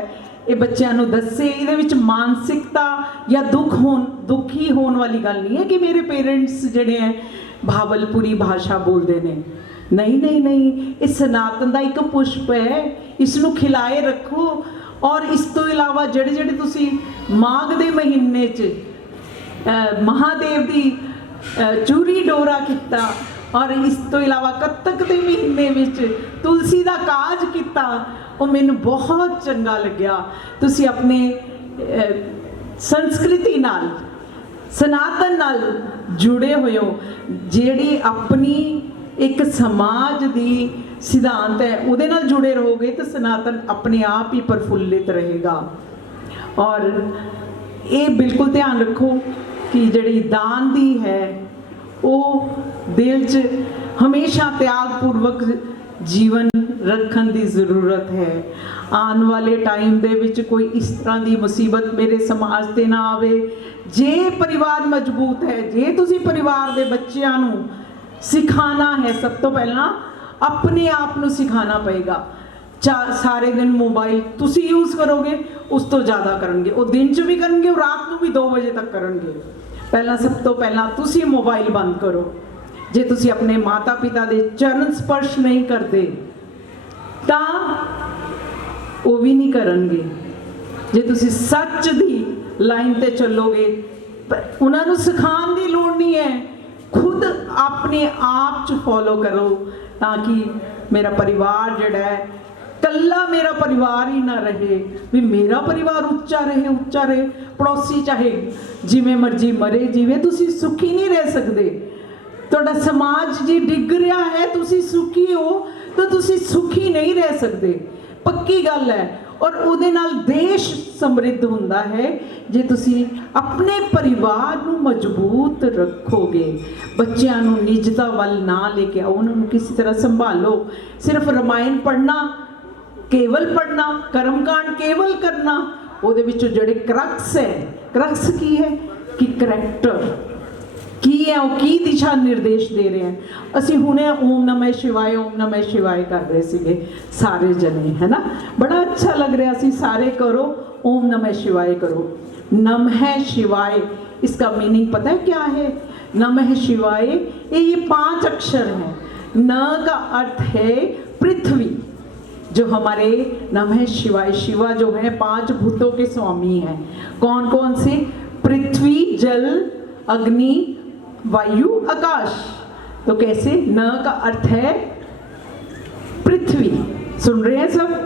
ये बच्चों नूं दस्से। इहदे विच मानसिकता या दुखी होने वाली गल नहीं है कि मेरे पेरेंट्स जिहड़े हैं भावलपुरी भाषा बोलते हैं। नहीं नहीं नहीं, इस सनातन का एक पुष्प है, इसनूं खिलाए रखो। और इस तो इलावा जिहड़े जिहड़े तुसी माघ दे महीने च महादेव की चूरी डोरा किता, और इस तो इलावा कत्तक के महीने विच तुलसी का काज किता, वो मैनूं बहुत चंगा लग्या। तुसी अपने संस्कृति नाल, सनातन नाल जुड़े हुए हो। जिहड़ी अपनी एक समाज दी सिद्धांत है उहदे नाल जुड़े रहोगे तो सनातन अपने आप ही प्रफुल्लित रहेगा। और ये बिल्कुल ध्यान रखो कि ਜਿਹੜੀ ਦਾਨ ਦੀ ਹੈ ਉਹ ਦਿਲ 'ਚ ਹਮੇਸ਼ਾ ਤਿਆਗਪੂਰਵਕ ਜੀਵਨ ਰੱਖਣ ਦੀ ਜ਼ਰੂਰਤ ਹੈ। ਆਉਣ ਵਾਲੇ ਟਾਈਮ ਦੇ ਵਿੱਚ ਕੋਈ ਇਸ ਤਰ੍ਹਾਂ ਦੀ ਮੁਸੀਬਤ ਮੇਰੇ ਸਮਾਜ ਤੇ ਨਾ ਆਵੇ। ਜੇ ਪਰਿਵਾਰ ਮਜ਼ਬੂਤ ਹੈ, ਜੇ ਤੁਸੀਂ ਪਰਿਵਾਰ ਦੇ ਬੱਚਿਆਂ ਨੂੰ ਸਿਖਾਣਾ ਹੈ, ਸਭ ਤੋਂ ਪਹਿਲਾਂ ਆਪਣੇ ਆਪ ਨੂੰ ਸਿਖਾਣਾ ਪਏਗਾ। ਸਾਰੇ ਦਿਨ ਮੋਬਾਈਲ ਤੁਸੀਂ ਯੂਜ਼ ਕਰੋਗੇ, ਉਸ ਤੋਂ ਜ਼ਿਆਦਾ ਕਰਨਗੇ ਉਹ, ਦਿਨ 'ਚ ਵੀ ਕਰਨਗੇ, ਉਹ ਰਾਤ ਨੂੰ ਵੀ 2 ਵਜੇ ਤੱਕ ਕਰਨਗੇ। ਪਹਿਲਾਂ ਸਭ ਤੋਂ ਪਹਿਲਾਂ ਤੁਸੀਂ ਮੋਬਾਈਲ ਬੰਦ ਕਰੋ। ਜੇ ਤੁਸੀਂ ਆਪਣੇ ਮਾਤਾ ਪਿਤਾ ਦੇ ਚਰਨ ਸਪਰਸ਼ ਨਹੀਂ ਕਰਦੇ ਤਾਂ ਉਹ ਵੀ ਨਹੀਂ ਕਰਨਗੇ। ਜੇ ਤੁਸੀਂ ਸੱਚ ਦੀ ਲਾਈਨ ਤੇ ਚੱਲੋਗੇ, ਉਹਨਾਂ ਨੂੰ ਸਿਖਾਉਣ ਦੀ ਲੋੜ ਨਹੀਂ ਹੈ, ਖੁਦ ਆਪਣੇ ਆਪ 'ਚ ਫੋਲੋ ਕਰੋ ਤਾਂ ਕਿ ਮੇਰਾ ਪਰਿਵਾਰ ਜਿਹੜਾ ਹੈ ਕੱਲਾ ਮੇਰਾ ਪਰਿਵਾਰ ਹੀ ਨਾ ਰਹੇ, ਵੀ ਮੇਰਾ ਪਰਿਵਾਰ ਉੱਚਾ ਰਹੇ, ਪੜੋਸੀ ਚਾਹੇ ਜਿਵੇਂ ਮਰਜ਼ੀ ਮਰੇ ਜਿਵੇਂ, ਤੁਸੀਂ ਸੁਖੀ ਨਹੀਂ ਰਹਿ ਸਕਦੇ। ਤੁਹਾਡਾ ਸਮਾਜ ਜੀ ਡਿੱਗ ਰਿਹਾ ਹੈ, ਤੁਸੀਂ ਸੁਖੀ ਹੋ ਤਾਂ ਤੁਸੀਂ ਸੁਖੀ ਨਹੀਂ ਰਹਿ ਸਕਦੇ, ਪੱਕੀ ਗੱਲ ਹੈ। ਔਰ ਉਹਦੇ ਨਾਲ ਦੇਸ਼ ਸਮਰਿੱਧ ਹੁੰਦਾ ਹੈ ਜੇ ਤੁਸੀਂ ਆਪਣੇ ਪਰਿਵਾਰ ਨੂੰ ਮਜ਼ਬੂਤ ਰੱਖੋਗੇ। ਬੱਚਿਆਂ ਨੂੰ ਨਿੱਜਤਾ ਵੱਲ ਨਾ ਲੈ ਕੇ ਆਓ, ਉਹਨਾਂ ਨੂੰ ਕਿਸੇ ਤਰ੍ਹਾਂ ਸੰਭਾਲੋ। ਸਿਰਫ ਰਮਾਇਣ ਪੜ੍ਹਨਾ, ਕੇਵਲ ਪੜ੍ਹਨਾ, ਕਰਮਕਾਂਡ ਕੇਵਲ ਕਰਨਾ, ਉਹਦੇ ਵਿੱਚੋਂ ਜਿਹੜੇ ਕਰਕਸ ਹੈ, ਕਰਕਸ ਕੀ ਹੈ ਕਿ ਕਰੈਕਟਰ ਕੀ ਹੈ, ਉਹ ਕੀ ਦਿਸ਼ਾ ਨਿਰਦੇਸ਼ ਦੇ ਰਹੇ ਹੈ। ਅਸੀਂ ਹੁਣੇ ਓਮ ਨਮः शिवाय ਓਮ नमः शिवाय ਕਰ ਰਹੇ ਸੀਗੇ ਸਾਰੇ ਜਣੇ, ਹੈ ਨਾ, ਬੜਾ ਅੱਛਾ ਲੱਗ ਰਿਹਾ ਸੀ। ਸਾਰੇ ਕਰੋ ओम नमः शिवाय करो। नमः शिवाय इसका मीनिंग पता है क्या है? नमः शिवाय ये 5 अक्षर हैं। न का अर्थ है पृथ्वी, जो हमारे नमः शिवाय, शिवा जो है 5 भूतों के स्वामी हैं। कौन कौन से? पृथ्वी, जल, अग्नि, वायु, आकाश। तो कैसे? न का अर्थ है पृथ्वी, सुन रहे हैं सब?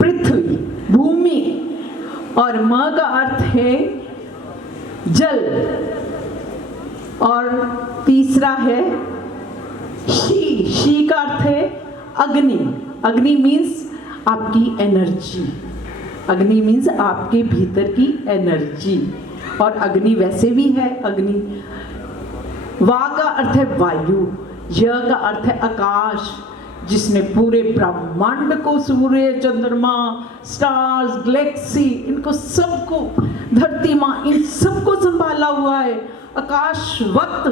पृथ्वी, भूमि। और म का अर्थ है जल, और तीसरा है शी का अर्थ है अग्नि। अग्नि मीन्स आपकी एनर्जी, अग्नि मीन्स आपके भीतर की एनर्जी, और अग्नि वैसे भी है अग्नि। वा का अर्थ है वायु, य का अर्थ है आकाश, जिसने पूरे ब्रह्मांड को, सूर्य, चंद्रमा, स्टार्स, गैलेक्सी, इनको सबको, धरती माँ, इन सबको संभाला हुआ है। आकाशवत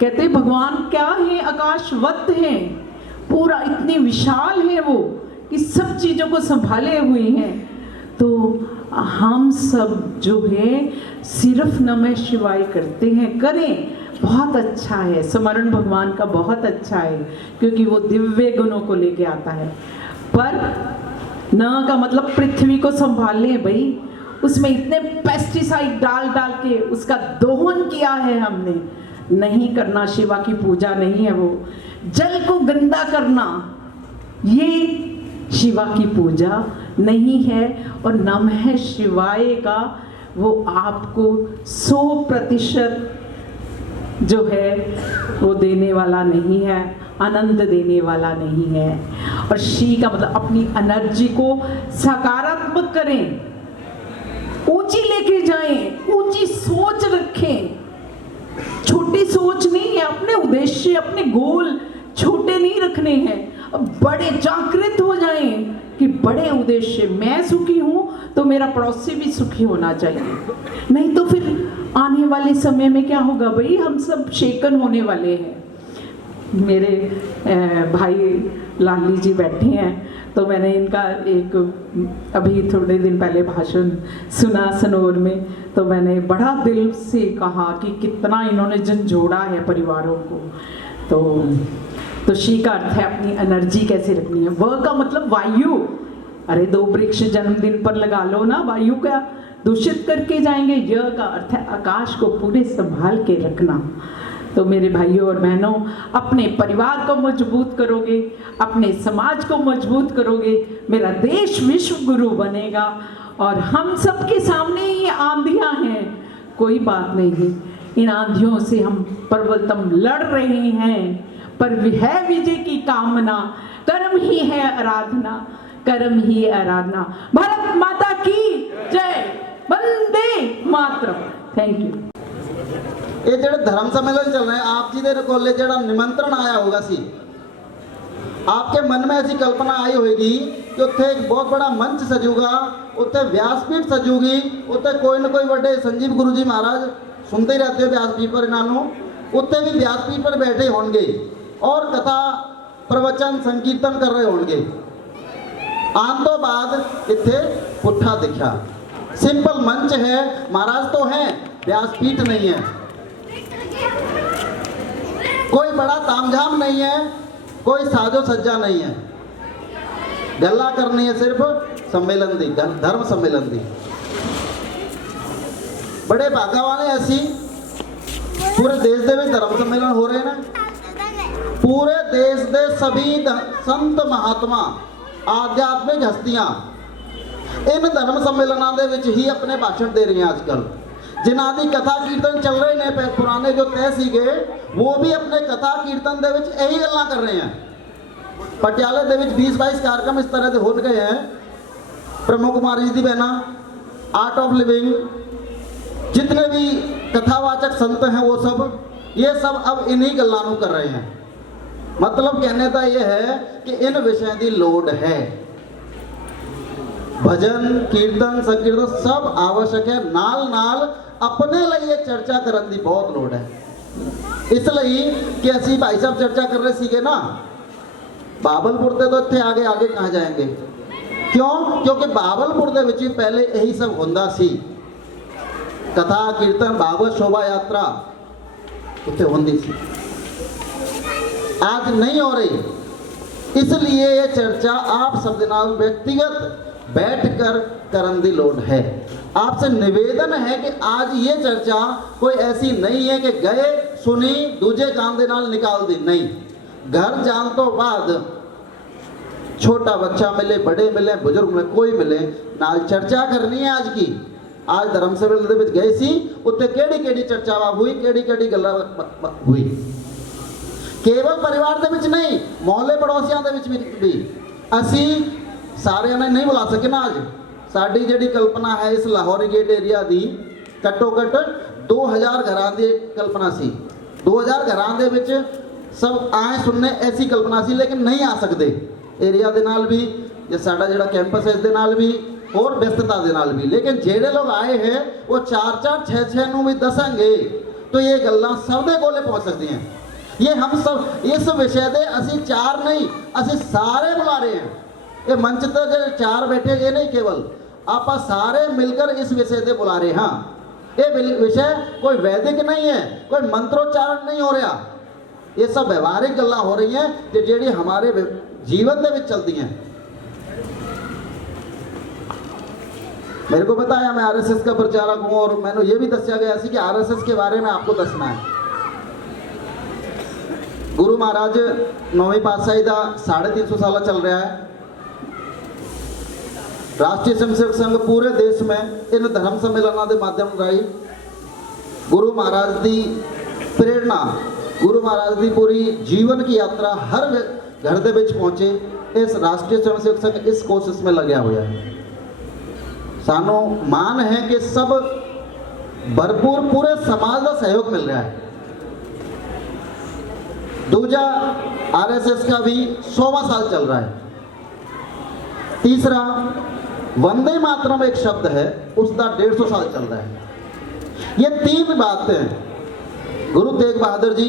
कहते हैं भगवान क्या है? आकाशवत हैं, पूरा इतने विशाल है वो कि सब चीज़ों को संभाले हुए हैं। तो हम सब जो है सिर्फ नमः शिवाय करते हैं, करें, बहुत अच्छा है। स्मरण भगवान का बहुत अच्छा है, क्योंकि वो दिव्य गुणों को लेके आता है। पर न का मतलब पृथ्वी को संभाल लें भाई, उसमें इतने पेस्टिसाइड डाल डाल के उसका दोहन किया है हमने, नहीं करना। शिवा की पूजा नहीं है वो। जल को गंदा करना ये शिवा की पूजा नहीं है। और नमः शिवाय का वो आपको 100% जो है वो देने वाला नहीं है, आनंद देने वाला नहीं है। और शी का मतलब अपनी एनर्जी को सकारात्मक करें, ऊंची लेके जाएं, ऊंची सोच रखें। छोटी सोच नहीं है, अपने उद्देश्य, अपने गोल छोटे नहीं रखने हैं, बड़े जागृत हो जाएं कि बड़े उद्देश्य, मैं सुखी हूँ तो मेरा पड़ोसी भी सुखी होना चाहिए। नहीं तो फिर आने वाले समय में क्या होगा भाई? हम सब शेकन होने वाले हैं। मेरे भाई लाली जी बैठे हैं, तो मैंने इनका एक अभी थोड़े दिन पहले भाषण सुना सनोर में, तो मैंने बड़ा दिल से कहा कि कितना इन्होंने झंझोड़ा है परिवारों को। तो शी का अर्थ है अपनी एनर्जी कैसे रखनी है। व का मतलब वायु। अरे 2 वृक्ष जन्मदिन पर लगा लो ना, वायु का दूषित करके जाएंगे। य का अर्थ है आकाश को पूरे संभाल के रखना। तो मेरे भाइयों और बहनों, अपने परिवार को मजबूत करोगे, अपने समाज को मजबूत करोगे, मेरा देश विश्व गुरु बनेगा। और हम सबके सामने ये आंधियां हैं, कोई बात नहीं, इन आंधियों से हम प्रबलतम लड़ रहे हैं, पर है विजय की कामना। कर्म ही है आराधना, कर्म ही आराधना। भारत माता की जय, वंदे मातरम। Thank you. ਇਹ ਜਿਹੜੇ ਧਰਮ सम्मेलन चल रहे हैं, आप जी ਦੇ ਕੋਲੇ ਜਿਹੜਾ ਨਿਮੰਤਰਣ ਆਇਆ ਹੋਗਾ ਸੀ, आपके मन में ऐसी कल्पना आई होगी कि उत्थे एक बहुत बड़ा मंच सजूगा, उत्थे व्यासपीठ सजूगी, उत्थे कोई ना कोई बड़े संजीव गुरु जी महाराज सुनते ही रहते हो व्यासपीठ पर, इन्हों उत्थे भी व्यासपीठ पर बैठे होंगे और कथा प्रवचन संकीर्तन कर रहे होंगे। आन तो बाद इत्थे पुट्ठा दिखा, सिंपल मंच है, महाराज तो हैं, व्यासपीठ नहीं है, कोई बड़ा तामझाम नहीं है, कोई साजो सज्जा नहीं है, गल्ला करनी है सिर्फ सम्मेलन दी, धर्म सम्मेलन दी। बड़े भागा वाले ऐसी पूरे देश दे विच धर्म सम्मेलन हो रहे हैं, पूरे देश दे सभी संत महात्मा आध्यात्मिक हस्तियां इन धर्म सम्मेलनों के विच ही अपने भाषण दे रही हैं। आजकल जिन्हां दी कथा कीर्तन चल रहे ने पुराने जो तय सीगे, वो भी अपने कथा कीर्तन दे विच यही गल्लां कर रहे हैं। पटियाले दे विच 20-22 कार्यक्रम इस तरह के हो गए हैं। प्रमुख कुमारी जी दी बहना, आर्ट ऑफ लिविंग, जितने भी कथावाचक संत हैं वो सब, ये सब अब इन्हीं गल्लां नूं कर रहे हैं। मतलब कहने का ये है कि इन विषयों की लोड़ है। भजन कीर्तन संकीर्तन सब आवश्यक है, नाल नाल अपने लिए चर्चा करने की बहुत लोड़ है। इसलिए कि असी भाई साहब चर्चा कर रहे सीगे ना, बाबलपुर से तो इतने आगे आगे कहाँ जाएंगे, क्यों? क्योंकि बाबलपुर दे विच पहले यही सब होंदा सी, कथा कीर्तन भागवत शोभा यात्रा उत्थे होंदी सी, आज नहीं हो रही। इसलिए ये चर्चा आप सब दे नाल व्यक्तिगत बैठकर करन दी लोड़ है। आपसे निवेदन है कि आज ये चर्चा कोई ऐसी नहीं है कि गए सुनी दूजे कान दे नाल निकाल दी, नहीं, घर जान तो बाद छोटा बच्चा मिले, बड़े मिले, बुजुर्ग मिले, कोई मिले, नाल चर्चा करनी है आज की। आज धर्म सम्मेलन दे विच गए सी, उत्ते केड़ी चर्चा हुई, केड़ी गल्लां हुई, केवल परिवार दे विच नहीं, मोहल्ले पड़ोसियां दे विच भी असी सारे ने नहीं बुला सके ना। आज साड़ी जिहड़ी कल्पना है इस लाहौरी गेट एरिया दी, घट्टो घट 2000 घरां दी कल्पना सी, 2000 घरां दे विच सब आए सुनने ऐसी कल्पना सी, लेकिन नहीं आ सकते एरिया दे नाल भी, जे साडा जिहड़ा कैंपस है इस दे नाल भी और व्यस्तता दे नाल भी। लेकिन जेड़े लोग आए हैं वो 4-4 6-6 नूं भी दसेंगे तो ये गल्लां सब दे कोले पहुंच सकती हैं। ये हम सब इस विषय दे असी 4 नहीं, असी सारे बुला रहे हैं। ये मंच तो जो 4 बैठे ये नहीं, केवल आप सारे मिलकर इस विषय से बुला रहे। हाँ, ये विषय कोई वैदिक नहीं है, कोई मंत्रोच्चारण नहीं हो रहा, ये सब व्यवहारिक गल्लां हो रही हैं कि जेड़ी हमारे जीवन दे विच चलती हैं। मेरे को पता है मैं आरएसएस का प्रचारक हूँ और मैंने ये भी दस्या गया सी कि आरएसएस के बारे में आपको दसना है। गुरु महाराज 9वीं पातशाही का 350 साल चल रहा है। राष्ट्रीय स्वयंसेवक संघ पूरे देश में इन धर्म सम्मेलनों के माध्यम राही गुरु महाराज की प्रेरणा, गुरु महाराज की पूरी जीवन की यात्रा हर घर के विच पहुँचे, इस राष्ट्रीय स्वयंसेवक संघ इस कोशिश में लग्या हुआ है। सानू मान है कि सब भरपूर पूरे समाज का सहयोग मिल रहा है। दूजा, आरएसएस का भी 100वां साल चल रहा है। तीसरा, वंदे मातरम एक शब्द है, उसका 150 साल चल रहा है। ये 3 बातें, गुरु तेग बहादुर जी,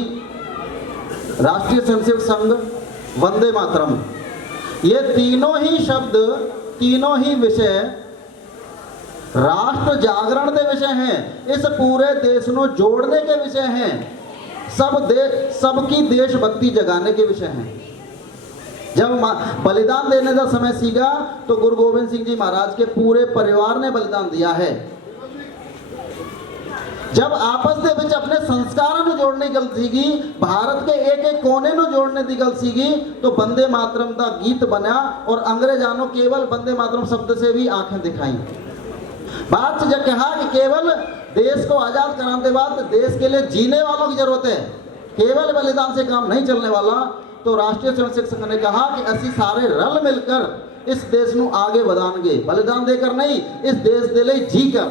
राष्ट्रीय स्वयंसेवक संघ, वंदे मातरम, ये तीनों ही शब्द, तीनों ही विषय राष्ट्र जागरण के विषय हैं, इस पूरे देश को जोड़ने के विषय हैं, सबकी देशभक्ति जगाने के विषय हैं। जब बलिदान देने का समय सीगा तो गुरु गोबिंद सिंह जी महाराज के पूरे परिवार ने बलिदान दिया है। जब आपस के विच अपने संस्कारों को जोड़ने की गल सीगी, भारत के एक एक कोने को जोड़ने की गल सीगी, तो वंदे मातरम का गीत बना और अंग्रेजों ने केवल वंदे मातरम शब्द से भी आंखें दिखाई। बात जब कहा कि केवल देश को आज़ाद कराने के बाद देश के लिए जीने वालों की जरूरत है, केवल बलिदान से काम नहीं चलने वाला, तो राष्ट्रीय स्वयंसेवक संघ ने कहा कि असी सारे रल मिलकर इस देश को आगे बढ़ाएंगे, बलिदान देकर नहीं, इस देश के लिए जी कर।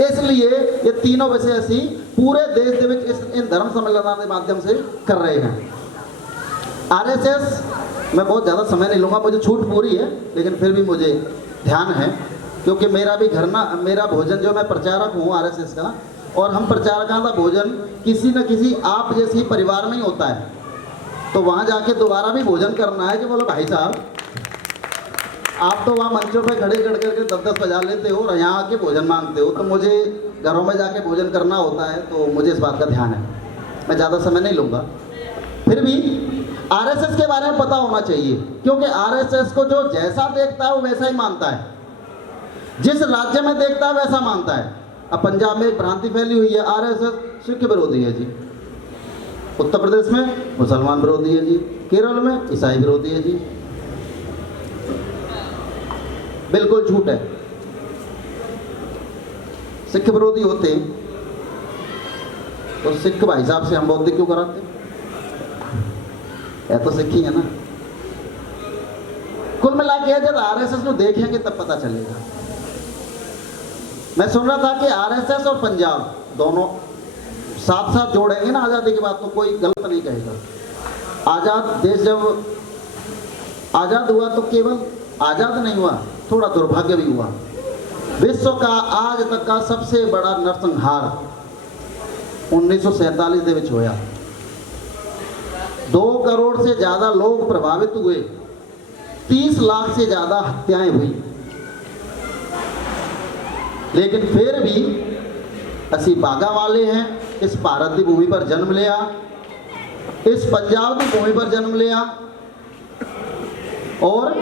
इसलिए ये तीनों विषय असी पूरे देश ਦੇ ਵਿੱਚ इन धर्म सम्मेलनों के माध्यम से कर रहे हैं। आरएसएस, मैं बहुत ज़्यादा समय नहीं लूँगा, मुझे छूट पूरी है, लेकिन फिर भी मुझे ध्यान है क्योंकि मेरा भी मेरा भोजन जो मैं प्रचारक हूँ आरएसएस का, और हम प्रचारकों का भोजन किसी न किसी आप जैसे ही परिवार में ही होता है, तो वहाँ जाके दोबारा भी भोजन करना है कि बोलो भाई साहब आप तो वहाँ मंचों पे खड़े खड़ करके 10-10 बजा लेते हो और यहाँ आके भोजन मांगते हो, तो मुझे घरों में जाके भोजन करना होता है, तो मुझे इस बात का ध्यान है, मैं ज़्यादा समय नहीं लूँगा। फिर भी आरएसएस के बारे में पता होना चाहिए क्योंकि आरएसएस को जो जैसा देखता है वो वैसा ही मानता है, जिस राज्य में देखता है वैसा मानता है। अब पंजाब में एक भ्रांति फैली हुई है, आरएसएस सिख विरोधी है जी, उत्तर प्रदेश में मुसलमान विरोधी है जी, केरल में ईसाई विरोधी है जी। बिल्कुल झूठ है। सिख विरोधी होते तो सिख भाई साहब से हम बौद्ध क्यों कराते? है तो सिख ही है ना। कुल मिला के जब आरएसएस को देखेंगे तब पता चलेगा। मैं सुन रहा था कि आरएसएस और पंजाब दोनों साथ साथ जोड़ेंगे ना आज़ादी की बात, तो कोई गलत नहीं कहेगा। आज़ाद देश जब आज़ाद हुआ तो केवल आज़ाद नहीं हुआ, थोड़ा दुर्भाग्य भी हुआ। विश्व का आज तक का सबसे बड़ा नरसंहार 1947 ਦੇ ਵਿੱਚ होया। 2 करोड़ से ज़्यादा लोग प्रभावित हुए, 30 लाख से ज़्यादा हत्याएं हुई, लेकिन फिर भी असी बागा वाले हैं। इस भारत की भूमि पर जन्म लिया, इस पंजाब की भूमि पर जन्म लिया, और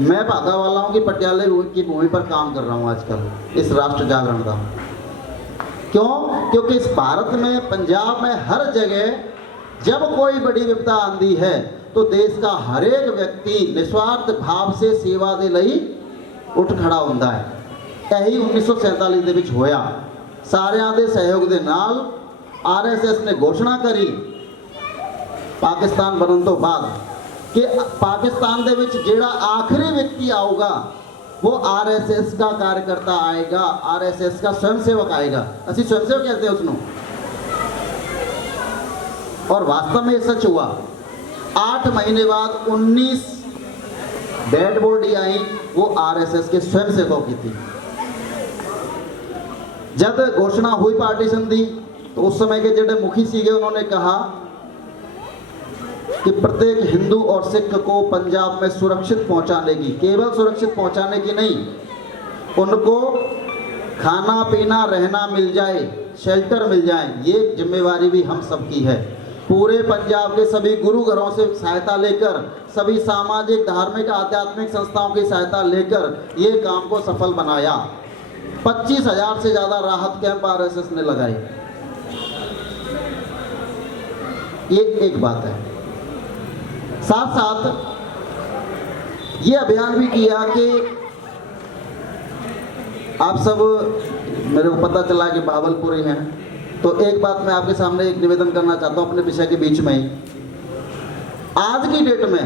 मैं भागा वाला हूँ कि पटियाले की भूमि पर काम कर रहा हूँ आजकल इस राष्ट्र जागरण का। क्यों? क्योंकि इस भारत में, पंजाब में हर जगह जब कोई बड़ी विपदा आंदी है तो देश का हर एक व्यक्ति निस्वार्थ भाव से सेवा के लिए उठ खड़ा होता है। यही 1947 ਦੇ ਵਿੱਚ ਹੋਇਆ। ਸਾਰਿਆਂ ਦੇ ਸਹਿਯੋਗ ਦੇ ਨਾਲ आरएसएस ने घोषणा करी पाकिस्तान बनने तो बाद कि पाकिस्तान ਦੇ ਵਿੱਚ ਜਿਹੜਾ आखिरी व्यक्ति आऊगा वो आरएसएस का कार्यकर्ता आएगा, आरएसएस का स्वयंसेवक आएगा। असि स्वयंसेवक कहते हैं उसको, और वास्तव में ये सच हुआ। 8 महीने बाद 19 डेड बॉडी आई, वो आरएसएस के स्वयंसेवकों की थी। जब घोषणा हुई पार्टीशन दी तो उस समय के जेडे मुखी सीगे उन्होंने कहा कि प्रत्येक हिंदू और सिख को पंजाब में सुरक्षित पहुंचाने की, केवल सुरक्षित पहुंचाने की नहीं, उनको खाना पीना रहना मिल जाए, शेल्टर मिल जाए, ये जिम्मेवारी भी हम सबकी है। पूरे पंजाब के सभी गुरु घरों से सहायता लेकर, सभी सामाजिक धार्मिक आध्यात्मिक संस्थाओं की सहायता लेकर ये काम को सफल बनाया। 25,000 से ज़्यादा राहत कैंप आरएसएस ने लगाए। ये एक बात है। साथ साथ ये अभियान भी किया कि आप सब, मेरे को पता चला कि भावलपुरी हैं, तो एक बात मैं आपके सामने एक निवेदन करना चाहता हूँ अपने विषय के बीच में ही। आज की डेट में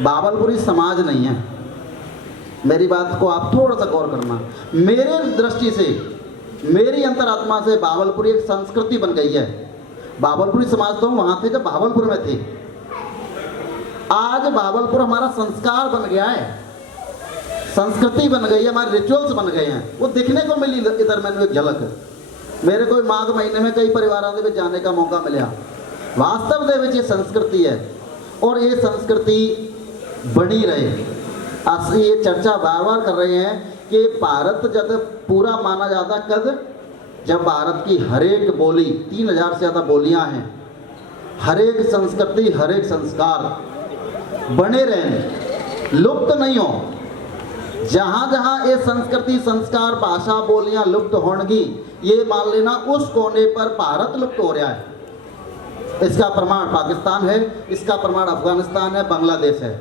भावलपुरी समाज नहीं है। मेरी बात को आप थोड़ा सा गौर करना। मेरे दृष्टि से, मेरी अंतरात्मा से भावलपुरी एक संस्कृति बन गई है। भावलपुरी समाज तो वहाँ थे जब भावलपुर में थे। आज भावलपुर हमारा संस्कार बन गया है, संस्कृति बन गई है, हमारे रिचुअल्स बन गए हैं। वो दिखने को मिली इधर मैंने एक झलक। मेरे को माघ महीने में कई परिवारों के जाने का मौका मिला। वास्तव में ये संस्कृति है और ये संस्कृति बनी रहे। असली ये चर्चा बार बार कर रहे हैं कि भारत जब पूरा माना जाता कद, जब भारत की हर एक बोली, 3,000 से ज़्यादा बोलियां हैं, हर एक संस्कृति, हर एक संस्कार बने रहें, लुप्त नहीं हो। जहाँ जहाँ ये संस्कृति, संस्कार, भाषा, बोलियां लुप्त होंगी, ये मान लेना उस कोने पर भारत लुप्त हो रहा है। इसका प्रमाण पाकिस्तान है, इसका प्रमाण अफगानिस्तान है, बांग्लादेश है।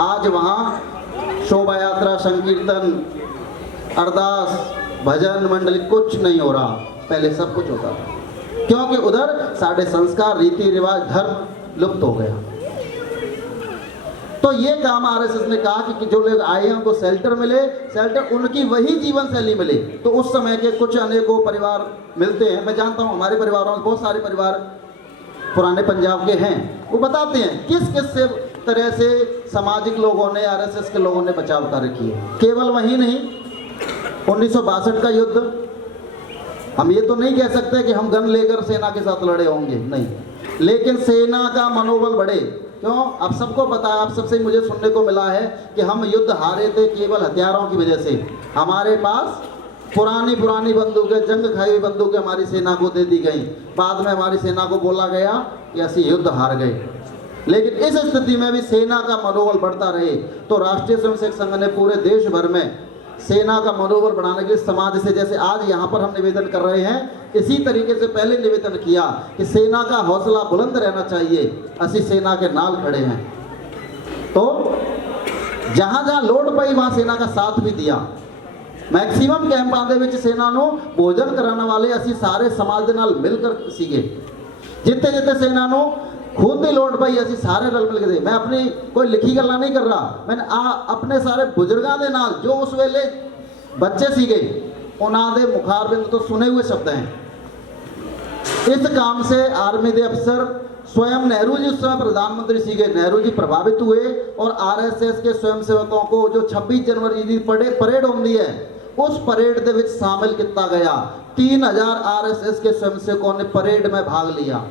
आज वहाँ शोभा यात्रा, संकीर्तन, अरदास, भजन मंडली कुछ नहीं हो रहा। पहले सब कुछ होता था, क्योंकि उधर साढ़े संस्कार, रीति रिवाज, धर्म लुप्त हो गया। तो ये काम आरएसएस ने कहा कि जो लोग आए हैं उनको शेल्टर मिले, शेल्टर उनकी वही जीवन शैली मिले। तो उस समय के कुछ अनेकों परिवार मिलते हैं, मैं जानता हूँ हमारे परिवारों में बहुत सारे परिवार पुराने पंजाब के हैं, वो बताते हैं किस किस से तरह से सामाजिक लोगों ने, आरएसएस के लोगों ने बचाव कार्य किए। केवल वही नहीं, 1962 का युद्ध, हम ये तो नहीं कह सकते कि हम गन लेकर सेना के साथ लड़े होंगे, नहीं, लेकिन सेना का मनोबल बढ़े। क्यों? आप सबको पता है, आप सबसे मुझे सुनने को मिला है कि हम युद्ध हारे थे केवल हथियारों की वजह से। हमारे पास पुरानी बंदूकें, जंग खाई हुई बंदूकें हमारी सेना को दे दी गई। बाद में हमारी सेना को बोला गया कि असि युद्ध हार गए। लेकिन इस स्थिति में भी सेना का मनोबल बढ़ता रहे, तो राष्ट्रीय स्वयंसेवक संघ ने पूरे देश भर में सेना का मनोबल बढ़ाने के लिए समाज से, जैसे आज यहाँ पर हम निवेदन कर रहे हैं, इसी तरीके से पहले निवेदन किया कि सेना का हौसला बुलंद रहना चाहिए, असी सेना के नाल खड़े हैं। तो जहाँ जहाँ लोड़ पई वहाँ सेना का साथ भी दिया। मैक्सिमम कैंपां दे विच सेना नूं भोजन कराने वाले असी सारे समाज दे नाल मिलकर सीगे। जिते जिते सेना नूं खुद की लोड़ पई असी सारे रल मिल के दे। मैं अपनी कोई लिखी गल्लां नहीं कर रहा, मैंने अपने सारे बुजुर्गों के नाल जो उस वेले बच्चे सीगे उन्हां दे मुखार बिंद तो सुने हुए शब्द हैं। इस काम से आर्मी के अफसर स्वयं नेहरू जी उस समय प्रधानमंत्री सीगे, नेहरू जी प्रभावित हुए और आरएसएस के स्वयंसेवकों को जो 26 जनवरी की परेड होती है उस परेड के विच शामिल किया गया। 3000 आरएसएस के स्वयंसेवकों ने परेड में भाग लिया।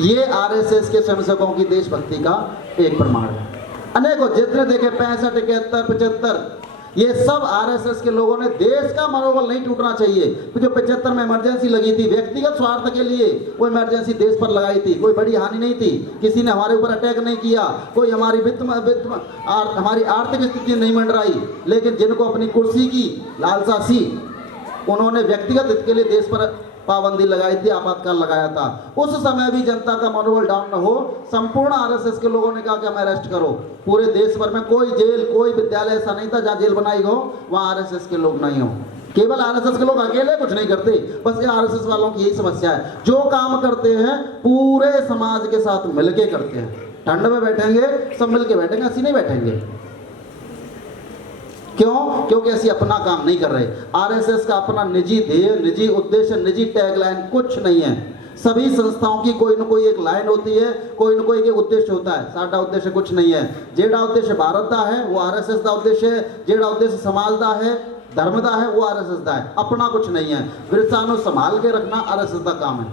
ये आरएसएस के स्वयंसेवकों की देशभक्ति का एक प्रमाण है। अनेकों जितने देखे 65, 71, 75, ये सब आरएसएस के लोगों ने, देश का मनोबल नहीं टूटना चाहिए। तो जो 75 में इमरजेंसी लगी थी, व्यक्तिगत स्वार्थ के लिए वो इमरजेंसी देश पर लगाई थी, कोई बड़ी हानि नहीं थी, किसी ने हमारे ऊपर अटैक नहीं किया, कोई हमारी हमारी आर्थिक स्थिति नहीं मंडराई, लेकिन जिनको अपनी कुर्सी की लालसा सी, उन्होंने व्यक्तिगत हित के लिए देश पर पाबंदी लगाई थी, आपातकाल लगाया था। उस समय भी जनता का मनोबल डाउन न हो, संपूर्ण आरएसएस के लोगों ने कहा कि हमें अरेस्ट करो। पूरे देश भर में कोई जेल, कोई विद्यालय ऐसा नहीं था जहाँ जेल बनाई हो वहाँ आरएसएस के लोग नहीं हो। केवल आरएसएस के लोग अकेले कुछ नहीं करते, बस ये आरएसएस वालों की यही समस्या है, जो काम करते हैं पूरे समाज के साथ मिलके करते हैं। ठंड में बैठेंगे सब मिलके बैठेंगे, ऐसी नहीं बैठेंगे। क्यों? क्योंकि ऐसी अपना काम नहीं कर रहे। आरएसएस का अपना निजी ध्येय, निजी उद्देश्य, निजी टैगलाइन कुछ नहीं है। सभी संस्थाओं की कोई न कोई एक लाइन होती है, कोई न कोई एक उद्देश्य होता है। साडा उद्देश्य कुछ नहीं है। जेड़ा उद्देश्य भारत का है वो आरएसएस का उद्देश्य है, जेड़ा उद्देश्य समाज का है, धर्म का है, वो आरएसएस का है। अपना कुछ नहीं है। विरसा नूं संभाल के रखना आरएसएस का काम है।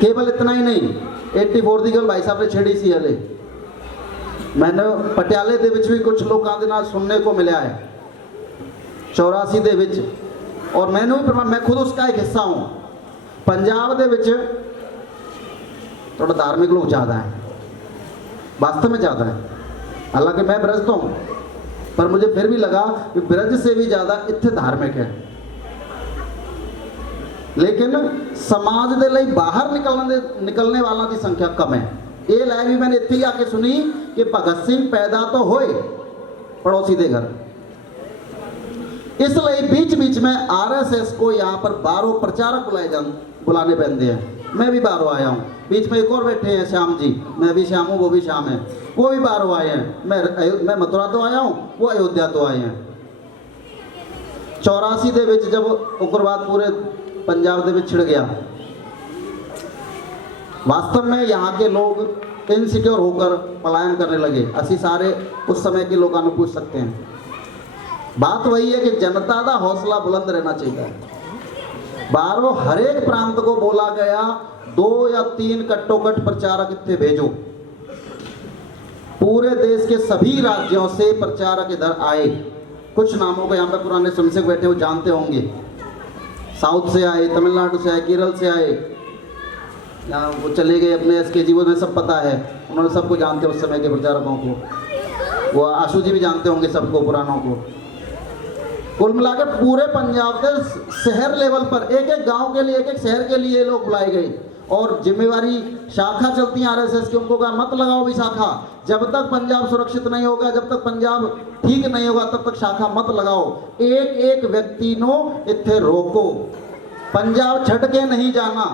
केवल इतना ही नहीं, 84 की गल भाई साहब ने छेड़ी सी हले, मैंने पटियाले दे विच भी कुछ लोगों के नाल सुनने को मिला है, 84 दे विच, और मैंने भी प्रमाण, मैं खुद उसका एक हिस्सा हूँ। पंजाब दे विच थोड़ा धार्मिक लोग ज़्यादा हैं, वास्तव में ज़्यादा है। हालांकि मैं ब्रज तो हूँ, पर मुझे फिर भी लगा कि ब्रज से भी ज़्यादा इत्थे धार्मिक है। लेकिन समाज दे लई बाहर निकलने वालों की संख्या कम है। ये लाइन भी मैंने इत्थे आके सुनी कि भगत सिंह पैदा तो होए पड़ोसी दे घर, इसलिए बीच बीच में आरएसएस को यहाँ पर बाहरों प्रचारक बुलाने पैंते हैं। मैं भी बाहरों आया हूँ, बीच में एक और बैठे हैं श्याम जी, मैं भी श्याम हूँ, वो भी श्याम है, वो भी बाहरों आए हैं। मैं मथुरा तो आया हूँ, वो अयोध्या तो आए हैं। 84 दे विच जब उग्रवाद पूरे पंजाब दे विच छिड़ गया, वास्तव में यहाँ के लोग इनसिक्योर होकर पलायन करने लगे। असी सारे उस समय के लोगों को पूछ सकते हैं। बात वही है कि जनता का हौसला बुलंद रहना चाहिए। बाहरों हर एक प्रांत को बोला गया 2 या 3 कट्टोकट प्रचारक इतने भेजो। पूरे देश के सभी राज्यों से प्रचारक इधर आए। कुछ नामों को यहाँ पर पुराने स्वयंसेवक बैठे हो जानते होंगे, साउथ से आए, तमिलनाडु से आए, केरल से आए, यहाँ वो चले गए अपने एसके जी, वो सब पता है, उन्होंने सबको जानते हैं उस समय के प्रचारकों को। वो आशु जी भी जानते होंगे सबको, पुरानों को। कुल मिलाकर पूरे पंजाब के शहर लेवल पर एक एक गांव के लिए, एक एक शहर के लिए लोग बुलाए गए और जिम्मेवारी शाखा चलती है आरएसएस की, उनको कहा मत लगाओ भी शाखा, जब तक पंजाब सुरक्षित नहीं होगा, जब तक पंजाब ठीक नहीं होगा, तब तक शाखा मत लगाओ। एक एक व्यक्ति नो इत्थे रोको, पंजाब छड़ के नहीं जाना।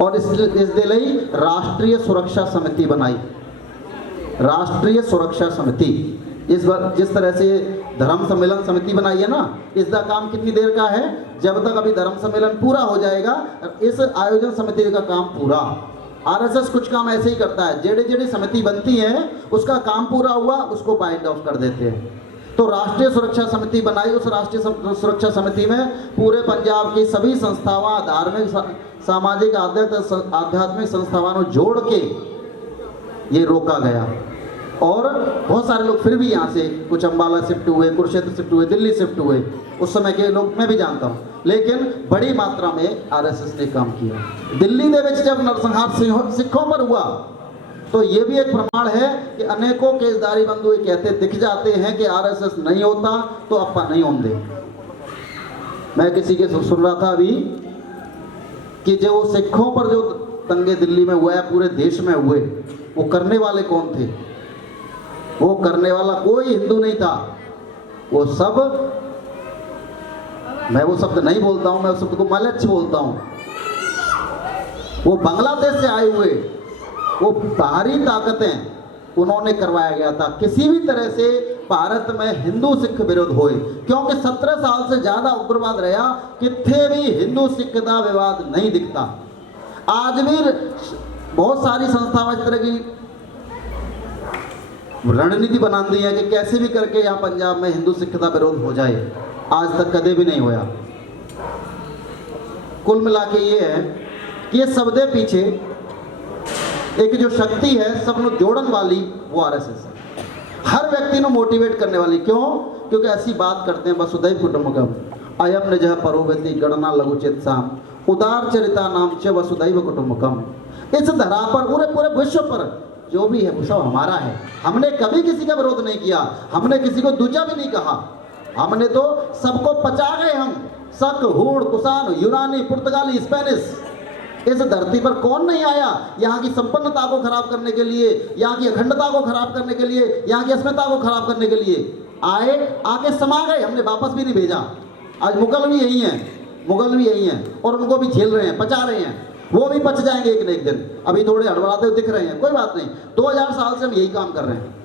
और इस दे ਲਈ राष्ट्रीय सुरक्षा समिति बनाई। राष्ट्रीय सुरक्षा समिति इस बार जिस तरह से धर्म सम्मेलन समिति बनाई है ना, इसका काम कितनी देर का है? जब तक अभी धर्म सम्मेलन पूरा हो जाएगा इस आयोजन समिति का काम पूरा। आरएसएस कुछ काम ऐसे ही करता है, जेडी जेडी समिति बनती है उसका काम पूरा हुआ उसको बाइंड ऑफ कर देते हैं। तो राष्ट्रीय सुरक्षा समिति बनाई। उस राष्ट्रीय सुरक्षा समिति में पूरे पंजाब की सभी संस्थावां, धार्मिक, सामाजिक, आध्यात्मिक संस्थावां जोड़ के ये रोका गया। और बहुत सारे लोग फिर भी यहाँ से कुछ अम्बाला शिफ्ट हुए, कुरुक्षेत्र शिफ्ट हुए, दिल्ली शिफ्ट हुए, उस समय के लोग मैं भी जानता हूँ, लेकिन बड़ी मात्रा में आरएसएस ने काम किया। दिल्ली दे विच जब नरसंहार सिखों पर हुआ तो ये भी एक प्रमाण है कि अनेकों केसदारी बंधु कहते दिख जाते हैं कि आरएसएस नहीं होता तो अपा नहीं होंगे। मैं किसी के सुन रहा था अभी कि जो सिखों पर जो दंगे दिल्ली में हुआ है, पूरे देश में हुए, वो करने वाले कौन थे? वो करने वाला कोई हिंदू नहीं था। वो सब, मैं वो शब्द नहीं बोलता हूं, मैं उस शब्द को मलच्छ बोलता हूं, वो बांग्लादेश से आए हुए वो बाहरी ताकतें उन्होंने करवाया गया था। किसी भी तरह से भारत में हिंदू सिख विरोध होए, क्योंकि 17 साल से ज्यादा उग्रवाद रहा, कितने भी हिंदू सिख का विवाद नहीं दिखता। आज भी बहुत सारी संस्थाएं इस तरह की रणनीति बना दी है कि कैसे भी करके यहाँ पंजाब में हिंदू सिख का विरोध हो जाए। आज तक कदे भी नहीं होया। कुल मिला के ये है कि ये सब दे पीछे एक जो शक्ति है सबको जोड़न वाली वो आरएसएस है। हर व्यक्ति को मोटिवेट करने वाली। क्यों? क्योंकि ऐसी बात करते हैं वसुधैव कुटुंबकम, अयम निजः परोवेति गणना लघुचित्साम उदार चरिता नाम च वसुधैव कुटुंबकम। इस धरा पर पूरे विश्व पर जो भी है वो सब हमारा है। हमने कभी किसी का विरोध नहीं किया, हमने किसी को दूजा भी नहीं कहा, हमने तो सबको पचा गए। हम शक, हूण, कुषाण, यूनानी, पुर्तगाली, स्पेनिश, इस धरती पर कौन नहीं आया यहाँ की संपन्नता को खराब करने के लिए, यहाँ की अखंडता को खराब करने के लिए, यहाँ की अस्मिता को खराब करने के लिए आए, आके समा गए। हमने वापस भी नहीं भेजा। आज मुगल भी यही हैं, मुगल भी यही हैं और उनको भी झेल रहे हैं, पचा रहे हैं। वो भी पच जाएंगे एक न एक दिन। अभी थोड़े हड़बड़ाते हुए दिख रहे हैं, कोई बात नहीं। 2000 साल से हम यही काम कर रहे हैं।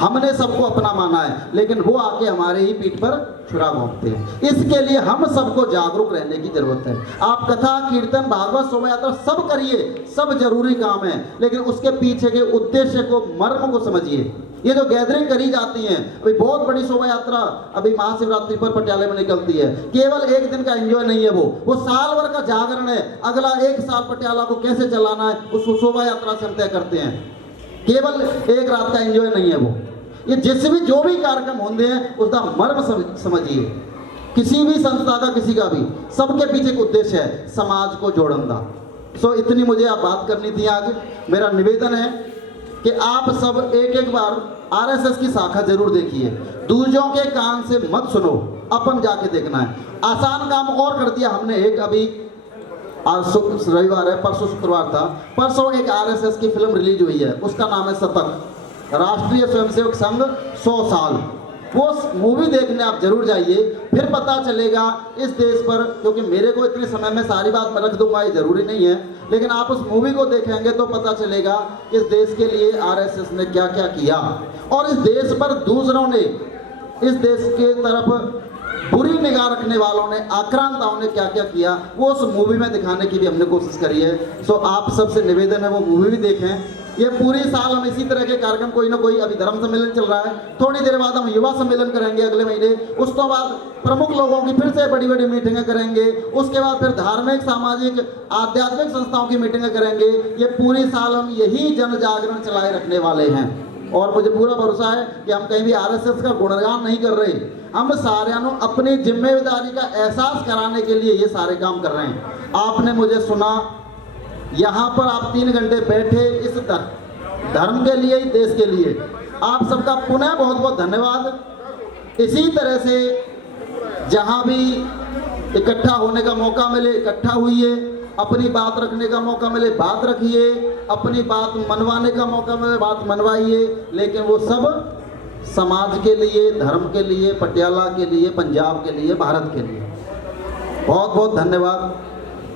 हमने सबको अपना माना है, लेकिन वो आके हमारे ही पीठ पर छुरा घोंपते हैं। इसके लिए हम सबको जागरूक रहने की जरूरत है। आप कथा, कीर्तन, भागवत, शोभा यात्रा सब करिए, सब जरूरी काम है, लेकिन उसके पीछे के उद्देश्य को, मर्म को समझिए। ये जो गैदरिंग करी जाती है, अभी बहुत बड़ी शोभा यात्रा अभी महाशिवरात्रि पर पटियाले में निकलती है, केवल एक दिन का एंजॉय नहीं है, वो साल भर का जागरण है। अगला 1 साल पटियाला को कैसे चलाना है उस शोभा यात्रा से हम तय करते हैं। केवल एक रात का एंजॉय नहीं है वो। ये जिस भी जो भी कार्यक्रम होंगे हैं उसका मर्म समझिए। किसी भी संस्था का, किसी का भी, सबके पीछे एक उद्देश्य है, समाज को जोड़न का। सो इतनी मुझे आप बात करनी थी आज। मेरा निवेदन है कि आप सब एक बार आरएसएस की शाखा जरूर देखिए, दूसरों के कान से मत सुनो, अपन जाके देखना है। आसान काम और कर दिया हमने। एक अभी आज रविवार है, परसों शुक्रवार था, परसों एक आरएसएस की फिल्म रिलीज हुई है, उसका नाम है शतक, राष्ट्रीय स्वयंसेवक संघ 100 साल। वो मूवी देखने आप जरूर जाइए, फिर पता चलेगा इस देश पर, क्योंकि मेरे को इतने समय में सारी बात मैं रख दूंगा ये जरूरी नहीं है, लेकिन आप उस मूवी को देखेंगे तो पता चलेगा कि इस देश के लिए आरएसएस ने क्या क्या किया, और इस देश पर दूसरों ने, इस देश के तरफ बुरी निगाह रखने वालों ने, आक्रांताओं ने क्या क्या किया, वो उस मूवी में दिखाने की भी हमने कोशिश करी है। सो आप सबसे निवेदन है वो मूवी भी देखें। ये पूरी साल हम इसी तरह के कार्यक्रम कोई ना कोई, अभी धर्म सम्मेलन चल रहा है, थोड़ी देर बाद हम युवा सम्मेलन करेंगे अगले महीने, उसके बाद प्रमुख लोगों की फिर से बड़ी बड़ी मीटिंगें करेंगे, उसके बाद फिर धार्मिक, सामाजिक, आध्यात्मिक संस्थाओं की मीटिंगें करेंगे। ये पूरी साल हम यही जन जागरण चलाए रखने वाले हैं, और मुझे पूरा भरोसा है कि हम कहीं भी आरएसएस का गुणगान नहीं कर रहे, हम सारियां अपनी जिम्मेदारी का एहसास कराने के लिए ये सारे काम कर रहे हैं। आपने मुझे सुना, यहाँ पर आप 3 घंटे बैठे इस धर्म के लिए, देश के लिए, आप सबका पुनः बहुत बहुत धन्यवाद। इसी तरह से जहाँ भी इकट्ठा होने का मौका मिले इकट्ठा हुइए, अपनी बात रखने का मौका मिले बात रखिए, अपनी बात मनवाने का मौका मिले बात मनवाइए, लेकिन वो सब समाज के लिए, धर्म के लिए, पटियाला के लिए, पंजाब के लिए, भारत के लिए। बहुत बहुत धन्यवाद।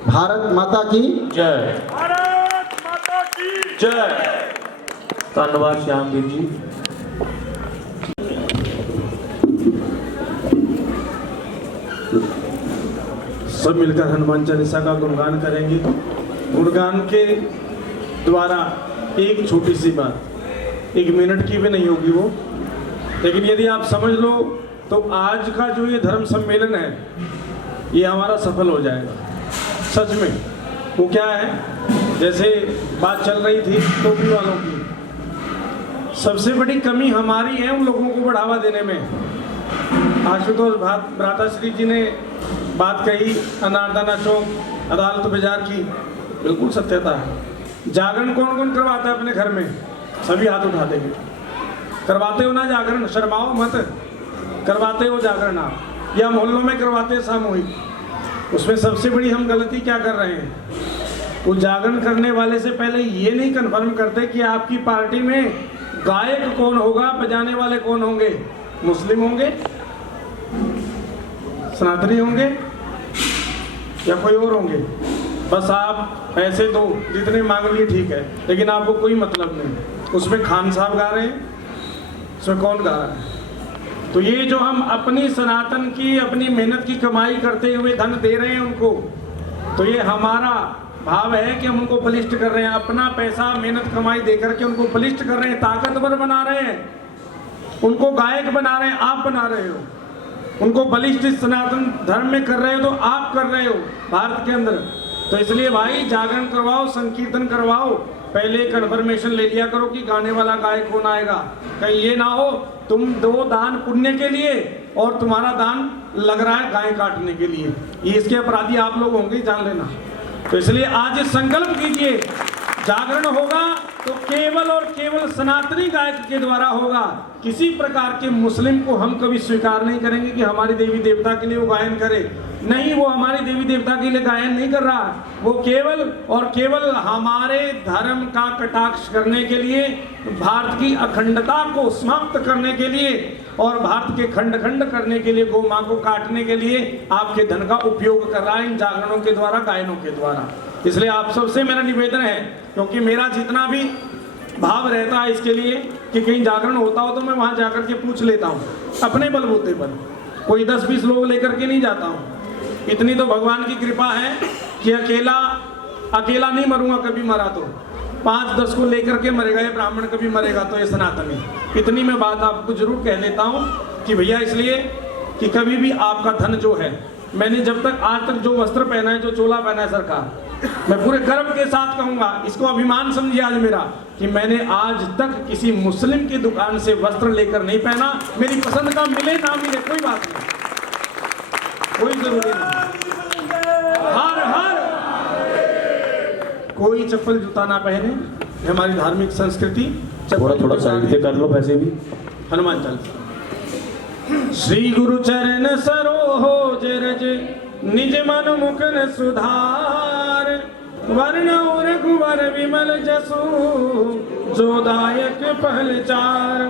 भारत माता की जय। भारत माता की जय। धन्यवाद श्यामवीर जी। सब मिलकर हनुमान चालीसा का गुणगान करेंगे। गुणगान के द्वारा एक छोटी सी बात, 1 मिनट की भी नहीं होगी वो, लेकिन यदि आप समझ लो तो आज का जो ये धर्म सम्मेलन है ये हमारा सफल हो जाएगा। सच में वो क्या है, जैसे बात चल रही थी टोपी वालों की, सबसे बड़ी कमी हमारी है उन लोगों को बढ़ावा देने में। आशुतोष भ्राताश्री जी ने बात कही अनारदाना चौक अदालत बाजार की, बिल्कुल सत्यता है। जागरण कौन कौन करवाता है अपने घर में? सभी हाथ उठा देंगे। करवाते हो ना जागरण? शर्माओ मत, करवाते हो जागरण आप, या मोहल्लों में करवाते हैं सामूहिक? उसमें सबसे बड़ी हम गलती क्या कर रहे हैं, वो जागरण करने वाले से पहले ये नहीं कन्फर्म करते कि आपकी पार्टी में गायक कौन होगा, बजाने वाले कौन होंगे, मुस्लिम होंगे, सनातनी होंगे या कोई और होंगे। बस आप पैसे दो, जितने मांग लिए ठीक है, लेकिन आपको कोई मतलब नहीं। उसमें खान साहब गा रहे हैं, उसमें कौन गा रहा है? तो ये जो हम अपनी सनातन की अपनी मेहनत की कमाई करते हुए धन दे रहे हैं उनको, तो ये हमारा भाव है कि हम उनको बलिष्ठ कर रहे हैं। अपना पैसा मेहनत कमाई दे करके उनको बलिष्ठ कर रहे हैं, ताकतवर बना रहे हैं, उनको गायक बना रहे हैं, आप बना रहे हो। उनको बलिष्ठ सनातन धर्म में कर रहे हो तो आप कर रहे हो भारत के अंदर। तो इसलिए भाई जागरण करवाओ, संकीर्तन करवाओ, पहले कन्फर्मेशन ले लिया करो कि गाने वाला गायक कौन आएगा। कहीं ये ना हो तुम दो दान पुण्य के लिए और तुम्हारा दान लग रहा है गाय काटने के लिए, ये इसके अपराधी आप लोग होंगे, जान लेना। तो इसलिए आज संकल्प कीजिए, जागरण होगा तो केवल और केवल सनातनी गायक के द्वारा होगा। किसी प्रकार के मुस्लिम को हम कभी स्वीकार नहीं करेंगे कि हमारी देवी देवता के लिए वो गायन करे। नहीं, वो हमारी देवी देवता के लिए गायन नहीं कर रहा, वो केवल और केवल हमारे धर्म का कटाक्ष करने के लिए, भारत की अखंडता को समाप्त करने के लिए और भारत के खंड खंड करने के लिए, गौ माँ को काटने के लिए आपके धन का उपयोग कर रहा है इन जागरणों के द्वारा, गायनों के द्वारा। इसलिए आप सबसे मेरा निवेदन है, क्योंकि मेरा जितना भी भाव रहता है इसके लिए कि कहीं जागरण होता हो तो मैं वहाँ जाकर के पूछ लेता हूँ अपने बलबूते पर, कोई 10-20 लोग लेकर के नहीं जाता हूँ। इतनी तो भगवान की कृपा है कि अकेला नहीं मरूंगा, कभी मरा तो 5-10 को लेकर के मरेगा, ये ब्राह्मण कभी मरेगा तो ये सनातनी। इतनी मैं बात आपको जरूर कह देता हूँ कि भैया, इसलिए कि कभी भी आपका धन जो है, मैंने जब तक आज तक जो वस्त्र पहना है, जो चोला पहना है सरकार, मैं पूरे गर्व के साथ कहूंगा, इसको अभिमान समझिए आज मेरा, कि मैंने आज तक किसी मुस्लिम की दुकान से वस्त्र लेकर नहीं पहना। मेरी पसंद का मिले ना मिले कोई बात नहीं, कोई जरूरी नहीं। हर कोई चप्पल जूता ना पहने, हमारी धार्मिक संस्कृति। थोड़ा साइड से कर लो वैसे भी। हनुमान चालीसा। श्री गुरु चरण सरोज रज निज मन मुखन सुधार, वर्ण और रघुवर विमल जसु जो दायक पहलचार,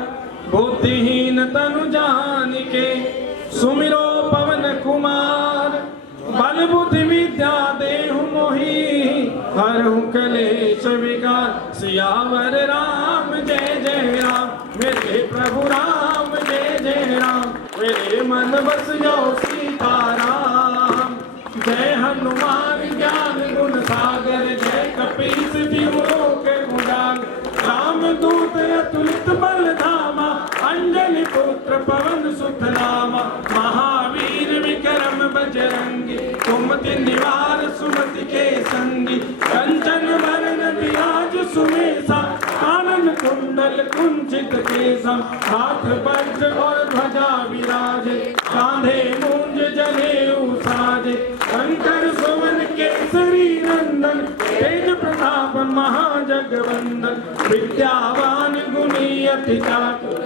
बुद्धिहीन तनु जानिके सुमिरो पवन कुमार, बल बुद्धि विद्या देहु मोहि हरहु कलेश विकार। सियावर राम जय जय राम, मेरे प्रभु राम जय जय राम, मेरे मन बस जाओ सीताराम। जय हनुमान ज्ञान गुण सागर, जय कपीस तिहु लोक उजागर। राम दूत अतुलित बल धामा, अंजनी पुत्र पवन सुत नामा। महावीर विक्रम बजरंगी, कुमति निवार सुमति के संगी। कंचन वरण विराज सुमेसा, कानन कुंडल कुंचित केसम। हाथ वज्र और ध्वजा विराजे, कांधे मूंज जनेऊ साजे। शंकर सुवन केसरी नंदन, तेज प्रताप महाजगवंदन। विद्यावान गुणी अति चातुर,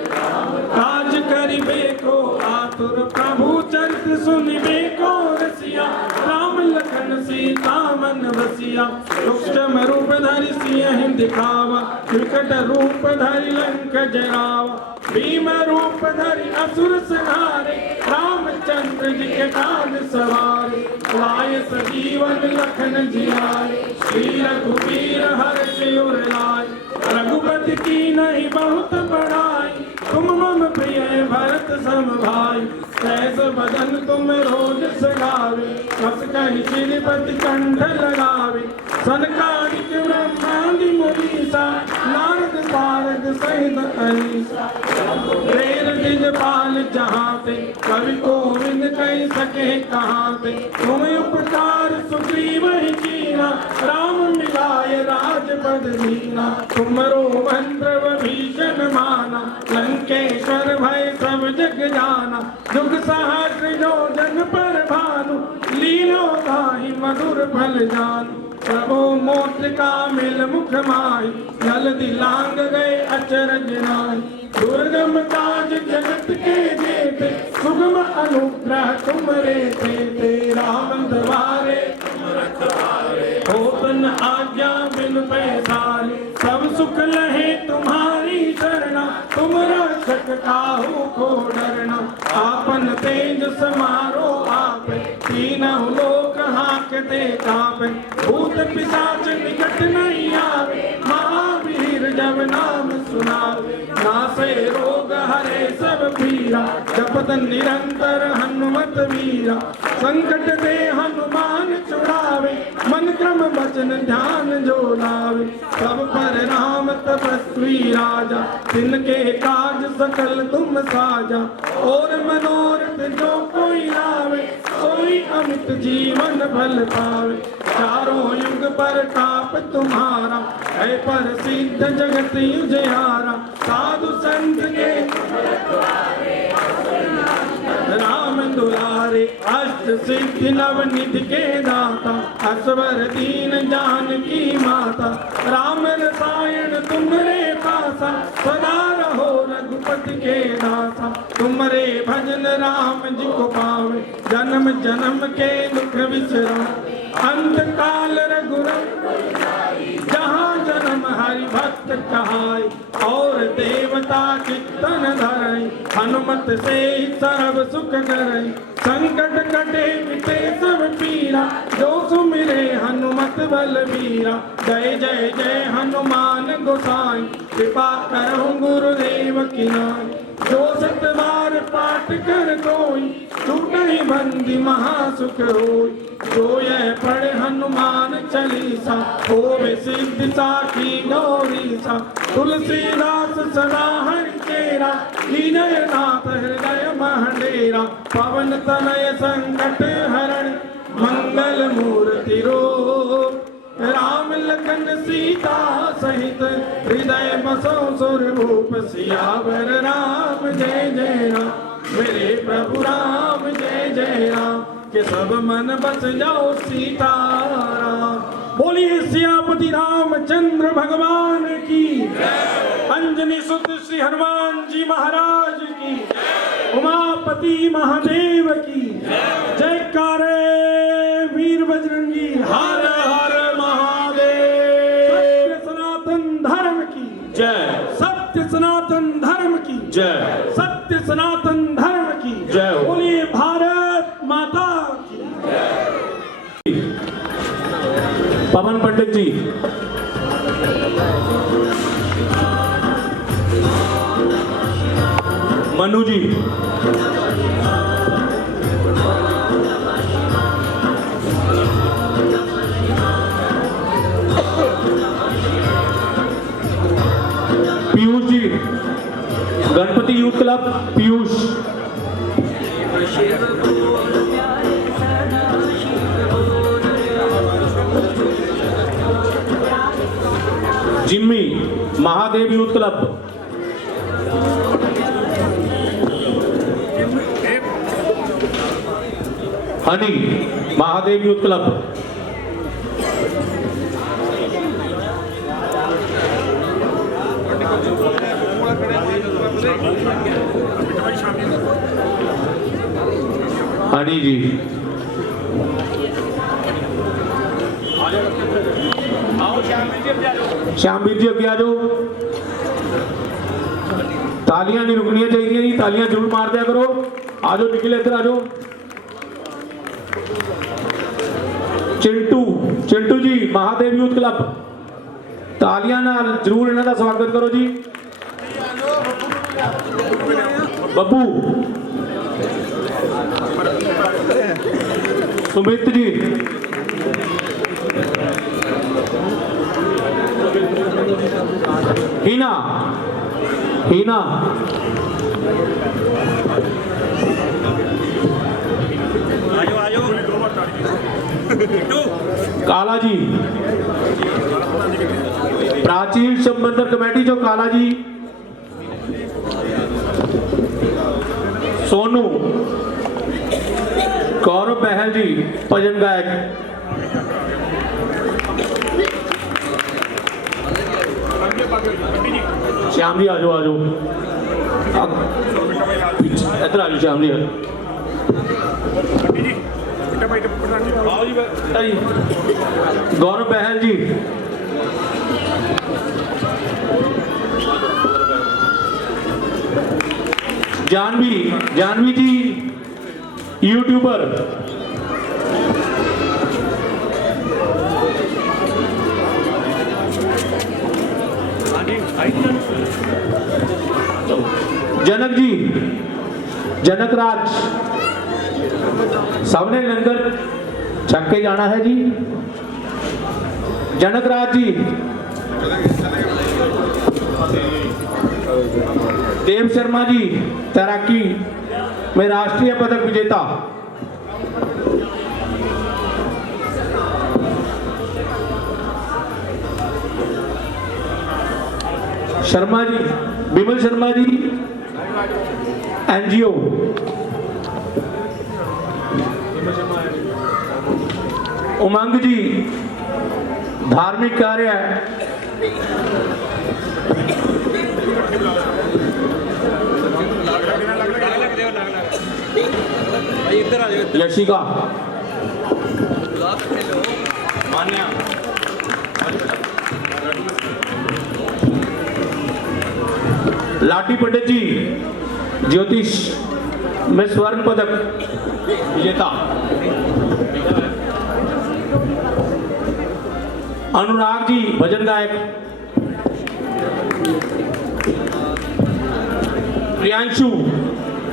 काज करिबे को आतुर। प्रभु चरित सुनिबे को रसिया, राम लखन सीता मन बसिया। वीरा सूक्ष्म रूप धरि सिंह दिखावा विकट रूप धरि लंक जरावा भीम रूप धरि असुर संहारे रामचंद्र जी के काज सवारे लाए सजीवन लखन जियाए श्री रघुवीर हर्ष उर लाए रघुपति की नहीं बहुत बड़ाई तुम मम प्रिय भरत सम भाई कैस बदन तुम रोज सगावे कस कहि श्रीपति कंठ लगावे सनकादिक ब्रह्मादि मुनीसा नारद सारद सहित अहिसा प्रेर दिजपाल जहाँ ते कवि गोविंद कह सके कहाँ ते तुम उपकार सुग्रीव ही कीना राम मिलाय राजपद दीना तुमरो मंत्र भीषण माना लंकेश्वर भय सब जग जाना दुख सहस्र जो जन पर भानु लीलो ताहि मधुर फल जानु प्रभु मोक्ष का मिल मुख माई जल्दी लांग गए अचरज नाई दुर्गम काज जगत के जेते सुगम अनुग्रह तुमरे ते राम द्वारे होतन आज्ञा बिन पैसारे सब सुख लहे तुम्हारी शरणा तुम रक्षक काहू को डरना आपन तेज समारो आप तीनों लोक हाकते कापे भूत पिशाच निकट नहीं आवे महावीर जब नाम सुनावे नासे रोग हरे सब पीरा जपत निरंतर हनुमत वीरा संकट दे हनुमान छुड़ावे मन क्रम वचन ध्यान जो लावे सब पर राम तपस्वी राजा तिनके काज सकल तुम साजा और मनोरथ जो कोई लावे कोई अमित जीवन फल पावे चारों युग पर ताप तुम्हारा है पर सिद्ध जगत युजहारा साधु संत के राम दुलारे अष्ट सिद्धि नव निधि के दाता असवर दीन जानकी माता राम रसायन तुमरे पासा सदा रहो रघुपति के दासा तुमरे भजन राम जी को पावे जन्म जन्म के दुख विसरावे अंत काल रघुराई जहाँ जन्म हरि भक्त कहाई और देवता कीर्तन धरई हनुमत से ही सर्व सुख करई संकट कटे मिटे सब पीरा जो सुमिरे हनुमत बलबीरा जय जय जय हनुमान गोसाई कृपा करहु गुरुदेव की नाई जो सतबार पाठ कर कोई छूटहि बंदी महासुख होई जो यह पढ़े हनुमान चालीसा होवे सिद्धि साखी गौरीसा तुलसीदास सदा हरि चेरा कीनय नाथ हृदय महडेरा पवन तनय संकट हरण मंगल मूर्ति रूप राम लखन सीता सहित हृदय बसो सुरभूप सियावर राम जय जय राम मेरे प्रभु राम जय जय राम के सब मन बस जाओ सीताराम बोलिए सियापति रामचंद्र भगवान की अंजनी सुत श्री हनुमान जी महाराज की उमापति महादेव की जयकारे वीर बजरंगी हर हर महादेव सत्य सनातन धर्म की जय सत्य सनातन धर्म की जय सत्य सनातन धर्म की जय बोलिए भारत माता की Pawan Pandit ji Manu ji Piyush ji Ganpati youth club Piyush Jimmy Mahadev youth club Honey Mahadev youth club Honey ji Shyamveer ji अगे आ जाओ। तालियां नहीं रुकनियां चाहिए जी, तालियां जरूर मार दिया करो। आ जाओ निखिल, इधर आ जाओ। चिंटू जी महादेव यूथ क्लब, तालियां नाल जरूर इन्हां दा स्वागत करो जी। बब्बू, सुमित जी, हीना, काला जी, प्राचीन शव मंदिर कमेटी जो काला जी, सोनू, गौरव बहल जी भजन गायक, श्याम जी आ जाओ, इधर आ जाओ श्याम जी। गौरव बहल जी, जानवी जी यूट्यूबर, जनक जी, जनक राज, सबने लंगर छक के जाना है जी। जनक राज जी, देव शर्मा जी तैराकी में राष्ट्रीय पदक विजेता, शर्मा जी, विमल शर्मा जी एनजीओ, उमंग जी धार्मिक कार्य, यशिका, मान्या, लाठी पंडित जी ज्योतिष में स्वर्ण पदक विजेता, अनुराग जी भजन गायक, प्रियांशु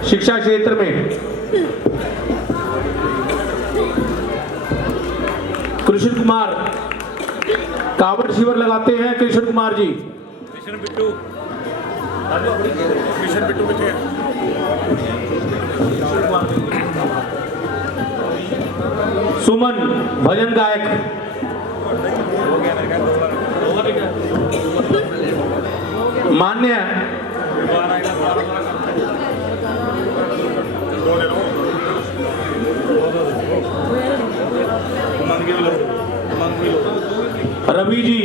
शिक्षा क्षेत्र में, कृष्ण कुमार कावड़ शिविर लगाते हैं कृष्ण कुमार जी, सुमन भजन गायक, मान्य रवि जी,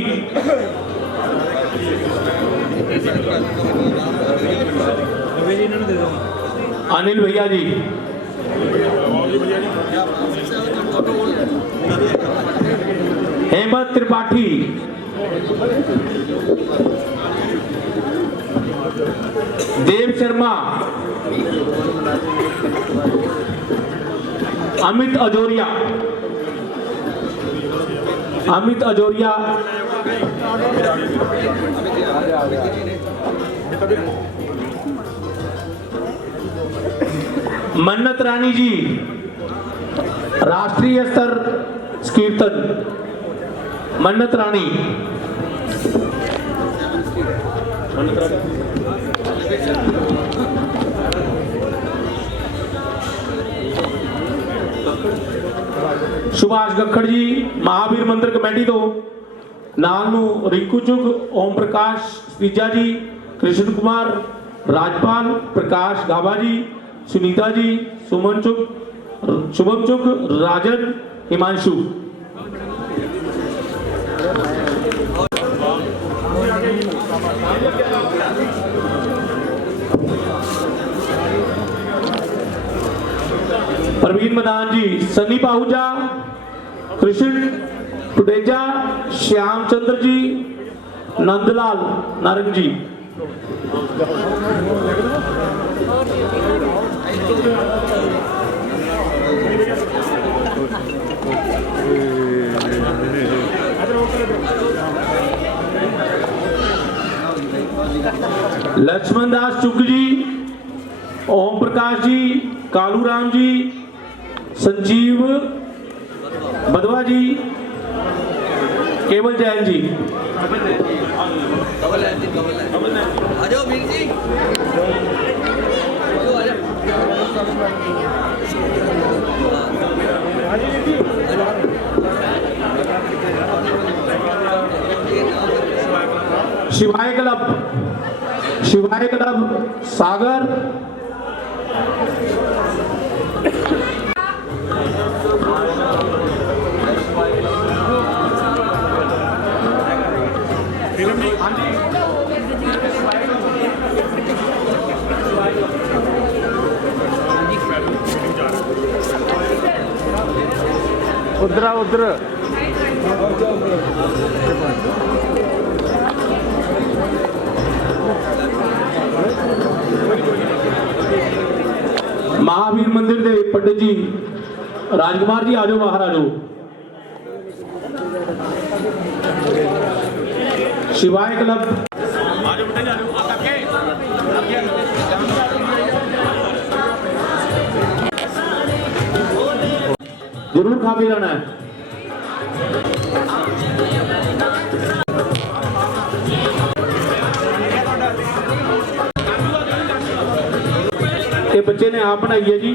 अनिल भैया जी, हेमंत त्रिपाठी, देव शर्मा, अमित अजोरिया, मन्नत रानी जी राष्ट्रीय स्तर कीर्तन, मन्नत रानी, सुभाष गखड़ जी महावीर मंदिर कमेटी तो नाल नू रिंकू चुग, ओम प्रकाश स्त्रीजा जी, कृष्ण कुमार राजपाल, प्रकाश गाबा जी, सुनीता जी, सुमन चुग, शुभम चुग, राजन, हिमांशु। प्रवीण मदान जी, सनी पाहुजा, कृष्ण टुडेजा श्यामचंद्र जी, नंदलाल नारंग जी। लक्ष्मण दास चुग जी, ओम प्रकाश जी, कालू राम जी, संजीव बधवा जी, केवल जैन जी। शिवाय क्लब सागर। उधर महावीर मंदिर दे पंडित जी राजकुमार जी, आ जाओ बाहर आ जाओ। शिवाय क्लब जरूर खा के जाना है। ये बच्चे ने आप बनाई है जी।